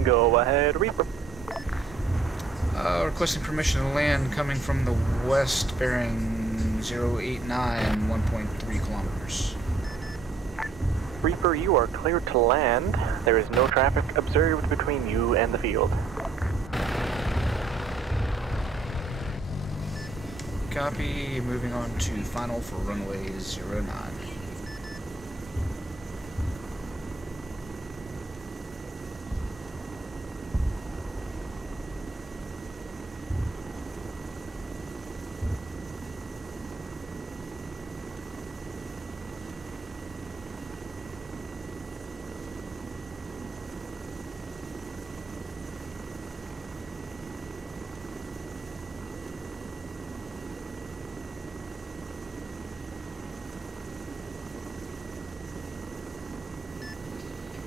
Go ahead, Reaper. Requesting permission to land coming from the west bearing 089, 1.3 kilometers. Reaper, you are cleared to land. There is no traffic observed between you and the field. Copy, moving on to final for runway 09.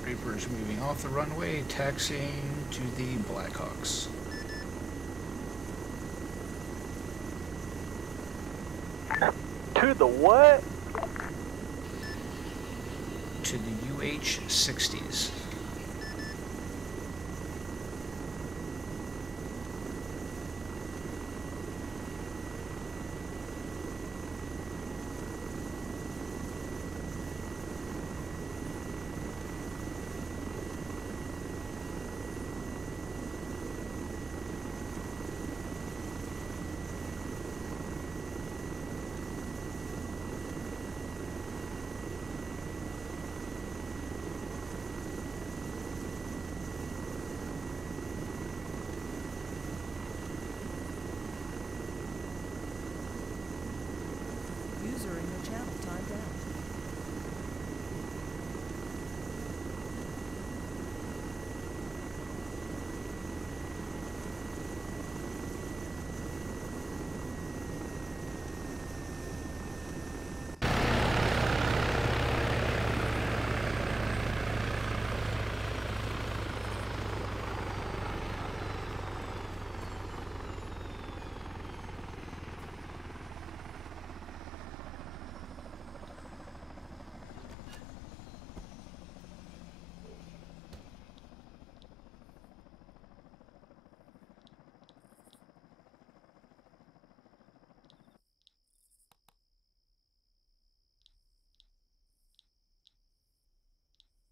Reaper's moving off the runway, taxiing to the Blackhawks. To the what? To the UH-60s.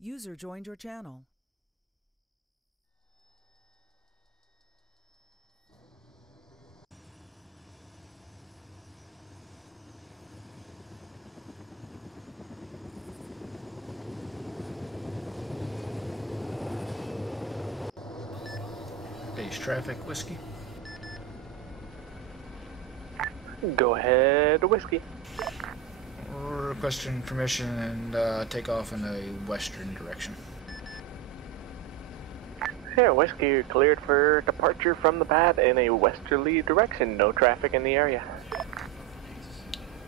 User joined your channel. Base traffic, whiskey. Go ahead, whiskey. Requesting permission and take off in a western direction. Yeah, whiskey, you're cleared for departure from the pad in a westerly direction. No traffic in the area.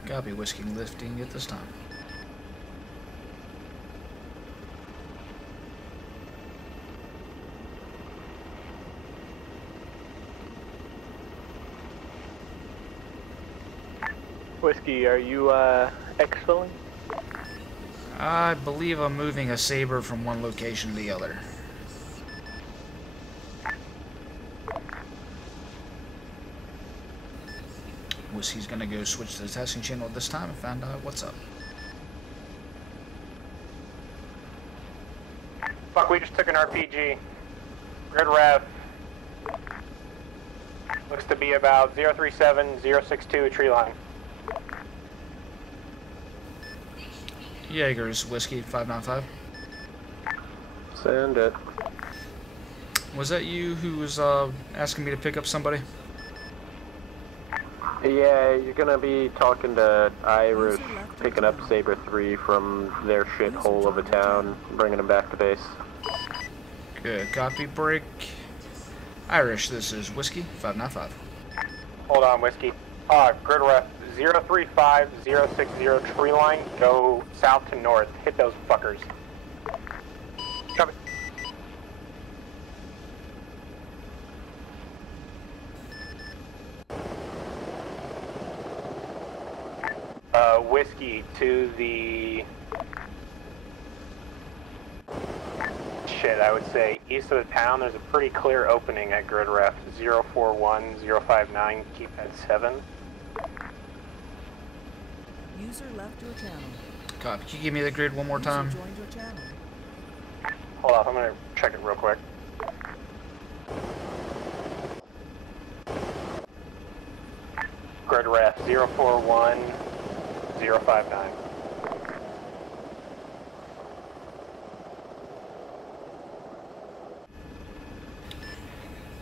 Copy, whiskey lifting at this time. Whiskey, are you exfilling? I believe I'm moving a Saber from one location to the other. Whiskey's gonna go switch to the testing channel at this time and find out what's up. Fuck, we just took an RPG. Grid rev. Looks to be about 037062 tree line. Jaeger's whiskey 595. Send it. Was that you who was asking me to pick up somebody? Yeah, you're gonna be talking to Irish, picking up Saber 3 from their shithole of a town, bringing them back to base. Good, copy, break. Irish, this is whiskey 595. Hold on, whiskey. Grid ref 035060 tree line. Go south to north. Hit those fuckers. Copy. Whiskey to the... Shit, I would say east of the town, there's a pretty clear opening at grid ref 041059. Keep at 7. User left your channel. Copy. Can you give me the grid one more time? User joined your channel. Hold off, I'm gonna check it real quick. Grid ref 041059.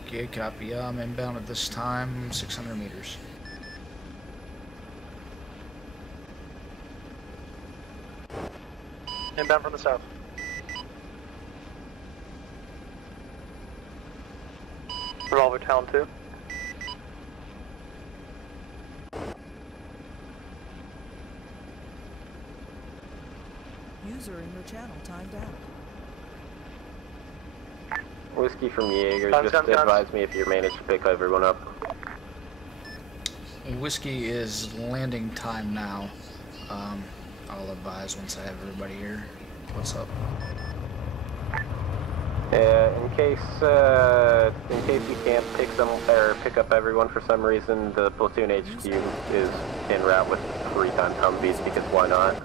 Good copy. I'm inbound at this time, 600 meters. Inbound from the south. Revolver Town 2. User in your channel timed out. Whiskey from Jaeger, Guns, just guns, advise guns. me if you manage to pick everyone up. Whiskey is landing time now. I'll advise once I have everybody here. What's up? In case you can't pick up everyone for some reason, the platoon HQ is en route with 3-ton Humvees because why not?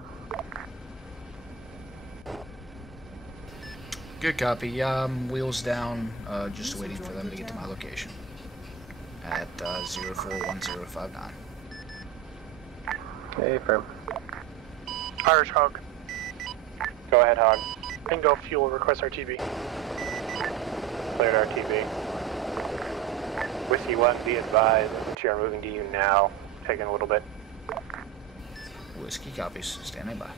Good copy. Yeah, I'm wheels down, just waiting for them to get to my location at 041059. Okay, firm. Irish Hog. Go ahead, Hog. Bingo fuel, request RTB. Cleared RTB. Whiskey 1, be advised. We are moving to you now. Taking a little bit. Whiskey copies. Standing by.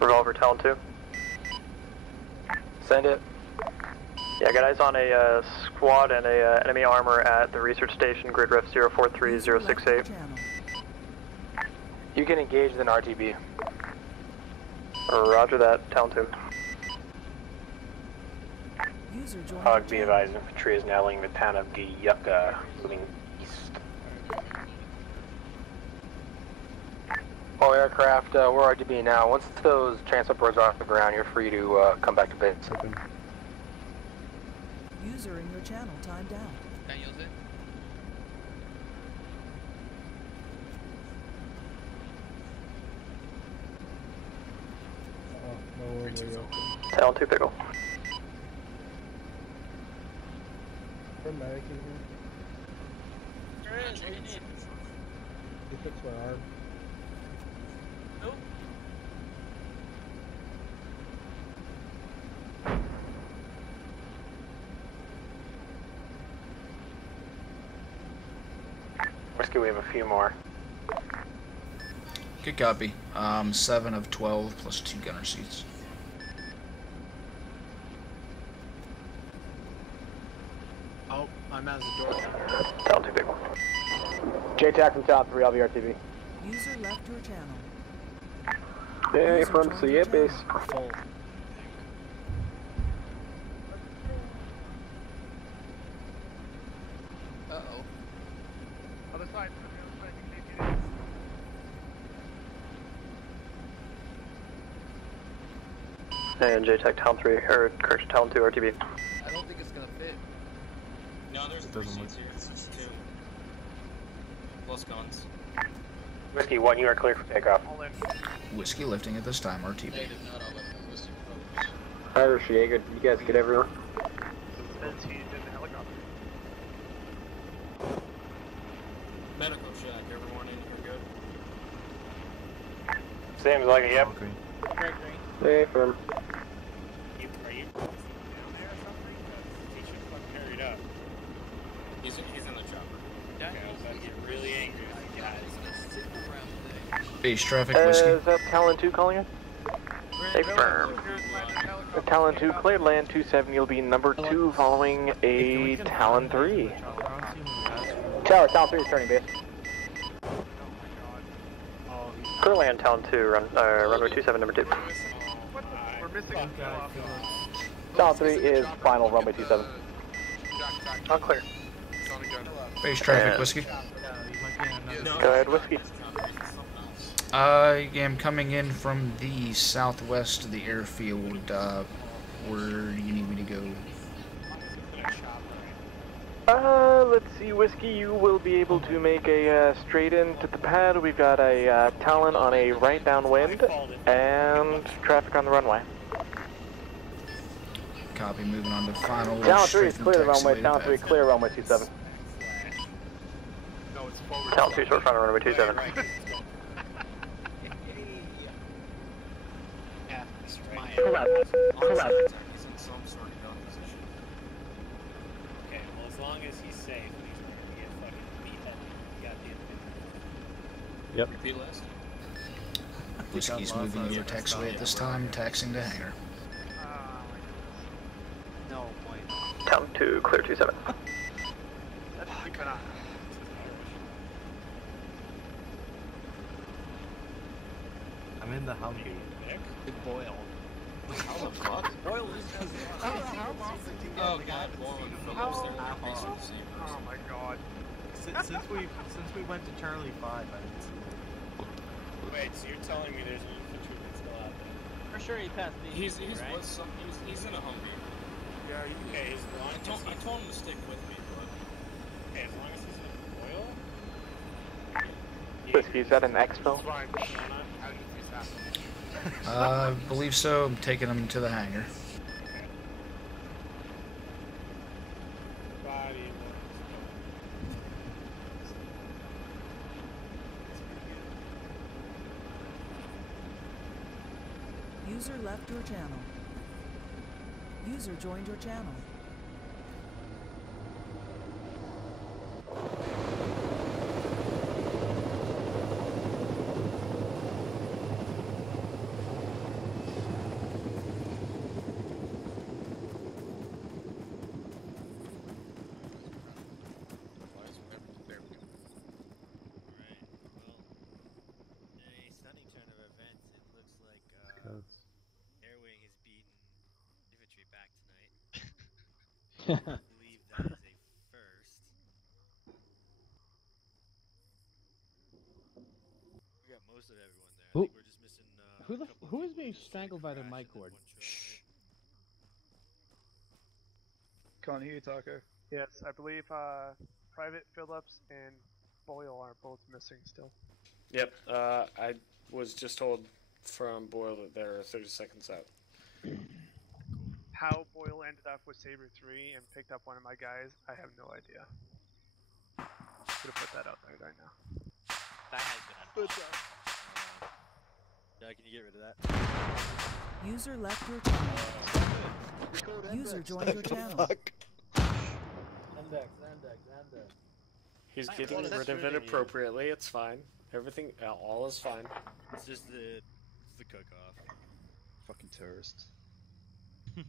Revolver Town 2. Send it. Yeah, I got eyes on a squad and a enemy armor at the research station, grid ref 043068. You can engage in RTB. Roger that, Town 2. User joined Hog, your be channel. advised. Infantry is now leaving the town of Giyuka, moving east. All aircraft, we're RTB now. Once those transport birds are off the ground, you're free to come back to base. User in your channel timed out. Can you use it? Talon 2 pickle. Medic in here. What do you need? You fix my arm. Nope. Whiskey, we have a few more. Good copy. 7 of 12 plus 2 gunner seats. Oh, I'm as a door counter. Talon 2 pickle. JTAC from Town 3, LVRTV. User left your channel. Hey, from CA base. Full. Uh-oh. Other side. And JTAC Talon 3, or correction, Talon 2 RTB. I don't think it's gonna fit. No, there's 3 seats here. It's 2. Plus guns. Whiskey 1, you are clear for takeoff. Whiskey lifting at this time, RTB. Negative, not all of them. Whiskey approach. Irish Jaeger, you guys get everyone? Medical check, everyone in here good? Seems like it, yep. Hey, firm. Are you down there or something? He should fucking carried up. He's in the chopper. Yeah, okay, I was about to get really angry if he got it. Base traffic, Whiskey. Is that Talon 2 calling in? Hey, firm. Talon 2 cleared, land 27, you'll be number 2 following a Talon 3. Tower, Town 3 is turning base. Clear land Talon 2, runway 27, number 2. We're missing Town 3 is final, runway 27. All clear. Base traffic, Whiskey. Go ahead, Whiskey. I am coming in from the southwest of the airfield. Where do you need me to go? Let's see, Whiskey, you will be able to make a straight into the pad. We've got a Talon on a right downwind and traffic on the runway. Copy, moving on to final. Talon 3 is clear the runway, Talon 3 clear runway 27. Talon 2 short front on runway 27. Yeah, that's right. Come on. He's in some sort of gun position. Okay, well, as long as he's safe, he's not gonna get fucking beat up. Goddamn thing. Yep. Repeat last. Whiskey's moving over taxiway at this time, taxing to hangar. No, boy. Talon 2, clear 27. I'm in the Humvee. Good boil. How the fuck? Boil is just. Oh god, Boyle and Phillips, they're not basically the same person. Oh my god. Since we went to Charlie 5, I didn't see him. Wait, so you're telling me there's an infantryman still out there? For sure he passed me. He's right? he's in a Humvee. Yeah, Okay, as long as I told him to stick with me, but okay, as long as he's in Boyle. Whiskey, is that an exfil? I believe so. I'm taking him to the hangar. User left your channel. User joined your channel. I believe that is a first. We got most of everyone there. I think we're just missing. Who is being strangled by the mic cord? Can't hear you, Taco. Yes, I believe Private Phillips and Boyle are both missing still. Yep, I was just told from Boyle that they're 30 seconds out. How Boyle ended up with Saber 3 and picked up one of my guys, I have no idea. Should have put that out there right now. That has been Yeah, can you get rid of that? User left your channel. User joined your channel. Zandex. He's getting rid of it appropriately. It's fine. Everything, all is fine. It's just the cook-off. Fucking terrorists. Hey,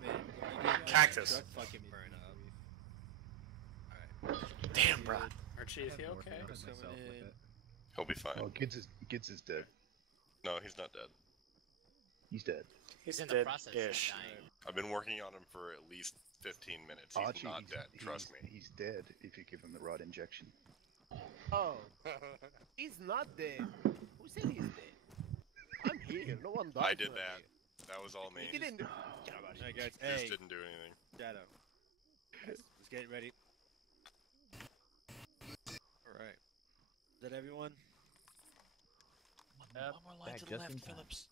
man, Cactus. Fucking burn up. Alright. Damn, bro. Archie, is he okay? He'll be fine. Oh, Gids is dead. No, he's not dead. He's dead. He's in the process of dying. I've been working on him for at least 15 minutes. He's Archie, not dead, trust me. He's dead if you give him the right injection. Oh, he's not dead. Who said he's dead? I'm here. No one died. I did that. That was all me. He didn't do. Alright, guys. Just Hey, didn't do anything. Shadow. Let's get it ready. Alright. Is that everyone? One more line to the left, Phillips.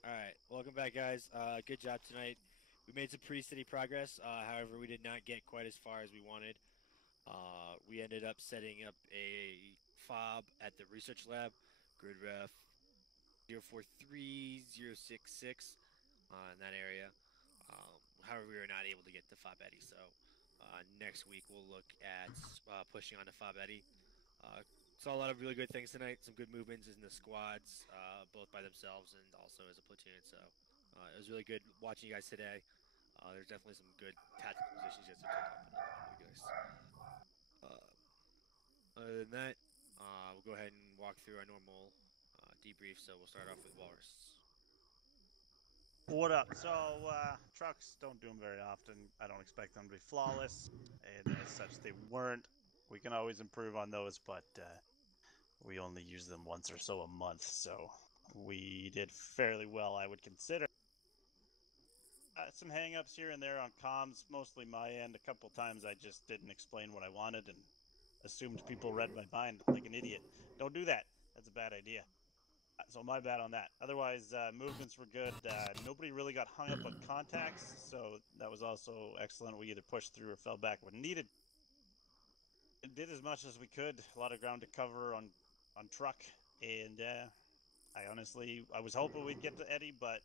Alright, welcome back, guys. Good job tonight. We made some pretty steady progress. However, we did not get quite as far as we wanted. We ended up setting up a fob at the research lab, grid ref 043066 in that area. However, we were not able to get to Fob Eddy, so next week we'll look at pushing on to Fob Eddy. Saw a lot of really good things tonight, some good movements in the squads, both by themselves and also as a platoon, so it was really good watching you guys today. There's definitely some good tactical positions you guys took up, and really nice. Other than that, we'll go ahead and walk through our normal debrief, so we'll start off with Walrus. What up? So, trucks don't do them very often. I don't expect them to be flawless, and as such, they weren't. We can always improve on those, but we only use them once or so a month, so we did fairly well, I would consider. Some hang-ups here and there on comms, mostly my end. A couple times I just didn't explain what I wanted and assumed people read my mind like an idiot. Don't do that. That's a bad idea. So my bad on that. Otherwise, movements were good. Nobody really got hung up on contacts, so that was also excellent. We either pushed through or fell back when needed. It did as much as we could. A lot of ground to cover on truck, and I was hoping we'd get to Eddy, but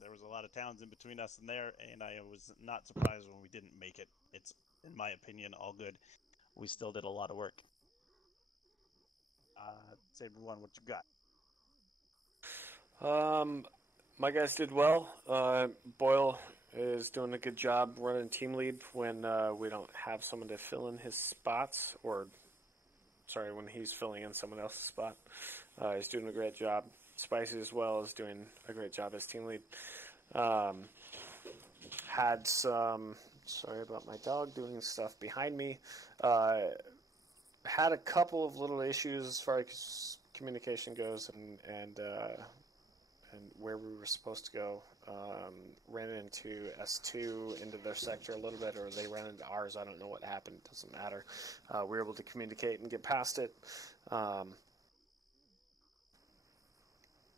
there was a lot of towns in between us and there, and I was not surprised when we didn't make it. It's, in my opinion, all good. We still did a lot of work. Saber One, what you got? My guys did well. Boyle is doing a good job running team lead when we don't have someone to fill in his spots, or sorry, when he's filling in someone else's spot. He's doing a great job. Spicy as well is doing a great job as team lead. Had some, sorry about my dog doing stuff behind me. Had a couple of little issues as far as communication goes and where we were supposed to go. Ran into S2 into their sector a little bit, or they ran into ours. I don't know what happened. It doesn't matter. We were able to communicate and get past it.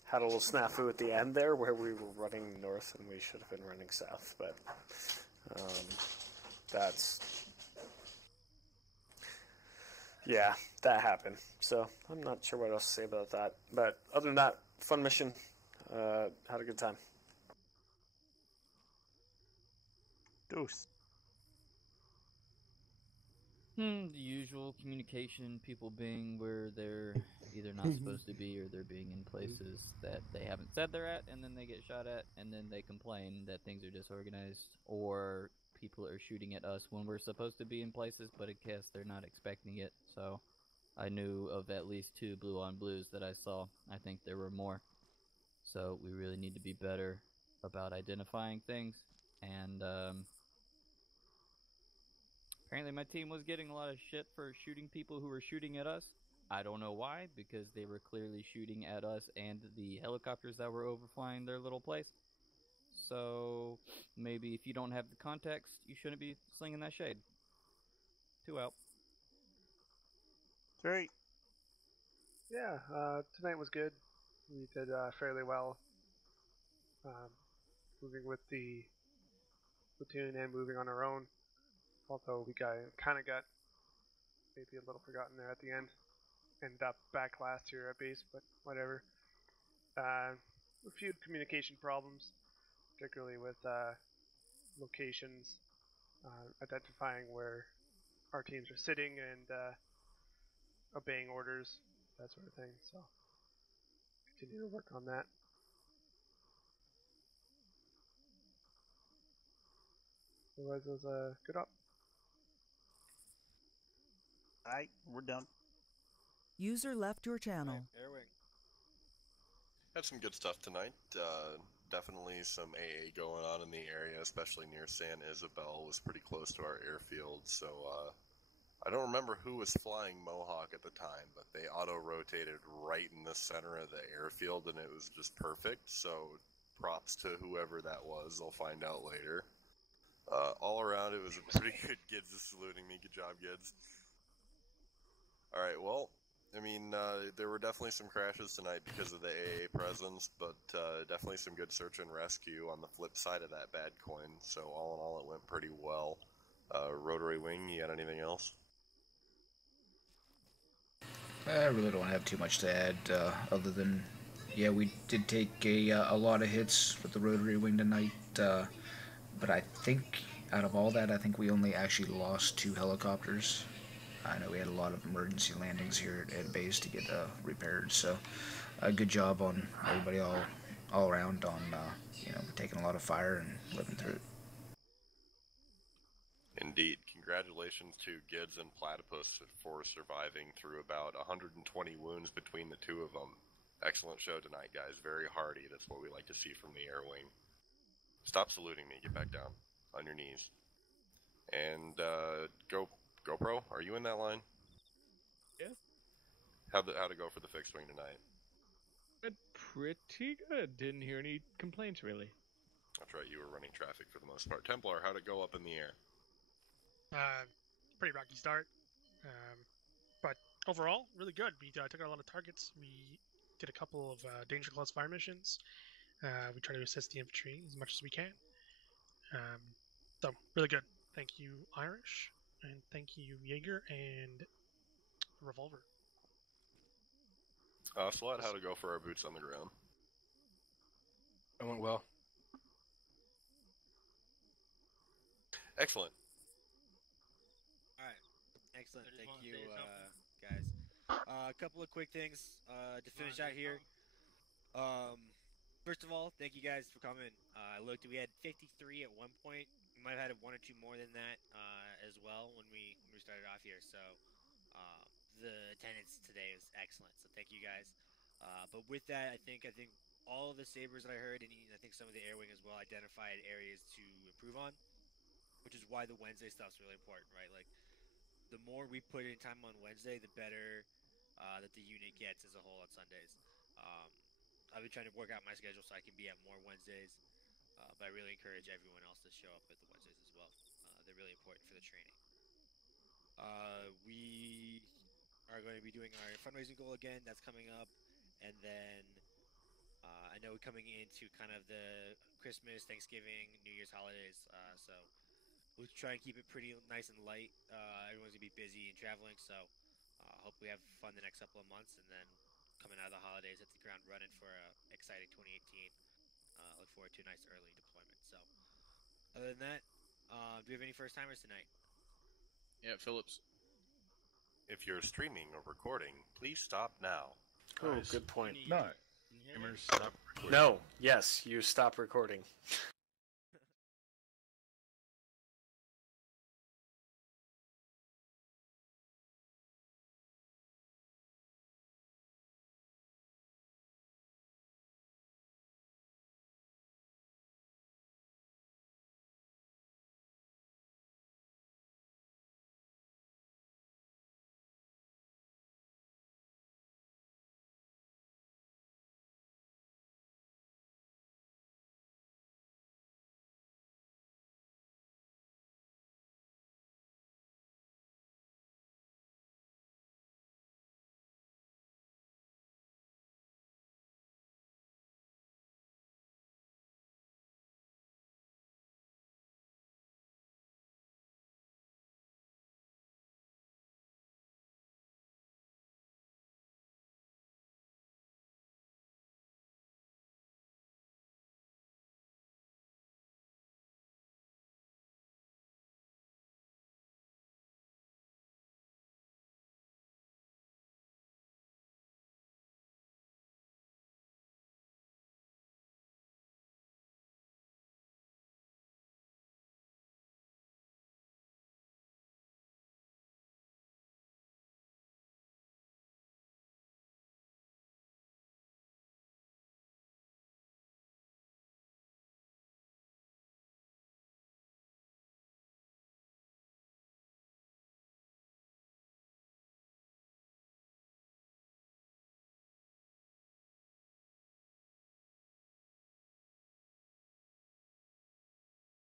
Had a little snafu at the end there where we were running north and we should have been running south, but yeah, that happened. So I'm not sure what else to say about that. But other than that, fun mission. Had a good time. Deuce. The usual communication, people being where they're either not supposed to be or they're being in places that they haven't said they're at, and then they get shot at, and then they complain that things are disorganized, or people are shooting at us when we're supposed to be in places, but I guess they're not expecting it. So I knew of at least 2 blue on blues that I saw. I think there were more. So we really need to be better about identifying things, and apparently my team was getting a lot of shit for shooting people who were shooting at us. I don't know why, because they were clearly shooting at us and the helicopters that were overflying their little place. So maybe be if you don't have the context, you shouldn't be slinging that shade. 2 out. Great. Yeah, tonight was good. We did fairly well. Moving with the platoon and moving on our own. Although we kind of got maybe a little forgotten there at the end. Ended up back last year at base, but whatever. A few communication problems, particularly with locations, identifying where our teams are sitting and obeying orders, that sort of thing. So continue to work on that. Otherwise, it was a good up. Alright, we're done. User left your channel. Airwing. Had some good stuff tonight. Definitely some AA going on in the area, especially near San Isabel. Was pretty close to our airfield, so I don't remember who was flying Mohawk at the time, but they auto-rotated right in the center of the airfield, and it was just perfect, so props to whoever that was. I'll find out later. All around, it was a pretty good. Gids is saluting me. Good job, Gids. Alright, well, I mean, there were definitely some crashes tonight because of the AA presence, but definitely some good search and rescue on the flip side of that bad coin, so all in all, it went pretty well. Rotary Wing, you got anything else? I really don't have too much to add, other than, yeah, we did take a lot of hits with the rotary wing tonight, but I think, out of all that, I think we only actually lost 2 helicopters. I know we had a lot of emergency landings here at base to get repaired, so good job on everybody all around on, taking a lot of fire and living through it. Indeed. Congratulations to Gids and Platypus for surviving through about 120 wounds between the two of them. Excellent show tonight, guys. Very hardy. That's what we like to see from the air wing. Stop saluting me. Get back down on your knees. And GoPro, are you in that line? Yeah. How'd it go for the fixed wing tonight? Pretty good. Didn't hear any complaints, really. That's right, you were running traffic for the most part. Templar, how'd it go up in the air? Pretty rocky start, but overall, really good. We took out a lot of targets. We did a couple of danger class fire missions. We try to assist the infantry as much as we can. So, really good. Thank you, Irish, and thank you, Jaeger, and Revolver. Slot, how'd it go for our boots on the ground? It went well. Excellent. Alright. Excellent. Thank you, guys. A couple of quick things to finish out here. First of all, thank you guys for coming. I looked, we had 53 at one point. We might have had 1 or 2 more than that as well when we started off here. So the attendance today is excellent. So thank you guys. But with that, I think all of the sabers that I heard, and I think some of the air wing as well, identified areas to improve on, which is why the Wednesday stuff's really important, right? Like, the more we put in time on Wednesday, the better that the unit gets as a whole on Sundays. I've been trying to work out my schedule so I can be at more Wednesdays, but I really encourage everyone else to show up at the Wednesdays as well. They're really important for the training. We are going to be doing our fundraising goal again. That's coming up, and then I know we're coming into kind of the Christmas, Thanksgiving, New Year's holidays, so we'll try and keep it pretty nice and light. Everyone's going to be busy and traveling, so hope we have fun the next couple of months, and then coming out of the holidays, hit the ground running for an exciting 2018. Look forward to a nice early deployment. So, other than that, do we have any first-timers tonight? Yeah, Phillips. If you're streaming or recording, please stop now. Oh, good point. No. Stop recording. No. Yes, you stop recording.